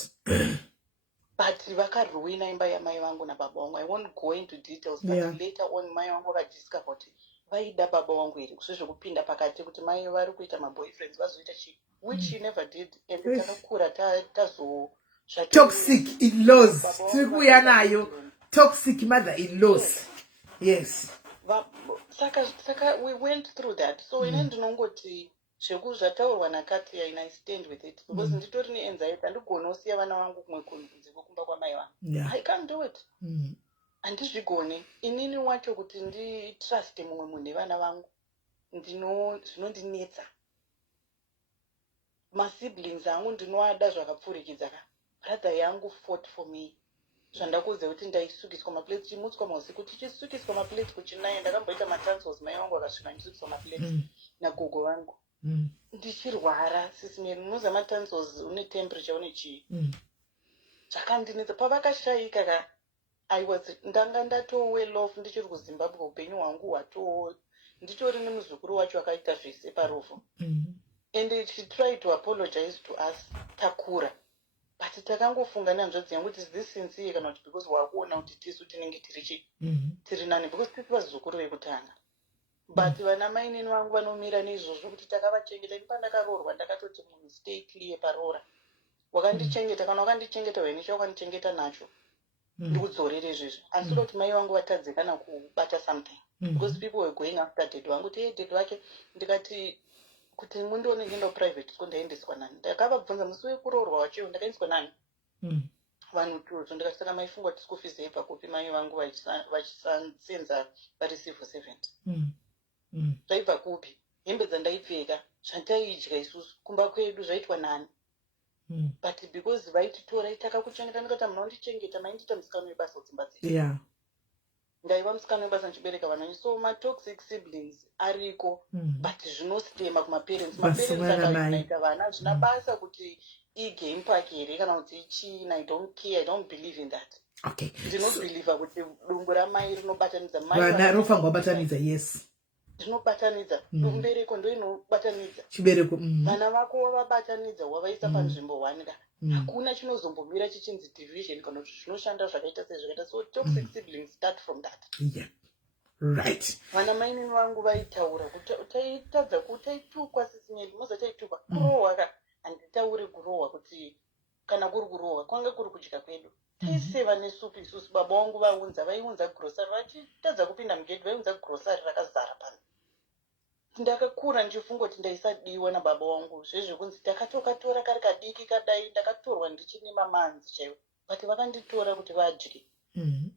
but vakaruina imba yamai vangu nababa vangu I won't go into details but later on mai vangu vakadiscover kuti vaida baba vangu here kusvezvekupinda pakati kuti mai vari kuita maboyfriends vazoita chi which she never did and takakura tazo toxic in-laws tiri kuuya nayo toxic mother in-laws yes Saka we went through that. So ine ndinongoti zvataurwa nakati and I stand with it because nditori neanxiety andigona usiya vana vangu kumwe kunze kwekumba kwamai vangu. I can't do it. Handizvigoni inini wacho kuti nditrust mumwe munhu nevana vangu zvinondinetsa. Masiblings angu ndinoada zvakapfurikidza ka. Brother yangu fought for me. Zvandakuudza kuti ndaisukiswa maplate chimutswa mausiku tichisukiswa maplate kuchinaya ndakamboita matransfers mai vangu akasvika ndisukiswa maplate nagogo vangu. Ndichirwara sisimeri unoza matransfers une temperature une chii. Zvakandinetsa pavakashayika ka ndanga ndato well off ndichiri kuZimbabwe upenyu hwangu hwato nditori nemuzukuru wacho akaita zvese parufu. And she tried to apologize to us takura. But takangofunga nehanzvadzi yangu kuti is this sincere kana kuti because wakuona kuti tisu tinenge tiri nani because tisi vazukuru vekutanga. But vana mai neni vangu vanomira neizvozvo kuti takavachengeta pandakaroorwa ndakatoti munhu stay clear paroora. Wakandichengeta kana wakandichengeta wene chawakanichengeta nacho. Ndikudzorere izvizvi. Asi kuti mai vangu vatadze kana kubata something. Because people were going after dead wangu kuti dead wake ndikati kuti mundione ndienda private school ndaendeswa nani. Ndakavabvunza musi wekuroorwa wacho ndakaendeswa nani. Vanhu tuzo ndikati saka maifungwa kuti school fees yaipa kupi mai vangu vachisenza vari civil servant. Zvaibva kupi? Hembe dzandaipfeka, zvandaidya isusu, kumba kwedu zvaitwa nani. But because vaititora itakakuchengeta ndikati munondichengeta maindiita musikano webasa kudzimba dzedu. Ndaiva musikano webasa ndichibereka vana. So matoxic siblings ariko but zvinositema kumaparents. Maparents akaita vana zvina basa kuti igame park here kana kuti china. I don't care. I don't believe in that. Okay. Ndinobelieve kuti dumbu ramai rinobatanidza mai vana rofanga kubatanidza. Yes. Zvinobatanidza. Mbereko ndo inobatanidza. Chibereko. Vana vako wavabatanidza wavaisa panzvimbo 1 ka. Hakuna chinozombomira chichinzi division kana kuti zvinoshanda zvakaita sezvakaita. So toxic siblings start from that. Yeah. Right. Vana mai neni vangu vaitaura kuti utaitadza kutaitukwa sisimeri moza taitukwa kurohwa ka. Handitauri kurohwa kuti kana kuri kurohwa kwanga kuri kudya kwedu. Taiseva nesupu isusu baba vangu vaiunza grocery vachitadza kupinda mugedhi vaiunza grocery rakazara pano. Ndakakura ndichifunga kuti ndaisadiwa nababa vangu zvezvekunzi takatokatora kari kadiki kadai ndakatorwa ndichine mamanzi chaiwo. But vakanditora kuti vadye.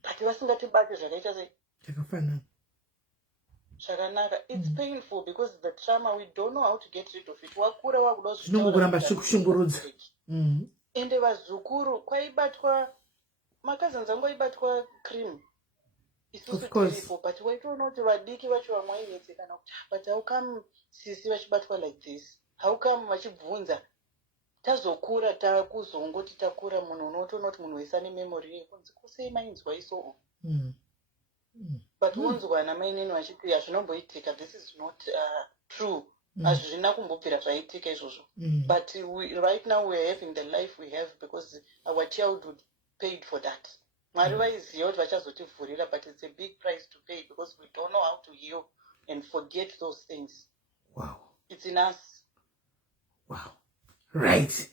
But vasingatibate zvakaita sei takafanana. Zvakanaka. It's painful because the trauma we don't know how to get rid of it. Wakura wakuda zvinongoramba zvikushungurudza. Ende vazukuru kwaibatwa makazanzi angu aibatwa cream. Isusu tiripo but waitoona kuti vadiki vacho vamwe vainetsekana kuti but how come sisi vachibatwa like this? How come vachibvunza? Tazokura takuzongoti takura munhu unotoona kuti munhu wese ane memory yekunzi kusei mainzwa iso. But unzwa na mai neni vachiti hazvinomboitika, this is not true. Hazvina kumbobvira zvaitika izvozvo. But right now we are having the life we have because our childhood paid for that. Mwari vaiziva kuti vachazotivhurira, but it's a big price to pay because we don't know how to heal and forget those things. Wow. It's in us. Wow. Right.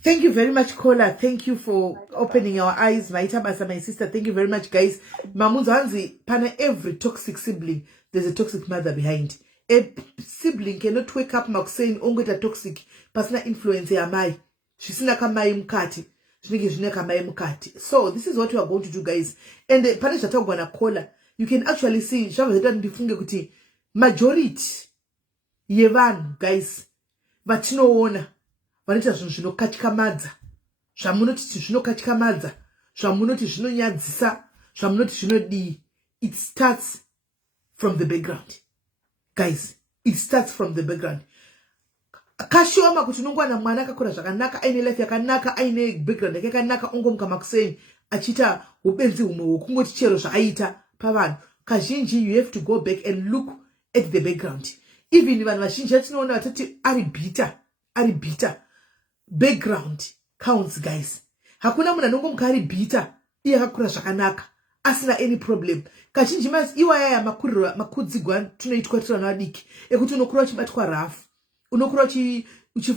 Thank you very much, Kola. Thank you for opening our eyes. Maitabasa, my sister. Thank you very much, guys. Mamunzo Hanzi, pana every toxic sibling, there's a toxic mother behind. A sibling cannot wake up saying, "Ongeta toxic personal influence ya mai. Shisina kamai mkati. Shineke kamai mkati." So this is what we are going to do, guys. And the pana chatogwa na Kola, you can actually see shavazeta ndifunge kuti majority yevan, guys, vatinoona vanoita zvinhu zvinokatyamadza, zvamunoti zvinokatyamadza, zvamunoti zvinonyadzisa, zvamunoti zvinodii. It starts from the background, guys. It starts from the background. Kashoma kuti unongwana mwana akakura zvakanaka, aine life yakanaka, aine background yakanaka, ongomuka makuseni achita upenzi humwe hwekungoti chero zvaaita pavanhu. Kazhinji you have to go back and look at the background. Even vanhu vazhinji vatinoona vatoti ari bitter. Background counts, guys. Hakuna munhu anongomuka ari bitter iye akakura zvakanaka asina any problem. Kazhinji iwa yaya makudzigwa tunoitwa tiri vana vadiki ekuti unokura uchibatwa rafu, unokura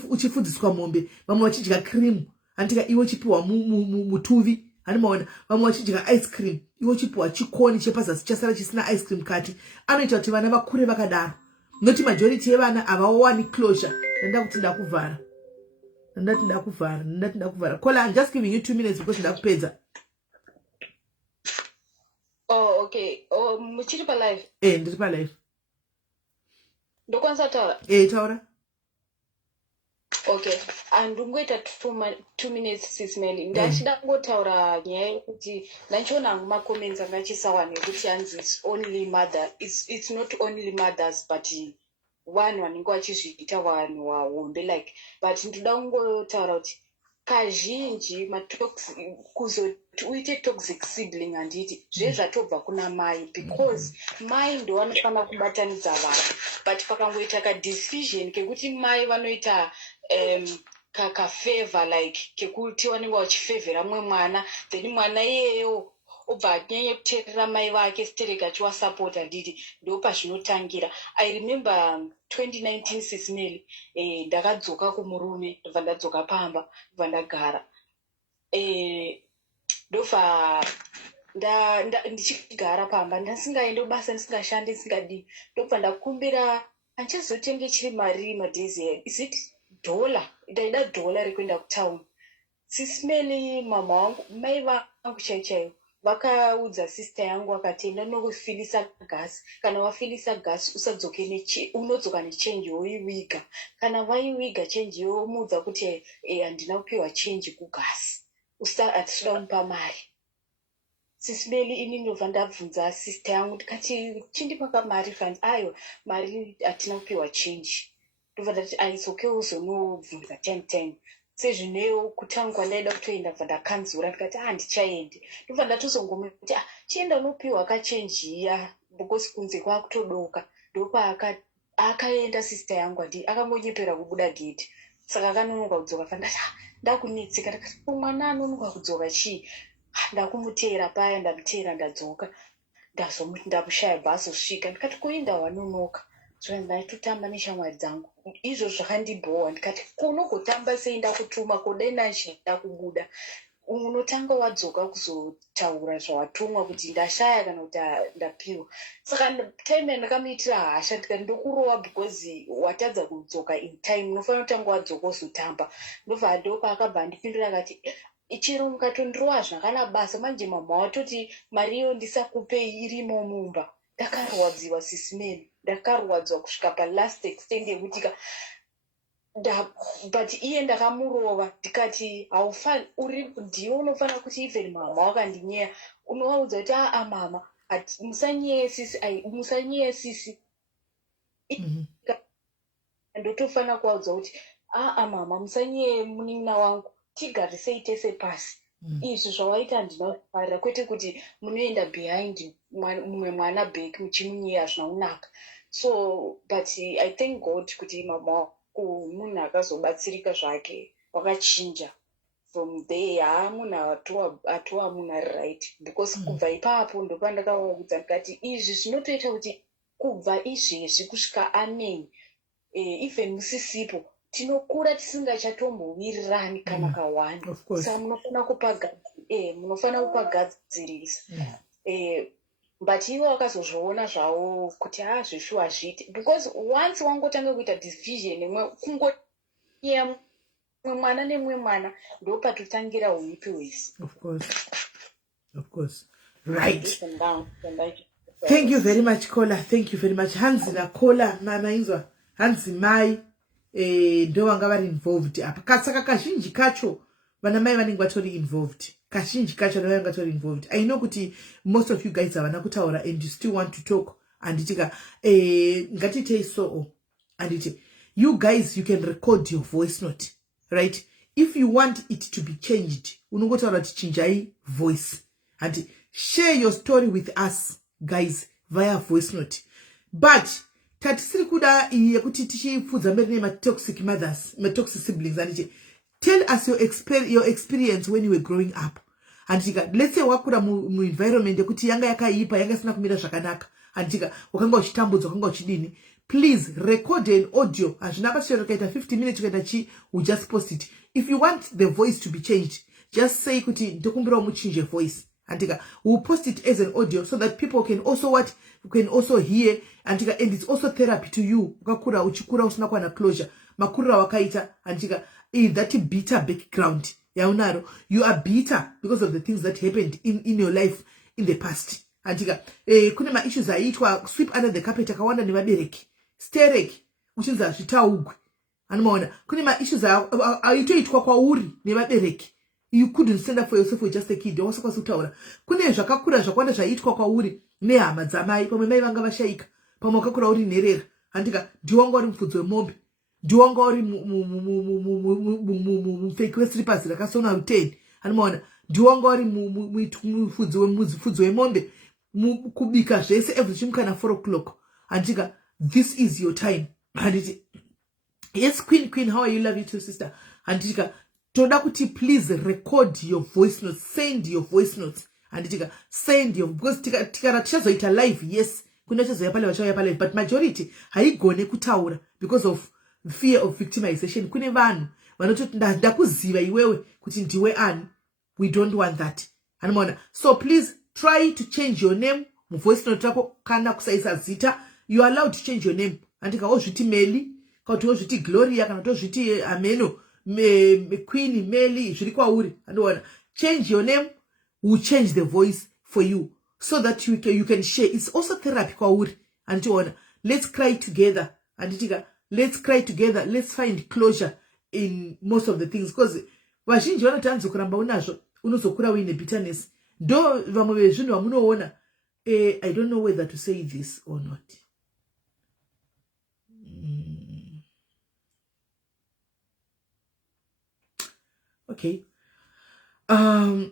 uchifudziswa mombe, vamwe vachidya cream, handika iwe uchipiwa mutuvi, Animaona vamwe vachidya ice cream iwo chipiwa chikoni chepazasi chasara chisina ice cream kati. Anoita kuti vana vakure vakadaro. Noti majority yevana havawani closure. Ndanda kuti ndakuvhara. Ndakuvhara. Kola, I'm just giving you 2 minutes because ndakupedza. Oh, okay. Oh, muchiri pa live. Ndiri pa live. Ndokwanisa taura. Taura. Okay. Andingoita 2 minutes sis Melly. Ndachida ngotaura nyaya yekuti ndachiona hangu macomments anga achisawa nekuti hanzi it's not only mothers but vanhu vanenge vachizviita vanhu vahombe like but ndoda kungotaura kuti kazhinji kuzoti uite toxic sibling handiti zvezvatobva kuna mai because mai ndo vanofanira kubatanidza vanhu but pakangoita kadecision kekuti mai vanoita kakafavor like kekuti vanenge vachifavhera mumwe mwana then mwana iyeyo obva anyanya kuteerera mai vake stereka achiwasupport handiti ndo pazvinotangira. I remember 2019 sis Melly ndakadzoka kumurume ndobva ndadzoka pamba ndobva ndagara ndobva ndichigara pamba ndasingaende kubasa ndisingashandi ndisingadii ndobva ndakumbira anchazotenge chiri mari madhezi is it dollar ndaida dollar rekuenda kutown. Sis Melly mama wangu mai vangu chaichaivo vakaudza sister yangu akati enda nokufilisa gasi kana wafilisa gasi usadzoke unodzoka nechange woiwiga kana vaiwiga change yomuudza kuti handina kupiwa change kugasi hatisida kumupa mari. Sis Melly ini ndobva ndabvunza sister yangu ndikati chindipaka mari fans ayo mari hatina kupiwa change ndobva ndati aisoke uzonobvunza 10 sezvinewo kutanga kwandaida kutoenda bva ndakanzura ndikati handichaendi ndobva ndatozongomati chienda unopiwa kachenji iya because kunze kwakutodoka ndopa akaenda sister yangu ati akangonyepera kubuda gate saka akanonoka kudzoka fandati ndakunetseka ndakati mwana anonoka kudzoka chii ndakumuteera paya ndamuteera ndadzoka ndazomuti ndakushaya bhazi kusvika ndikati kuenda wanonoka ndaitotamba neshamwari dzangu izvo zvakandibhowa ndikati kunogotamba sei ndakutuma kodai ndachida kubuda unotanga wadzoka kuzotaura zvawatumwa kuti ndashaya kana kuti ndapiwa saka time yandakamuitira hasha ndikati ndokurova because watadza kudzoka in time unofanira kutanga wadzoka uzotamba ndobva ndopa akabva ndipindura akati chero mukatondirova zvakana basa manje mama watoti mari iyo ndisakupei irimo mumba. Ndakarwadziwa sis Melly ndakarwadziwa kusvika palast extent yekuti but iye ndakamurova ndikati haufani ndiwe unofanira kuti even mama wakandinyeya unovaudza kuti mama musanyeya sisi ndotofanira kuvaudza kuti mama musanyeya munin'ina wangu tigarisei tese pasi izvi zvawaita handinofarira kwete kuti munoenda behind mumwe mwana back muchimunyeya zvinaunaka so but I thank God kuti mama munhu akazobatsirika zvake wakachinja from there munhu atova munhu ari right because kubva ipapo ndopandakavaudza ndikati izvi zvinotoita kuti kubva izvezvi kusvika amen even musisipo tinokura tisingachatombowirirani kana kawani saka munofanira kupagadzirisa but ivo wakazozviona zvavo kuti zvishuwa zvite because once wangotanga kuita decision kungoyeya mumwe mwana nemumwe mwana ndopatotangira uipi hwese. Of course. Right. Thank you very much Kola. Thank you very much. Hanzi na Kola manainzwa hanzi mai ndo vanga vari involved apa saka kazhinji kacho vana mai vanenge vatori involved kazhinji kacho vanenge vatori involved. I know kuti most of you guys havana kutaura and you still want to talk anditika ngatitei so anditi you guys you can record your voice note right if you want it to be changed unongotaura kuti chinjai voice and share your story with us guys via voice note but tatisiri kuda yekuti tichipfudza mberi nematoxic mothers matoxic siblings anditi tell us your experience when you were growing up andika let's say wakura mu environment yekuti yanga yakaipa yanga isina kumira zvakanaka andika wakanga uchitambudzwa wakanga uchidini please record an audio hazvina basa rakaita 50 minutes ukaita we just post it if you want the voice to be changed just say kuti ndokumbira muchinje voice antika we'll post it as an audio so that people can also hear antika, and it's also therapy to you ukakura uchikura usina kuwana closure makurira wakaita antika that bitter background yaunaro. You are bitter because of the things that happened in your life in the past antika kune ma issues aitwa sweep under the carpet akawanda nevabereki stereki uchinzi hazvitaugwe anomaona. Kune ma issues aitoitwa kwauri nevabereki, you couldn't stand up for yourself, you're just a kid, wasakwanisa kutaura. Kune zvakakura zvakawanda zvaitwa kwauri nehama dzamai, pamwe mai vanga vashaika, pamwe wakakura uri nherera andika ndiwanga uri mufudzi wemombe, ndiwanga uri mupfeki weslippers rakasona ruteni anomaona, ndiwanga uri mufudzi wemombe, kubika zvese everything kana 4 o'clock andika this is your time. And yes, Queen, how are you? Love you too, sister. Andika toda kuti please record your voice notes, send your voice notes andika send your, because tikara tichazoita live, yes kuna chazoya pale vachauya pale, but majority haigone kutaura because of fear of victimization. Kune vanhu vanototi ndakuziva iwewe kuti ndiwe ani, we don't want that anomaona. So please try to change your name muvoice note yako. Kana kusaisa zita, you are allowed to change your name andika ozviti Melly kana kuti ozviti Gloria kana kuti ozviti Ameno Queen Melly zviri kwauri anoona. Change your name, we'll change the voice for you so that you can share. It's also therapy kwauri anditoona. Let's cry together anditika, let's cry together, let's find closure in most of the things, because vazhinji vanoti hanzi kuramba unazvo unozokura uine bitterness. Ndo vamwe vezvinhu vamunoona. I don't know whether to say this or not. Okay. And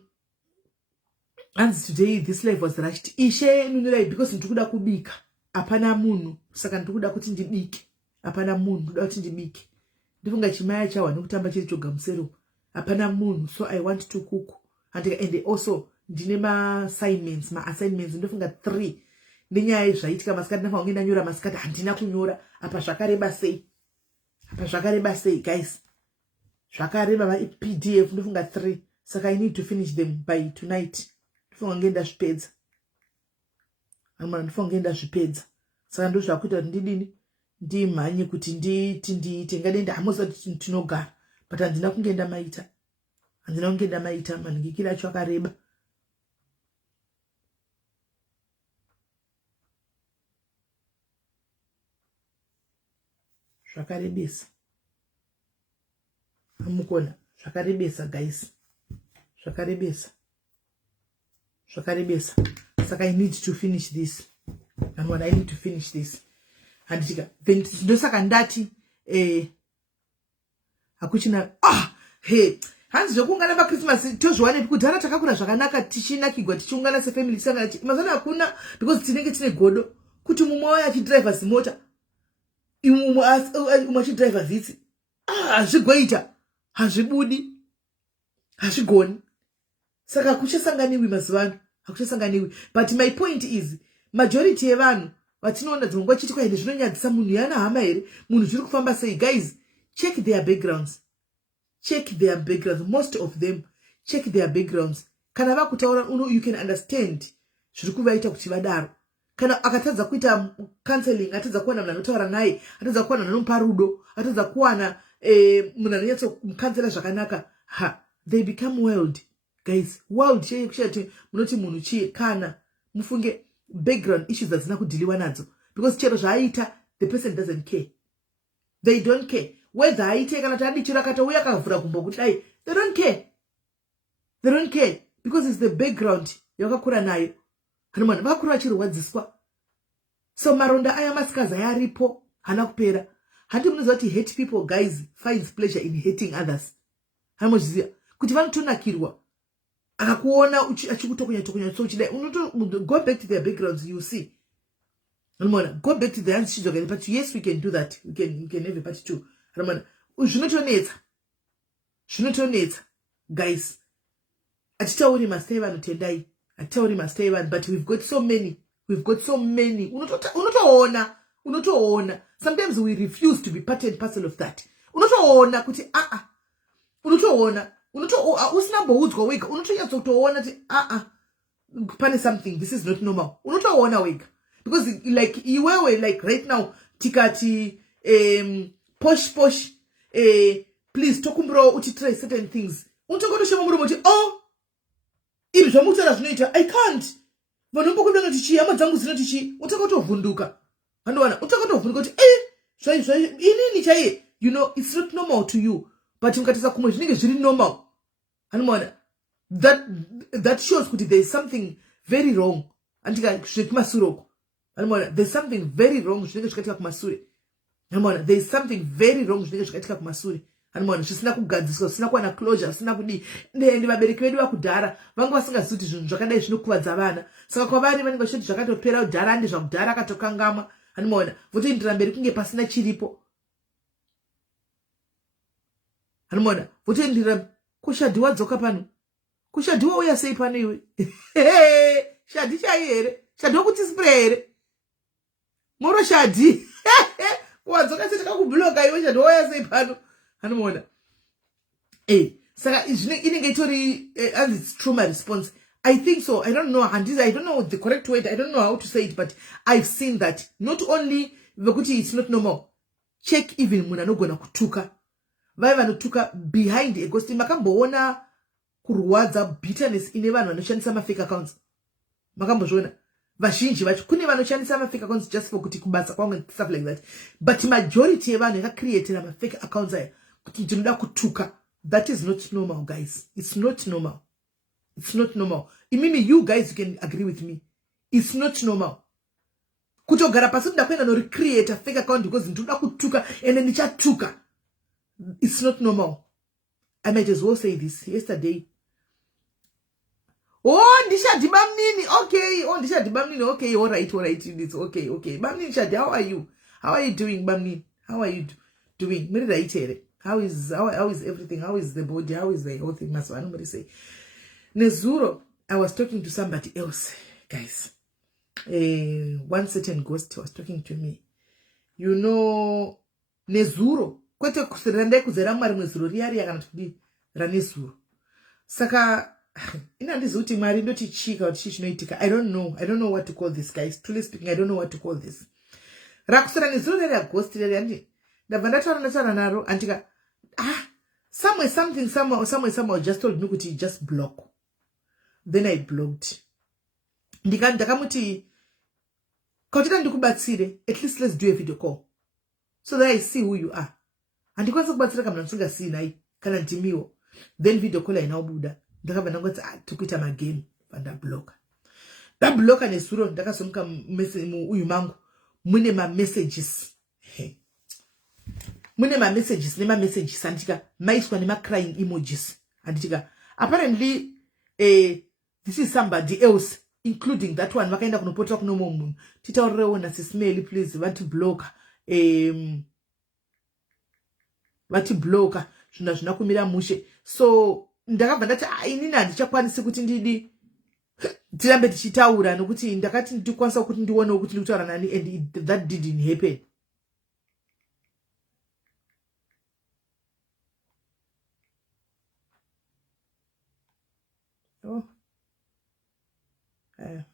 today this life was rushed. Ishe nunulai because nitukuda kubika. Apana munu. Saka nitukuda kuti ndibike. Apana munu. Nitukuda kuti ndibike. Ndifunga chimaya chawa nukutamba chiri choga msero. Apana munu. So I want to cook. And also ndine ma assignments. Ndifunga 3. Ndinyaya zvaitika masikati nafa ungenda nyora masikati handina kunyora. Apa zvakareba sei. Guys. Zvakareba ma PDF ndofunga 3. Saka I need to finish them by tonight. Ndofunga ngenda zvipedza. Ndofunga ngenda zvipedza. Saka ndo zvakuita ndidini ndimhanye kuti ndiite ngadenda hamusa tinogara, but handina kungenda maita maningikira acho akareba. Zvakarebesa. Amukona zvakarebesa guys. Zvakarebesa. Saka I need to finish this. And when I need to finish this. And then ndosaka ndati akuchina hey hanzi zvokungana pa Christmas tozviwane kudhara takakura zvakanaka tichinakigwa tichiungana se family sanga mazana hakuna, because tinenge tine godo kuti mumwe wayo achidriver zimota imwe achidriver vitsi hazvigoita, hazvibudi, hazvigoni. Saka hakuchasanganiwi mazuvano, hakuchasanganiwi. But my point is, majority yevanhu vatinoona dzimwe chiti kwaende zvinonyadzisa munhu yana hama here, munhu zviri kufamba sei. Guys, check their backgrounds. Most of them, check their backgrounds. Kana vakutaura you can understand zviri kuvaita kuti vadaro. Kana akatadza kuita counseling, atadza kuwana munhu anotaura naye, atadza kuwana munhu anomupa rudo, atadza kuwana munhu anonyatso kumukansela zvakanaka, they become wild. Guys, wild chekushati munoti munhu chii kana mufunge background issues hadzina kudhiliwa nadzo, because chero zvaaita the person doesn't care. They don't care whether aite kana kuti adichira katouya akavhura gumbo kuti dai, they don't care because it's the background yakakura nayo. Kana munhu vakura vachirwadziswa, so maronda aya masikazi ayaripo hana kupera. Handi munoziva kuti hate people, guys, finds pleasure in hating others. Hanozviziva kuti vanotonakirwa akakuona achikutokonya so uchidai go back to their backgrounds, you see. Go back to the answers, but yes, we can do that. We can have a part 2. Zvinotonetsa guys. Atitauri mastay vanhu tendai. Atitauri mastay vanhu, but we've got so many. Unotoona. Sometimes we refuse to be part and parcel of that. Unotoona kuti unotoona usina mboudzwa wega unotonyatsa kutoona kuti pane something, this is not normal. Unotoona wega. Because like iwewe like right now tikati posh please tokumbro uti try certain things. Unotokotoshema muromo uti ibi zvamutaura zvinoita I can't. Vanombo kudanga tichi hama dzangu dzinotichi utokotovhunduka. Handwana utokotovhunduka kuti inini chaiye, you know, it's not normal to you, but mukatisa kumwe zvinenge zviri normal. Handwana that shows kuti there is something very wrong. Antika zvekumasuroko. Handwana there's something very wrong zvinenge zvikatika kumasure. Handwana there is something very wrong zvinenge zvikatika kumasure. Handwana zvisina kugadziswa, zvisina kuwana closure, zvisina kudi ndi vabereki vedu vakudhara vanga vasingazivi kuti zvinhu zvakadai zvinokuvadza vana. Saka kwavari vanenge vachiti zvakatopera kudhara andi zvakudhara akatokangama. Handwana votoendera mberi kunge pasina chiripo. Handwana votoendera kushadhiwa dzoka pano. Kushadhiwa uya sei pano iwe? Shadhi chai here? Shadhiwa kuti spray here? Moro shadhi. Wadzoka seti kakubloka iwe shadhiwa uya sei pano? Handwana. Saka inenge itori as its trauma response. I think so. I don't know. I don't know the correct word. I don't know how to say it, but I've seen that. Not only Vakuti, it's not normal. Check even munanogona kutuka. Vaiva notuka behind a ghost. Makamboona kuruwadza bitterness ine vanhu vanoshandisa fake accounts. Makambozviona. Vazhinji vacho kune vanoshandisa fake accounts just for kuti kubasa kwamwe and stuff like that. But majority yevanhu yakacreatera fake accounts aya kuti ndinoda kutuka. That is not normal, guys. It's not normal. It's not normal. Imimi, you guys can agree with me. It's not normal. Kutogara pasi ndakwenda no recreate a fake account because ndoda kutuka and then nichatuka. It's not normal. I might as well say this yesterday. Ndisha Bamnini. Okay. Ndisha Bamnini. Okay, all right. It's okay. Bamnini Shadi, how are you? How are you doing, Bamnini? How are you doing? How is everything? How is the body? How is the whole thing? That's what nobody say. Nezuro, I was talking to somebody else, guys. One certain ghost was talking to me. You know, Nezuro. Kwete kusirande kuzera mari mwezuro riari yakana tukudi ranezuro. Saka, ina ndizuti mari ndoti chika or chinoitika. I don't know what to call this, guys. Truly speaking, I don't know what to call this. Rakusira nezuro riari ya ghost riari andi. Ndavandata naro antika somewhere just told me kuti just block. Then I blocked. Ndakamuti kautita ndikubatsire, at least let's do a video call so that I see who you are. Andikwanisa kubatsira kana ndingasina nayi kana ndimiwo. Then video call inaobuda. Ndakabva ndangoti tukuita magame panda block. Da block nesuro ndakasomuka message uyu mangu mune ma messages. Mune ma messages andika maiswa nema crying emojis andika apparently this is somebody else including that one vakaenda kunopota kuno munhu titaurewo na SIS MELLY please vati blocker zvina zvinakumira mushe. So ndakabva ndati inini handichakwanisi kuti ndidi tirambe tichitaura nokuti ndakati ndikwanisa kuti ndione kuti ndikutaura nani and that didn't happen.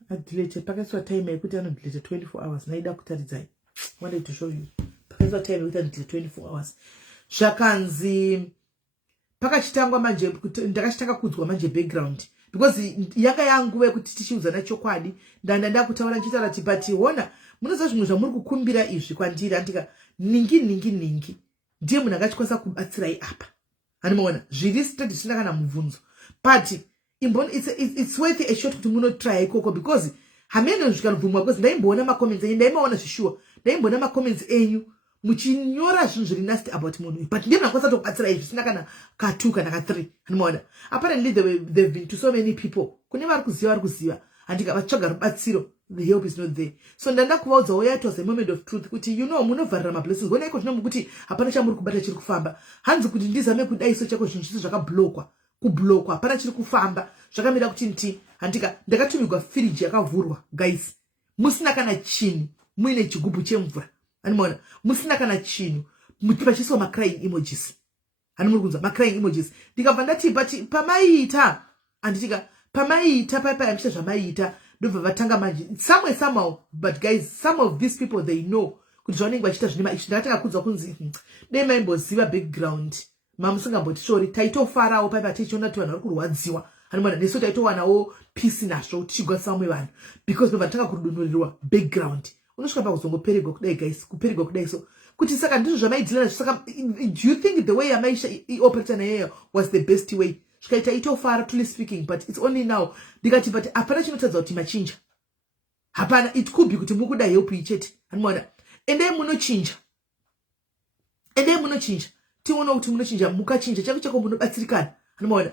I deleted pakaswa time yekuti anodelete 24 hours naida kutaridzai. Wanted to show you. Pakaswa time yekuti anodelete 24 hours. Zvakanzi pakachitangwa manje ndakachitanga kudzwa manje background because yaka yangu yekuti tichiudzana chokwadi ndanda kutaura nchitaura tipati wona munoza zvimwe zvamuri kukumbira izvi kwandiri andika ningi ndiye munhu akachikwanisa kubatsirai apa. Anoona zviri straight zvisina kana mubvunzo. But it's worth a shot kuti muno try ikoko because hamene zvikanobvumwa because ndaimboona ma comments enyu ndaimaona zvishuwa ndaimboona ma comments enyu muchinyora zvinhu zviri nasty about munhu but ndiye munakwanisa kubatsira izvi zvisina kana ka2 kana ka3. Anoona apparently they've been to so many people kune vari kuziva andika vatsvaga rubatsiro the help is not there. So ndanda kuvaudzawo it was a moment of truth kuti you know munovharira ma blessings wona iko zvinomukuti hapana chamuri kubata chiri kufamba hanzi kuti ndizame kudaiso chako zvinhu zvisi zvakablokwa kublokwa hapana chiri kufamba zvakamira kuti nti handika ndakatumigwa fridge yakavhurwa guys musina kana chinhu muine chigubhu chemvura. Anoona musina kana chinhu mutipachiswa ma crying emojis muri kunzwa ma crying emojis. Ndikabva ndati but pamaita anditika pamaita paipa yamsha zvamaita ndobva vatanga manje somewhere somehow. But guys, some of these people they know kuti zvaunenge vachita zvine maishi. Ndakatanga kunzwa kunzi dai maimboziva background mamusingamboti shori taitofarawo paipa tichiona kuti vanhu vari kurwadziwa hanomana nesu taitowanawo peace nazvo tichigwa samwe vanhu because ndobva tanga kurudunurirwa background. Unosvika pakuzongopererwa kudai guys, kupererwa kudai. So kuti saka ndizvo zvamaidhila nazvo. Saka do you think the way yamaisha ioperator nayeyo was the best way? Zvikaita itofara truly speaking, but it's only now. Ndikati but hapana chinotadza kuti machinja. Hapana, it could be kuti mukuda help ichete. Hanomana endai munochinja. Endai munochinja. Tiona kuti munochinja mukachinja chako chako munobatsirikana. Hanomana.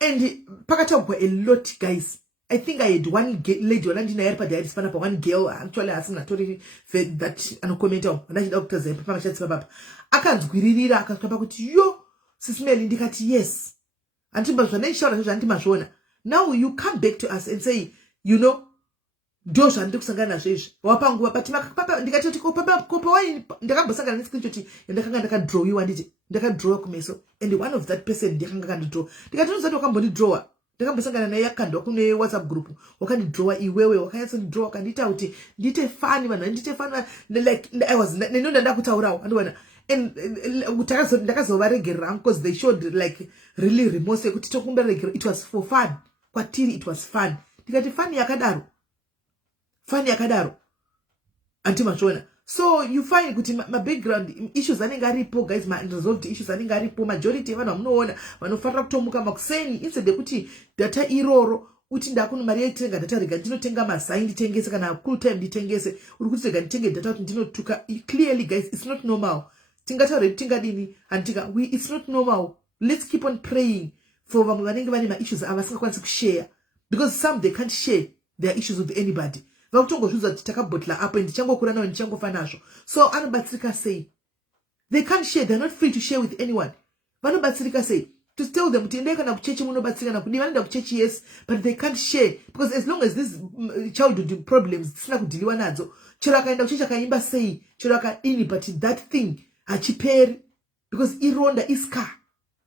And pakatagwa a lot guys. I think I had one lady walandina yari padiaris panapa, one girl actually asina tori that anokomenta ndachi doctors papa machatsi papa akanzwiririra akasvika kuti yo SIS MELLY. Ndikati yes. Antimba zvandaishaura zvandimazvona. Now you come back to us and say, you know, ndo zvandikusangana nazvo izvi wapanguva but papa ndikati kuti papa kopa wai ndakambosangana nescreenshot yandakanga ndakadrawiwa nditi ndakadrawa kumeso and one of that person ndakanga kandidraw. Ndikati unozati wakambondidrawa. Ndakambosangana naye akandwa kune WhatsApp group wakandidrawa iwewe wakanyatsodrawa kandiita kuti ndite fani vanhu ndite fani like I was nenonda ndakutaurawo andwana. And ndakazovaregerera because they showed like really remorse kuti tokumberegera. It was for fun. Kwatiri it was fun. Ndikati fun yakadaro. Fun yakadaro. Antimachona. So you find kuti my background issues anenge aripo guys, my unresolved issues anenge aripo. Majority vanhu vamunoona vanofanira kutomuka makuseni instead yekuti data iroro uti ndakuno mari yaitenga data rega ndinotenga masai nditengese kana full time nditengese uri kuti rega nditenge data kuti ndinotuka. Clearly guys, it's not normal. Tingataure tingadini antika it's not normal. Let's keep on praying for vamwe vanenge vane ma issues avasingakwanisi kushare because some they can't share their issues with anybody. Vakutongozvidza kuti takabhotla apo ndichangokura nawo ndichangofa nazvo. So anobatsirika sei? They can't share. They're not free to share with anyone. Vanobatsirika sei? To tell them kuti endai kana kuchechi munobatsirika nakudi vanoenda kuchechi yes, but they can't share because as long as these childhood problems dzisina kudhiliwa nadzo, chero akaenda kuchechi akaimba sei, chero akaini, but that thing hachiperi because ironda iska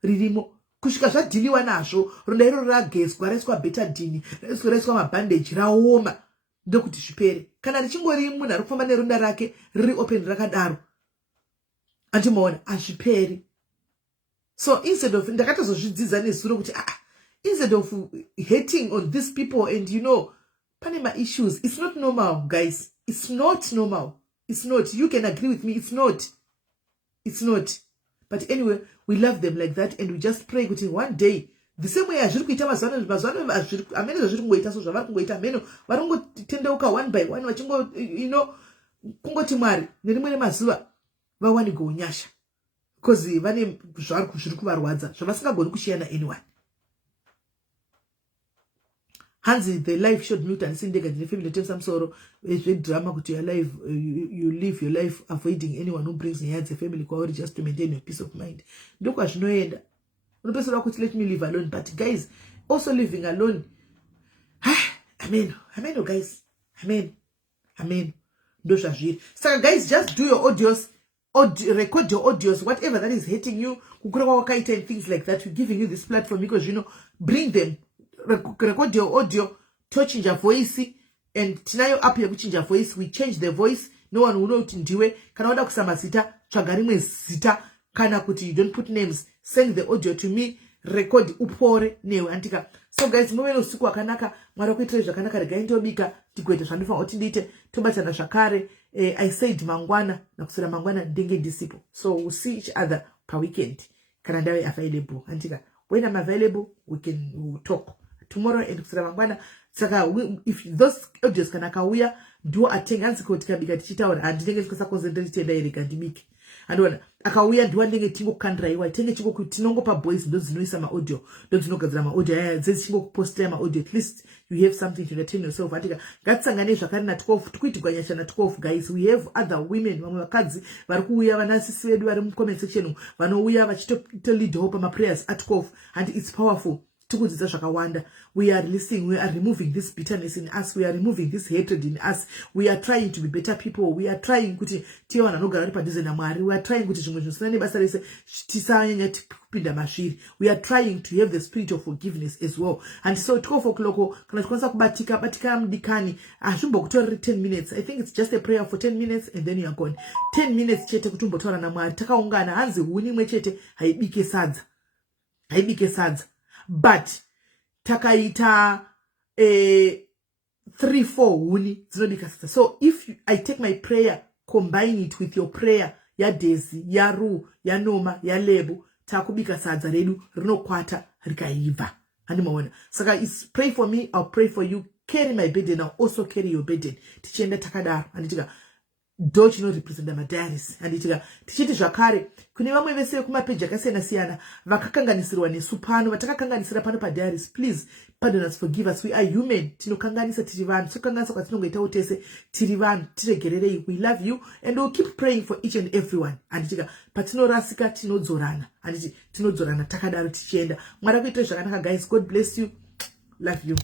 ririmo kusvika zvadhiliwa nazvo. Ronda iro ragezwa raiswa betadine raiswa mabandage raoma ndokuti zvipere. Kana richingori munhu ari kufamba neronda rake riri open rakadaro andimaona hazviperi. So instead of ndakatozozvidzidza nezuro kuti instead of hating on these people and you know pane ma issues, it's not normal guys. It's not normal. It's not. You can agree with me. It's not. It's not. But anyway, we love them like that and we just pray kuti one day the same way azviri kuita mazano amene zviri kungoita so zvavari kungoita ameno vari kungotendeuka one by one vachingo you know kungoti Mwari nerimwe mazuva vawane gonyasha because vane zviri kuvarwadza zvavasingagoni kushare na anyone. Hanzi the life showed Newton sindega ndine family time samsoro drama kuti your life you live your life avoiding anyone who brings near the family kwauri just to maintain your peace of mind. Ndokwa zvinoenda. Unopesera kuti let me live alone, but guys also living alone. Amen guys. Amen. Ndo zvazviri. Saka guys, just do your audios, record your audios, whatever that is hating you, kukura kwakaita and things like that. We're giving you this platform because you know, bring them, record your audio, change your voice, and tinayo app yekuchinja voice. We change the voice. No one will know kuti ndiwe. Kana wada kusama zita, tsvaga rimwe zita. Kana kuti you don't put names, send the audio to me, record upore newe antika. So guys, muweno usiku wakanaka, Mwari kuitire zvakanaka, regai ndobika tigoita zvandifa kuti ndiite tobatana zvakare. I said mangwana na kusura mangwana ndenge ndisipo. So we'll see each other per weekend. Kana ndawe available antika. When I'm available, we'll talk tomorrow and kusura mangwana. Saka if those audios kana kauya do atenga nziko tikabika tichitaura andinenge tikosa concentrate direct andimiki. Andona akauya ndiwandenge tingo kandraiwa tenge chiko kuti tinongopa boys ndo dzinoisa ma audio ndo dzinogadzira ma audio aya dzichingo kuposta ma audio, at least you have something to entertain yourself. Atika ngatsangane zvakare na 12 tukuitigwanyasha na 12 guys. We have other women vamwe vakadzi vari kuuya vanasisi vedu vari mu comment section vanouya vachito lead hope ma prayers at 12 and it's powerful. tikudzidza zvakawanda. We are releasing, we are removing this bitterness in us, we are removing this hatred in us, we are trying to be better people, we are trying kuti tive vanhu vanogara vari padhuze naMwari, we are trying kuti zvimwe zvisina nebasa rese tisanyanya kupinda masviri, we are trying to have the spirit of forgiveness as well. And so 12 o'clock kana tikwanisa batika mudikani hazvimbokutoreri 10 minutes. I think it's just a prayer for 10 minutes and then you are gone. 10 minutes chete kuti umbotaura naMwari, takaungana, hanzi huni imwe chete haibike sadza, but takaita 3-4 huni dzinobika sadza. So if I take my prayer, combine it with your prayer ya Daisy, ya Ru, ya Noma, ya Lebo, takubika sadza redu rinokwata rikaiva. Handimaona. Saka is pray for me, I'll pray for you. Carry my burden, I'll also carry your burden. Tichienda takadaro anditika do chinorepresenta madiaries anditika tichiti zvakare kune vamwe vese kumapeji akasiyana-siyana vakakanganisirwa nesu pano, vatakakanganisira pano padiaries. Please pardon us, forgive us, we are human. Tinokanganisa tiri vanhu, tinokanganisa kwatinongoitawo tese tiri vanhu, tiregererei. We love you and we'll keep praying for each and everyone. Anditika patinorasika tinodzorana, anditi tinodzorana takadaro tichienda. Mwari akuitire zvakanaka guys. God bless you, love you.